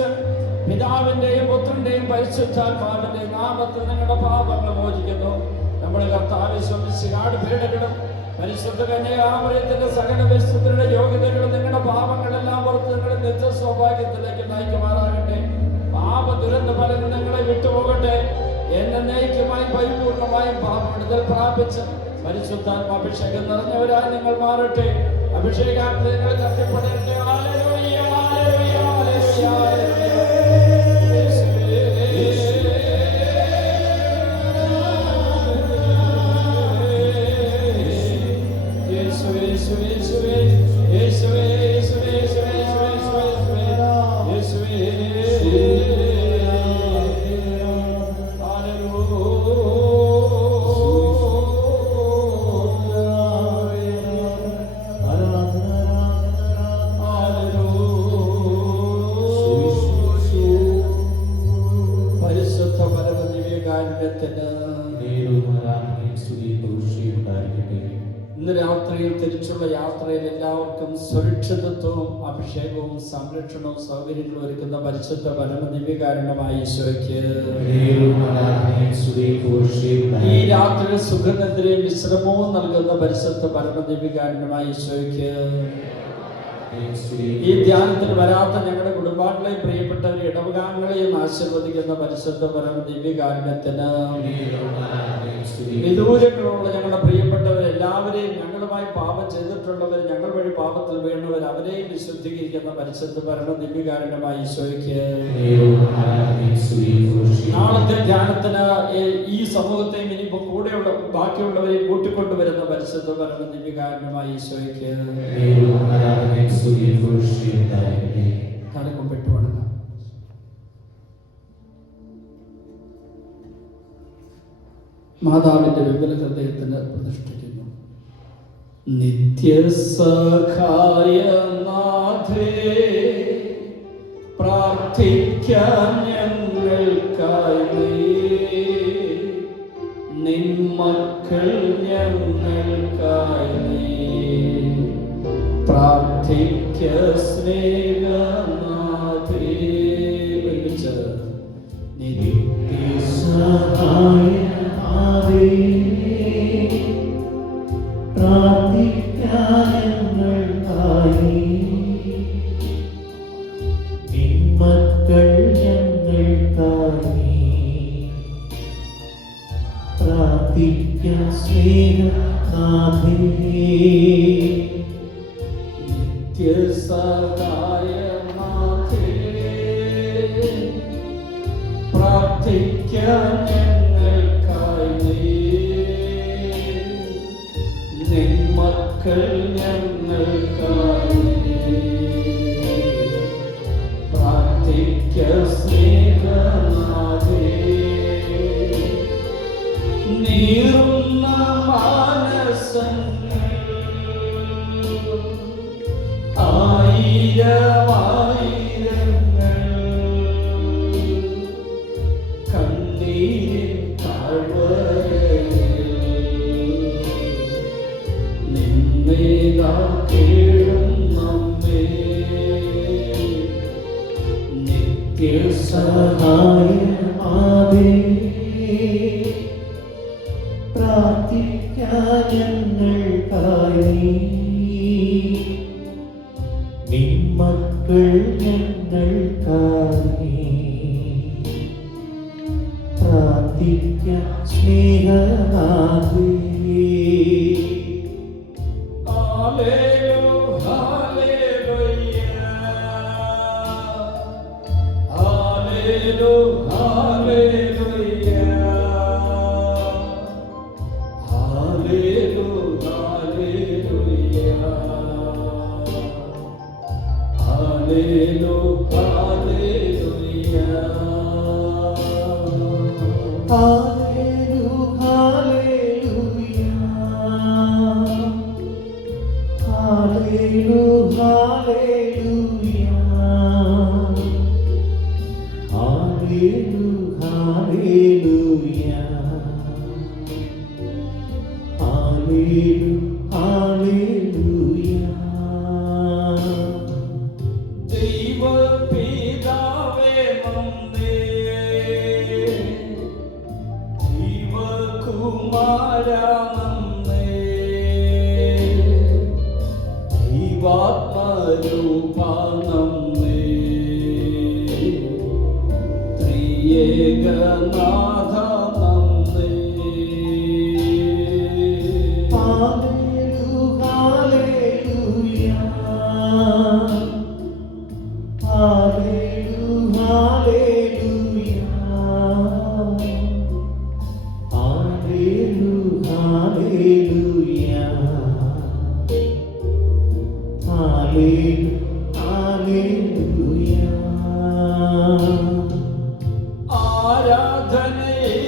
അനുഗ്രഹിച്ച് പിതാവിന്റെയും പുത്രന്റെയും പരിശുദ്ധാത്മാവിന്റെയും നാമത്തിൽ നിങ്ങളുടെ പാപങ്ങൾ മോചിക്കുന്നു. നമ്മുടെ കർത്താവ് ശമിശിഹായുടെ പീഡകളും പരിശുദ്ധ കന്യകാമറിയത്തിന്റെ സകല വിശുദ്ധരുടെ യോഗ്യതകളും നിങ്ങളുടെ പാപങ്ങളെല്ലാം പുറത്ത് നിങ്ങളുടെ നിത്യ സൗഭാഗ്യത്തിലേക്ക് നയിക്കുമാറാകട്ടെ. പാപ ദുരന്ത ഫലങ്ങൾ നിങ്ങളെ വിട്ടുപോകട്ടെ. എന്നേക്കുമായി പരിപൂർണമായും പാപവിടുതൽ പ്രാപിച്ച് പരിശുദ്ധാത്മാഭിഷേകം നിറഞ്ഞവരായി നിങ്ങൾ മാറട്ടെ. അഭിഷേകാഗ്നി നിങ്ങൾ കത്തിപ്പെടട്ടെ. ഹല്ലേലൂയ, ഹല്ലേലൂയ, ഹല്ലേലൂയ, ഹല്ലേലൂയ. യേശുവേ, യേശുവേ, യേശുവേ, യേശുവേ, യേശുവേ, യേശുവേ, യേശുവേ, യേശുവേ. ഇന്ന് രാത്രിയിൽ തിരിച്ചുള്ള യാത്രയിൽ എല്ലാവർക്കും സുരക്ഷിതത്വവും അഭിഷേകവും സംരക്ഷണവും സൗകര്യങ്ങളും ഒരുക്കുന്ന പരിശുദ്ധ പരമദിവ്യകാരുണ്യമായ ഈശോയ്ക്ക് ഈ രാത്രിയിൽ സുഖനിദ്രയും വിശ്രമവും നൽകുന്ന പരിശുദ്ധ പരമദിവ്യകാരുണ്യമായ ഈശോയ്ക്ക് ഈ ധ്യാനത്തിന് വരാത്ത ഞങ്ങളുടെ കുടുംബാംഗങ്ങളെയും പ്രിയപ്പെട്ടവരെ ഇടവകാംഗങ്ങളെയും ആശീർവദിക്കുന്ന പരിശുദ്ധ പരമദിവ്യകാരുണ്യത്തിന് വിദൂരങ്ങളുള്ള ഞങ്ങളുടെ പ്രിയപ്പെട്ടവർ എല്ലാവരെയും ഞങ്ങളുമായി പാപം ചെയ്തിട്ടുള്ളവർ ഞങ്ങൾ വഴി പാപത്തിൽ വീണവർ അവരെയും വിശുദ്ധീകരിക്കുന്ന പരിശുദ്ധ പരമദിവ്യകാരുണ്യമായ ഈശോയ്ക്ക് നാളത്തെ ധ്യാനത്തിന് ഈ സമൂഹത്തെയും ഇനിയിപ്പോ കൂടെയുള്ള ബാക്കിയുള്ളവരെയും കൂട്ടിക്കൊണ്ടുവരുന്ന പരിശുദ്ധ പരമദിവ്യകാരുണ്യമായ ഈശോയ്ക്ക് തലക്കുമ്പിട്ട് വണങ്ങാം. മാതാവിന്റെ വിപുല ഹൃദയത്തിന് പ്രതിഷ്ഠിക്കുന്നു. നിത്യസഖായനാഥേ പ്രാർത്ഥിക്കാൻ ഞങ്ങൾക്കായി നിൻ മക്കൾ ഞങ്ങൾക്കായി പ്രാർത്ഥിക്ക സ്നേഹനാഥേ. ഒരുമിച്ച് നിത്യസഹായനാഥേ പ്രാർത്ഥിക്കാൻ ഞങ്ങൾക്കായി നിൻ മക്കൾ ഞങ്ങൾക്കായി പ്രാർത്ഥിക്ക സ്നേഹനാഥേ. നിത്യസഹായനാഥേ പ്രാർത്ഥിക്കാൻ ഞങ്ങൾക്കായി നിൻ മക്കൾ ഞങ്ങൾക്കായി പ്രാർത്ഥിക്ക സ്നേഹനാഥേ. നീറുന്ന മാനസങ്ങൾ ആയിരമായിരങ്ങൾ കണ്ണീരിൻ താഴ്വരയിൽ നിന്നേതാ കേഴും നമ്മെ. നിത്യസഹായനാഥേ പ്രാർത്ഥിക്കാൻ ഞങ്ങൾക്കായി നിൻ മക്കൾ ഞങ്ങൾക്കായി പ്രാർത്ഥിക്ക സ്നേഹനാഥേ. ഹല്ലേലൂയ, ഹല്ലേലൂയ, ഹല്ലേലൂയ, ഹല്ലേലൂയ, ഹല്ലേലൂയ, ഹല്ലേലൂയ, ദൈവപിതാവേ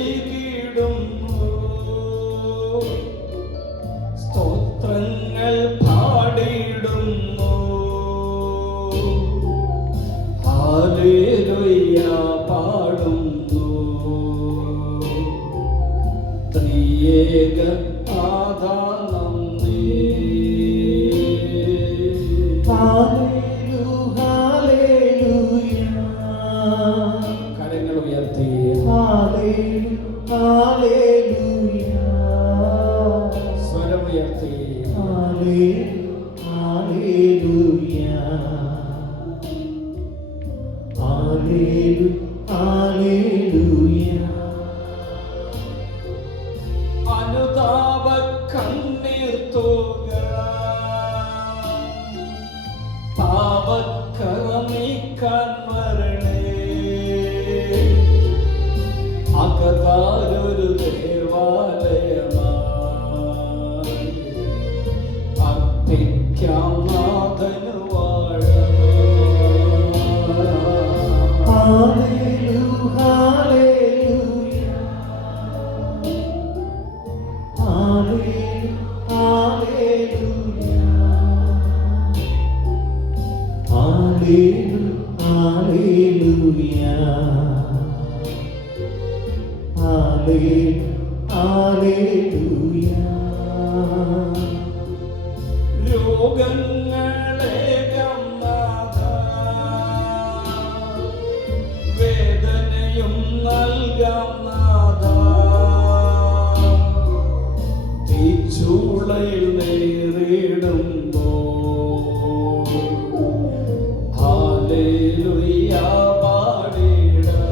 ആരാധനയേകിടുന്നു, സ്തോത്രങ്ങൾ പാടിയിടുന്നു. ഹല്ലേലൂയ പാടുന്നു. ത്രിയേക നാഥാ നന്ദി. കരങ്ങൾ ഉയർത്തി സ്വരമുയർത്തി അനുതാപ കണ്ണീർ തോക പാപക്കറമീക്കാൻ വരണേ. അകതാരൊരു ദേവാലയമായി അർപ്പിക്കാം നാഥനു വാഴ. രോഗങ്ങളേകം നാഥ, വേദനയും നൽകാം നാഥ. തീച്ചൂളയിൽ നേരിടുമ്പോൾ ഹല്ലേലൂയ പാടിടാം.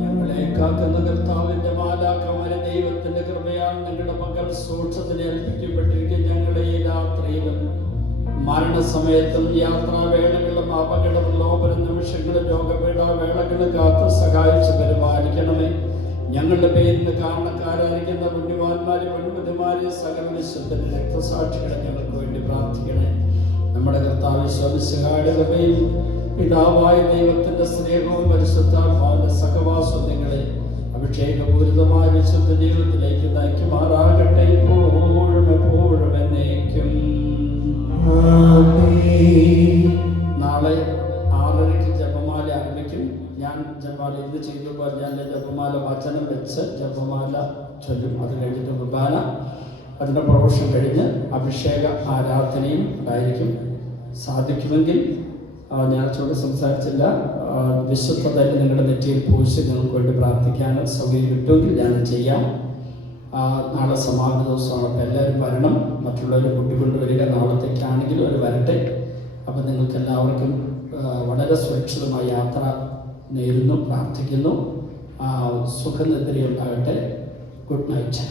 ഞങ്ങളെ കാക്കുന്ന കർത്താവിന്റെ മാലാഖമാരെ ദൈവത്തിന്റെ കൃപയാൽ ഞങ്ങളുടെ പക്കൽ സൂക്ഷ്മത്തിൽ ഏൽപ്പിക്കപ്പെട്ടിരിക്കും. ഞങ്ങളെ ഈ രാത്രിയിലും മരണസമയത്തും യാത്രാവേളകളിലും അപകട പ്രലോഭന നിമിഷങ്ങളും രോഗപീഠാവേളകളും കാത്ത് സഹായിച്ച് പരിപാലിക്കണമേ. ഞങ്ങളുടെ പേരിന് കാരണക്കാരായിരിക്കുന്ന പുണ്യവാന്മാരും പെൺപതിമാരും സകല വിശുദ്ധരും രക്തസാക്ഷികളെ ഞങ്ങൾക്ക് വേണ്ടി പ്രാർത്ഥിക്കണേ. നമ്മുടെ കർത്താവ് ശോഭിച്ചകാട് കൃപയും പിതാവായ ദൈവത്തിന്റെ സ്നേഹവും പരിശുദ്ധാത്മാവിന്റെ സഹവാസവും നിങ്ങളെ അഭിഷേകപൂരിതമായ വിശുദ്ധ ജീവിതത്തിലേക്ക് നയിക്കുമാറാകട്ടെ, ഇപ്പോഴും എപ്പോഴും എന്നേക്കും. നാളെ 6:30 ജപമാല ആരംഭിക്കും. ഞാൻ ജപമാല ഇന്ന് ചെയ്തപ്പോൾ ഞാൻ ജപമാല വചനം വെച്ച് ജപമാല ചൊല്ലും. അത് കഴിഞ്ഞിട്ട് കുർബാന, അതിൻ്റെ പ്രൊമോഷൻ കഴിഞ്ഞ് അഭിഷേക ആരാധനയും ഉണ്ടായിരിക്കും. സാധിക്കുമെങ്കിൽ ഞാൻ ചൂട് സംസാരിച്ചില്ല, വിശുദ്ധതയിൽ നിങ്ങളുടെ നെറ്റിയിൽ പൂശി നിങ്ങൾക്ക് വേണ്ടി പ്രാർത്ഥിക്കാൻ സൗകര്യം കിട്ടുമെങ്കിൽ ഞാൻ ചെയ്യാം. നാളെ സമാപന ദിവസമാണ്. അപ്പോൾ എല്ലാവരും വരണം. മറ്റുള്ളവർ കൂട്ടിക്കൊണ്ടുവരിക. നാളത്തേക്കാണെങ്കിലും അവർ വരട്ടെ. അപ്പം നിങ്ങൾക്ക് എല്ലാവർക്കും വളരെ സുരക്ഷിതമായ യാത്ര നേരുന്നു, പ്രാർത്ഥിക്കുന്നു. സുഖനിദ്ര ഉണ്ടാകട്ടെ. Good night.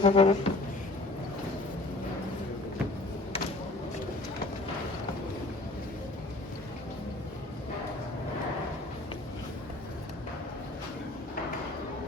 Thank you.